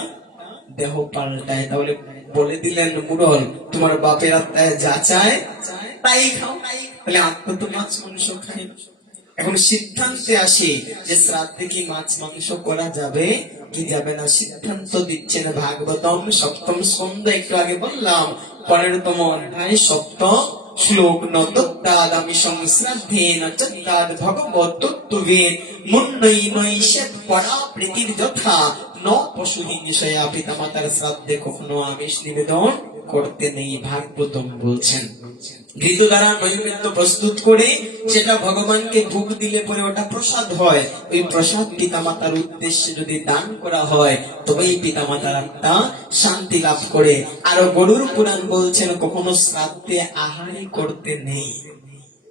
দেহ পাল্টায়। তাহলে বলে দিলেন মুরল, তোমার বাপের আত্মায় যা চায় তাই খাও। তাহলে আত্মা তো মাছ মাংস খায়। এখন সিদ্ধান্তে আসে যে শ্রাদ্ধে কি মাছ মাংস করা যাবে কি যাবে না, সিদ্ধান্ত দিচ্ছেন ভাগবতম সপ্তম স্কন্ধ। একটু আগে বললাম 15তম অধ্যায় 7ম শ্লোক। নদত্তাদামি সংশ্রাদ্ধেন চত্তাদ ভগবত তত্ত্ববেদ মুন্নৈনৈষ্যৎ পরা প্রীতির যথা ন পশু হিংসয়া। পিতামাতার শ্রাদ্ধে কখনো আমিষ নিবেদন করতে নেই, ভাগবতম বলছেন। ঘৃত দ্বারা নৈবেদ্য প্রস্তুত করে সেটা ভগবানকে ভোগ দিলে পরে ওটা প্রসাদ হয়। ওই প্রসাদ পিতামাতার উদ্দেশ্যে যদি দান করা হয় তবেই পিতামাতার আত্মা শান্তি লাভ করে। আর গরুর পুরাণ বলছেন কখনো শ্রাদ্ধে আহারই করতে নেই।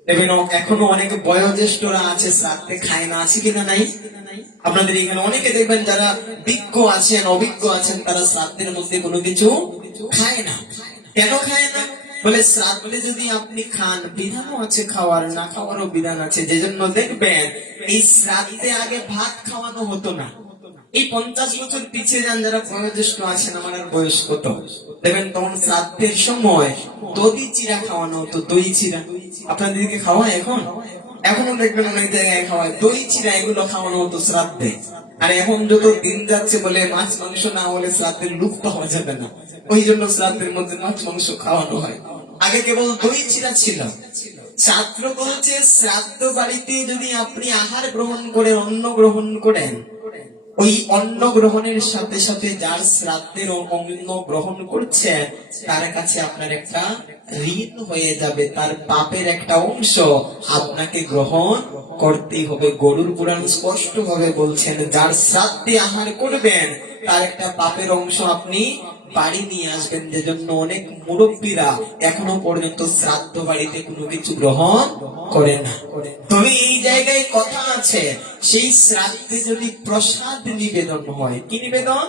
দেখবেন এখনো অনেক বয়োজ্যেষ্ঠরা আছে শ্রাদ্ধে খায় না, আছে কিনা নাই? আপনাদের এখানে অনেকে দেখবেন যারা বিজ্ঞ আছেন অভিজ্ঞ আছেন, তারা শ্রাদ্ধের মধ্যে কোনো কিছু খায় না। কেন খায় না? বলে শ্রাদ্ধে যদি আপনি খান, বিধানও আছে খাওয়ার, না খাওয়ারও বিধান আছে। যে জন্য দেখবেন এই শ্রাদ্ধে আগে ভাত খাওয়ানো হতো না। এই 50 বছর পিছিয়ে যান যারা বয়োজ্যেষ্ঠ আছেন, আমার আর বয়স কত, দেখবেন তখন শ্রাদ্ধের সময় দধি চিরা খাওয়ানো হতো, দই চিরা। আপনাদের দিকে খাওয়ায় এখন? এখনো দেখবেন অনেক জায়গায় খাওয়ায় দই চিরা, এগুলো খাওয়ানো হতো শ্রাদ্ধে। আর এখন যত দিন যাচ্ছে বলে মাছ মাংস না হলে শ্রাদ্ধের লুক পাওয়া যাবে না, ওই জন্য শ্রাদ্ধের মধ্যে মাছ মাংস খাওয়ানো হয়। আগে কেবল দই চিরা ছিল। শাস্ত্র বলছে শ্রাদ্ধ বাড়িতে যদি আপনি আহার গ্রহণ করে অন্ন গ্রহণ করেন, ওই অন্ন গ্রহণের সাথে সাথে যার শ্রাদ্ধের অন্ন গ্রহণ করছে তার কাছে আপনার একটা ঋণ হয়ে যাবে, তার পাপের একটা অংশ আপনাকে গ্রহণ করতেই হবে। গরুর পুরাণ স্পষ্ট ভাবে বলছেন যার শ্রাদ্ধে আহার করবেন তার একটা পাপের অংশ আপনি বাড়ি নিয়ে আসবেন। যে জন্য অনেক মুরব্বীরা এখনো পর্যন্ত শ্রাদ্ধ বাড়িতে কোনো কিছু গ্রহণ করে না। তবে এই জায়গায় কথা আছে, সেই শ্রাদ্ধে যদি প্রসাদ নিবেদন হয়, কি নিবেদন?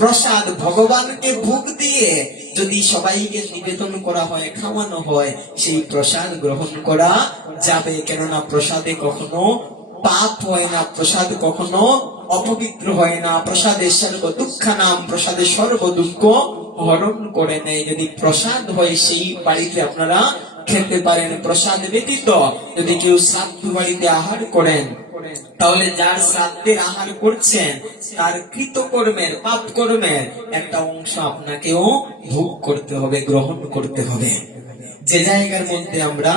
প্রসাদ, ভগবানকে ভোগ দিয়ে যদি সবাইকে নিবেদন করা হয়, খাওয়ানো হয়, সেই প্রসাদ গ্রহণ করা যাবে। কেননা প্রসাদে কখনো পাপ হয় না, প্রসাদ কখনো অপবিত্র হয় না। প্রসাদের সর্ব দুঃখ নাম, প্রসাদের সর্ব দুঃখ হরণ করে নেয়। যদি প্রসাদ হয় সেই বাড়িতে আপনারা খেতে পারেন। প্রসাদ ব্যতীত যদি কেউ শ্রাদ্ধ বাড়িতে আহার করেন, তাহলে যার শ্রাদ্ধের আহার করছেন তার কৃতকর্মের পাপ কর্মের একটা অংশ আপনাকেও ভোগ করতে হবে, গ্রহণ করতে হবে। যে জায়গার মধ্যে আমরা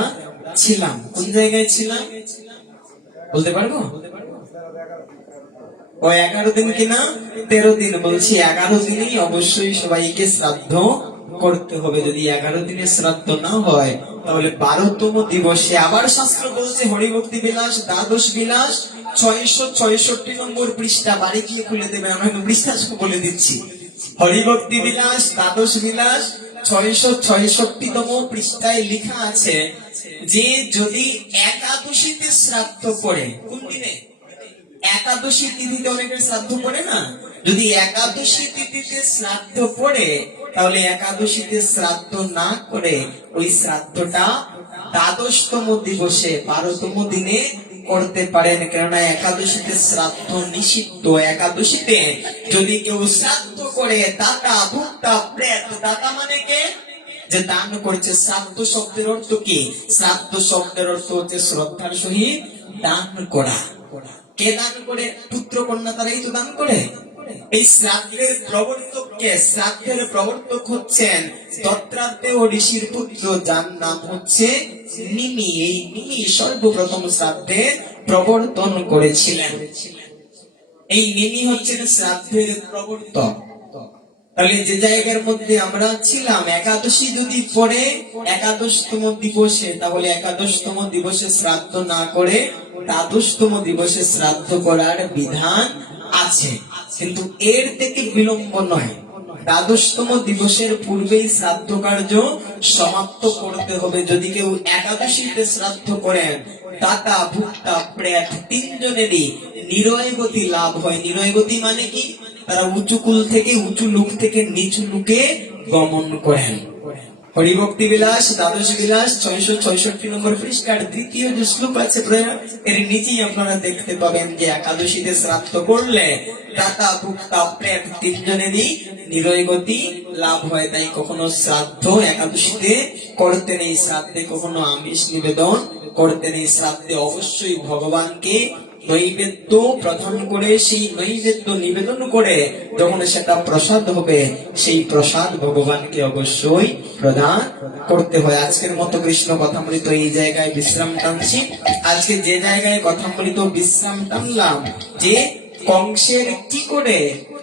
ছিলাম, কোন জায়গায় ছিলাম বলতে পারবো? ও 11 দিন কিনা 13 দিন, বলছি 11 দিনই অবশ্যই সবাইকে শ্রাদ্ধ করতে হবে। যদি 11 দিনের শ্রাদ্ধ না হয় তাহলে 12তম দিবসে আবার শাস্ত্র বলছে হরিভক্তি বিলাস দ্বাদশ বিলাস 666 নম্বর পৃষ্ঠা, বাড়ি গিয়ে খুলে দেবেন, আমি পৃষ্ঠা বলে দিচ্ছি। হরিভক্তি বিলাস দ্বাদশ বিলাস 666তম পৃষ্ঠায় লেখা আছে যে যদি একাদশীতে শ্রাদ্ধ করে, কোন দিনে? একাদশী তিথিতে অনেকের শ্রাদ্ধ পড়ে না, যদি একাদশী তিথিতে শ্রাদ্ধ পড়ে তাহলে একাদশীতে শ্রাদ্ধ না করে ওই শ্রাদ্ধটা দ্বাদশতম দিবসে 12তম দিনে করতে পারেন, কেননা একাদশীতে শ্রাদ্ধ নিষিদ্ধ। একাদশীতে যদি কেউ শ্রাদ্ধ করে, দাতা ভুক্তা প্রেত, দাতা মানে কে? যে দান করছে। শ্রাদ্ধ শব্দের অর্থ কি? শ্রাদ্ধ শব্দের অর্থ হচ্ছে শ্রদ্ধার সহিত দান করা। কে দান করে? পুত্র কন্যা, তারাই তো দান করে। এই শ্রাদ্ধের প্রবর্তক কে? শ্রাদ্ধের প্রবর্তক হচ্ছেন দত্তাত্রেয় ঋষির পুত্র, যার নাম হচ্ছে নিমি। এই নিমি সর্বপ্রথম শ্রাদ্ধের প্রবর্তন করেছিলেন। এই নিমি হচ্ছেন শ্রাদ্ধের প্রবর্তক। তাহলে যে জায়গার মধ্যে আমরা ছিলাম, একাদশী যদি পড়ে একাদশতম দিবসে, তাহলে একাদশতম দিবসে শ্রাদ্ধ না করে দ্বাদশতম দিবসে শ্রাদ্ধ করার বিধান আছে, কিন্তু এর থেকে বিলম্ব নয়। দ্বাদশতম দিবসের পূর্বেই শ্রাদ্ধ কার্য সমাপ্ত করতে হবে। যদি কেউ একাদশীতে শ্রাদ্ধ করেন, দাতা ভুক্তা প্রেত তিনজনেরই নিরয় গতি লাভ হয়। নিরয় গতি মানে কি? তারা উঁচু কুল থেকে, উঁচু লুক থেকে নিচু লুকে গমন করেন। হরিভক্তি বিলাস, দ্বাদশ বিলাস, 666 নম্বর পৃষ্ঠার দ্বিতীয় যে শ্লোক আছে এর নিচেই আপনারা দেখতে পাবেন যে একাদশীতে শ্রাদ্ধ করলে দাতা ভুক্তা প্রেত তিনজনেরই নিরয় গতি লাভ হয়। তাই কখনো শ্রাদ্ধ একাদশীতে করতে নেই, শ্রাদ্ধে কখনো আমিষ নিবেদন করতে নেই। শ্রাদ্ধে অবশ্যই ভগবানকে নৈবেদ্য প্রদান করে, সেই নৈবেদ্য নিবেদন করে যখন সেটা প্রসাদ হবে, সেই প্রসাদ ভগবানকে অবশ্যই প্রদান করতে হয়। আজকের মতো কৃষ্ণ কথামৃত এই জায়গায় বিশ্রাম টানছি। আজকে যে জায়গায় কথামৃত বিশ্রাম টানলাম, যে কংসের কি করে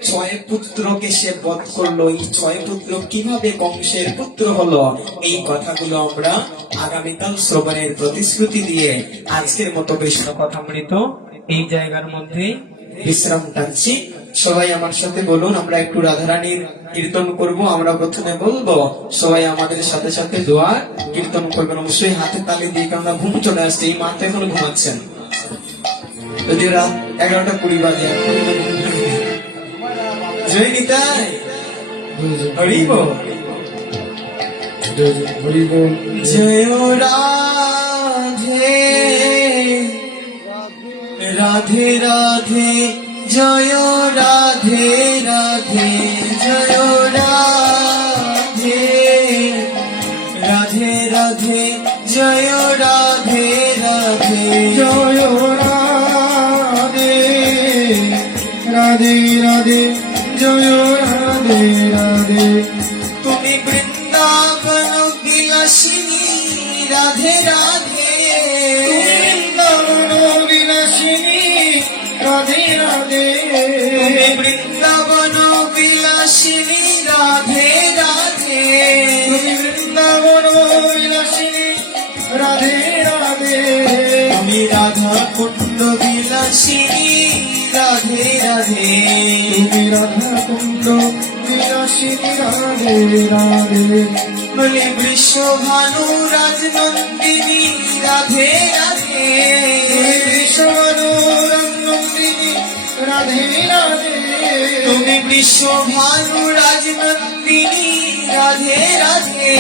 6 পুত্রকে সে বধ করলো, এই 6 পুত্র কিভাবে কংসের পুত্র হলো, এই কথাগুলো আমরা আগামীকাল শ্রবণের প্রতিশ্রুতি দিয়ে আজকের মতো কৃষ্ণ কথামৃত এই জায়গার মধ্যে বিশ্রাম টানছি। সবাই আমার সাথে বলুন, আমরা একটু রাধারানীর কীর্তন করব। আমরা প্রথমে বলবো, সবাই আমাদের সাথে সাথে দোয়া কীর্তন করবেন। অবশ্যই হাতে তালি দিয়ে, কারণ ঘুম চলে আসছে। এই মাঠে এখনো ঘুমাচ্ছেন, যদি রাত 11:20 বাজে। জয় নিতাই, হরি বল, জয় রাধে রাধে রাধে, জয় রাধে রাধে, জয় রাধে রাধে রাধে, জয় রাধে রাধে, জয় রাধে রাধে রাধে, জয় রাধে রাধে। তুমি বৃন্দাবন বিলাসিনী রাধে রাধে, বৃন্দাবন বিলাসিনী রাধে রাধে, তুমি বৃন্দাবন বিলাসিনী রাধে রাধে, তুমি বৃন্দাবন বিলাসিনী রাধে রাধে, তুমি রাধা কুণ্ড বিলাসিনী রাধে রাধে, তুমি রাধা কুণ্ড বিলাসিনী রাধে রাধে, বলে বৃষভানু রাজনন্দিনী রাধে রাধে, বৃষভানু রাজনন্দিনী রাধে রাধে, তুমি বৃষভানু রাজনন্দিনী রাধে রাধে,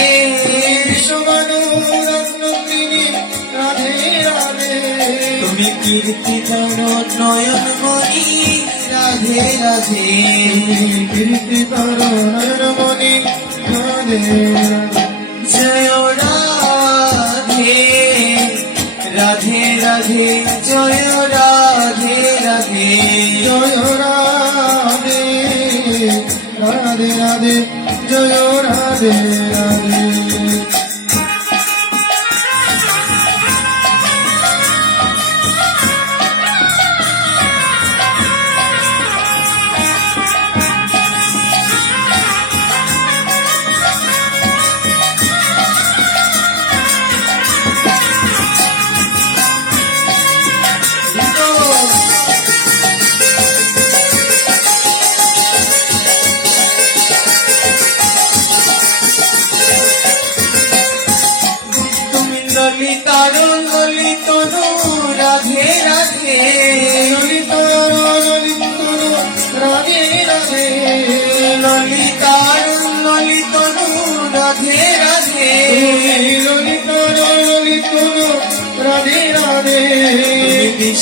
বৃষভানু রাজনন্দিনী রাধে রাধে, তুমি কীর্তিতর নয়নমণি রাধে রাধে, কীর্তিতর নয়নমণি রাধে রাধে, জয় রাধে রাধে রাধে, জয় রাধে রাধে, জয় রাধে রাধে রাধে, জয় রাধে রাধে। ললিতার ললিত রাধে রাধে, ললিতার ললিত রাধে রাধে, ললিতার ললিত রাধে রাধে, ললিতার ললিত রাধে রাধে,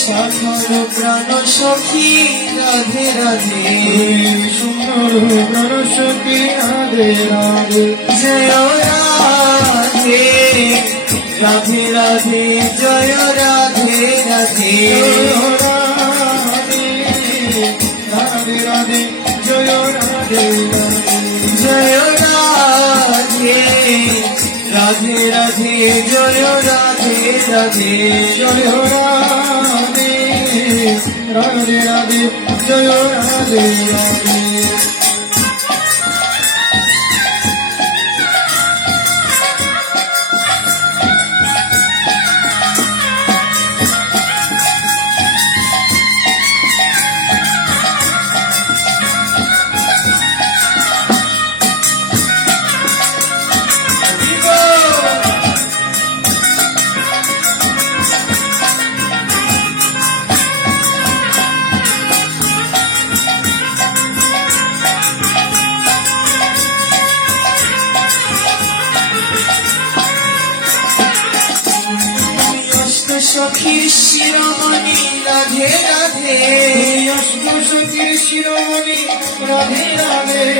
সাধন প্রাণ সখী রাধে রাধে সুন্দর প্রাণ সখী রাধে রাধে জয় রাধে রাধে রাধে জয় রাধে রাধে রাধে রাধে জয় রাধে জয় রাধে রাধে রাধে জয় রাধে রাধে জয় রাধে রাধে রাধে জয় রাধে রাধে সখীর শিরোমণি রাধে রাধে অষ্ট সখীর শিরোমণি রাধে রাধে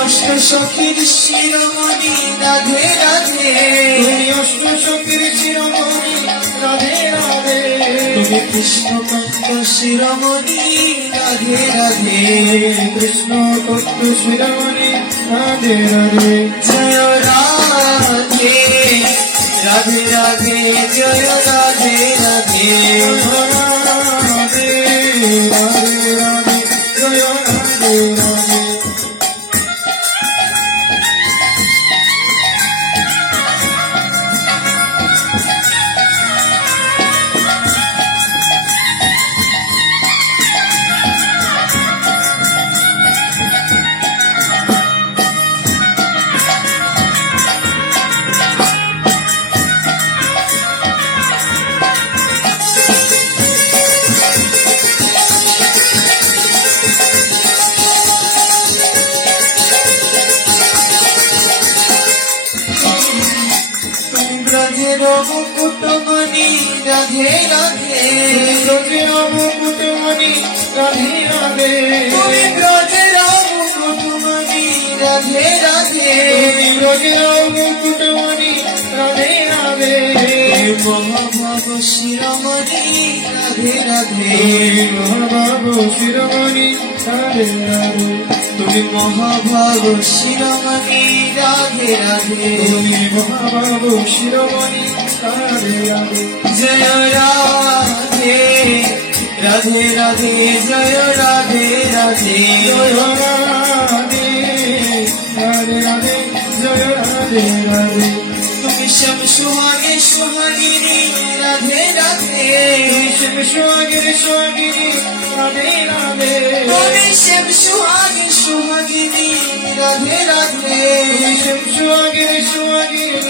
অষ্ট সখীর শিরোমণি রাধে রাধে অষ্ট সখীর শিরোমণি রাধে রাধে তুমি কৃষ্ণকান্ত শিরোমণি রাধে রাধে কৃষ্ণ তত্ত্ব শিরোমণি রাধে রাধে জয় রাধে রাধে রাধে জয় রাধে রাধে রাধে রাধে রাধে জয় রাধে রাধে রাধে মুকুটমণি রাধে রাধে রাধে মুকুটমণি রাধে রাধে তুমি ব্রজের মুকুটমণি রাধে রাধে রাধে মুকুটমণি রাধে রাধে মহাভাব শিরোমণি রাধে রাধে মহাভাব শিরোমণি রাধে রাধে তুমি মহাভাব শিরোমণি রাধে রাধে তুমি মহাভাব শিরোমণি রাধে রাধে জয় রাধে রাধে রাধে জয় রাধে রাধে জয় রাধে রাধে রাধে জয় রাধে রাধে তুমি শ্যাম সুহাগে সুহাগিনী রাধে রাধে শিব সোহাগিনী সোহাগিনী রাধে রাধে তুমি শ্যাম সুহাগে সুহাগিনী রাধে রাধে শিব সোহাগিনী সোহাগিনী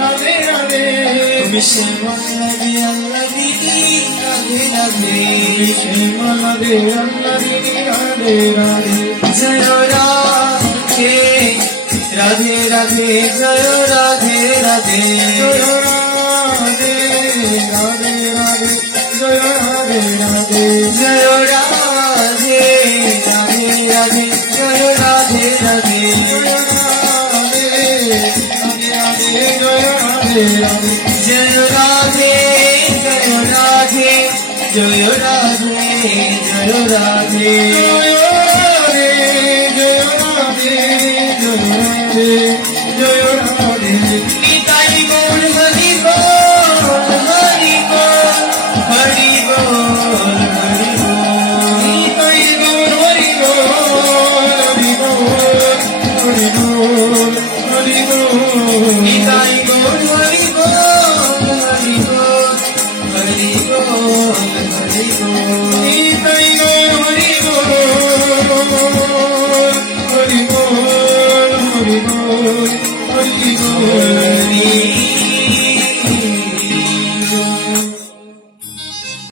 রাধে রাধে তুমি শ্যামলাদি আল্লাদিনী রাধে রাধে শ্যামলাদে আল্লাদিনী রাধে রাধে জয় রাধে রাধে রাধে জয় রাধে রাধে জয় রাধে রাধে রাধে জয় রাধে রাধে জয় রাধে রাধে রাধে জয় রাধে রাধে জয় রাধে রাধে রাধে জয় রাধে রাধে জয় রাধে জয় রাধে জয় রাধে জয় রাধে জয়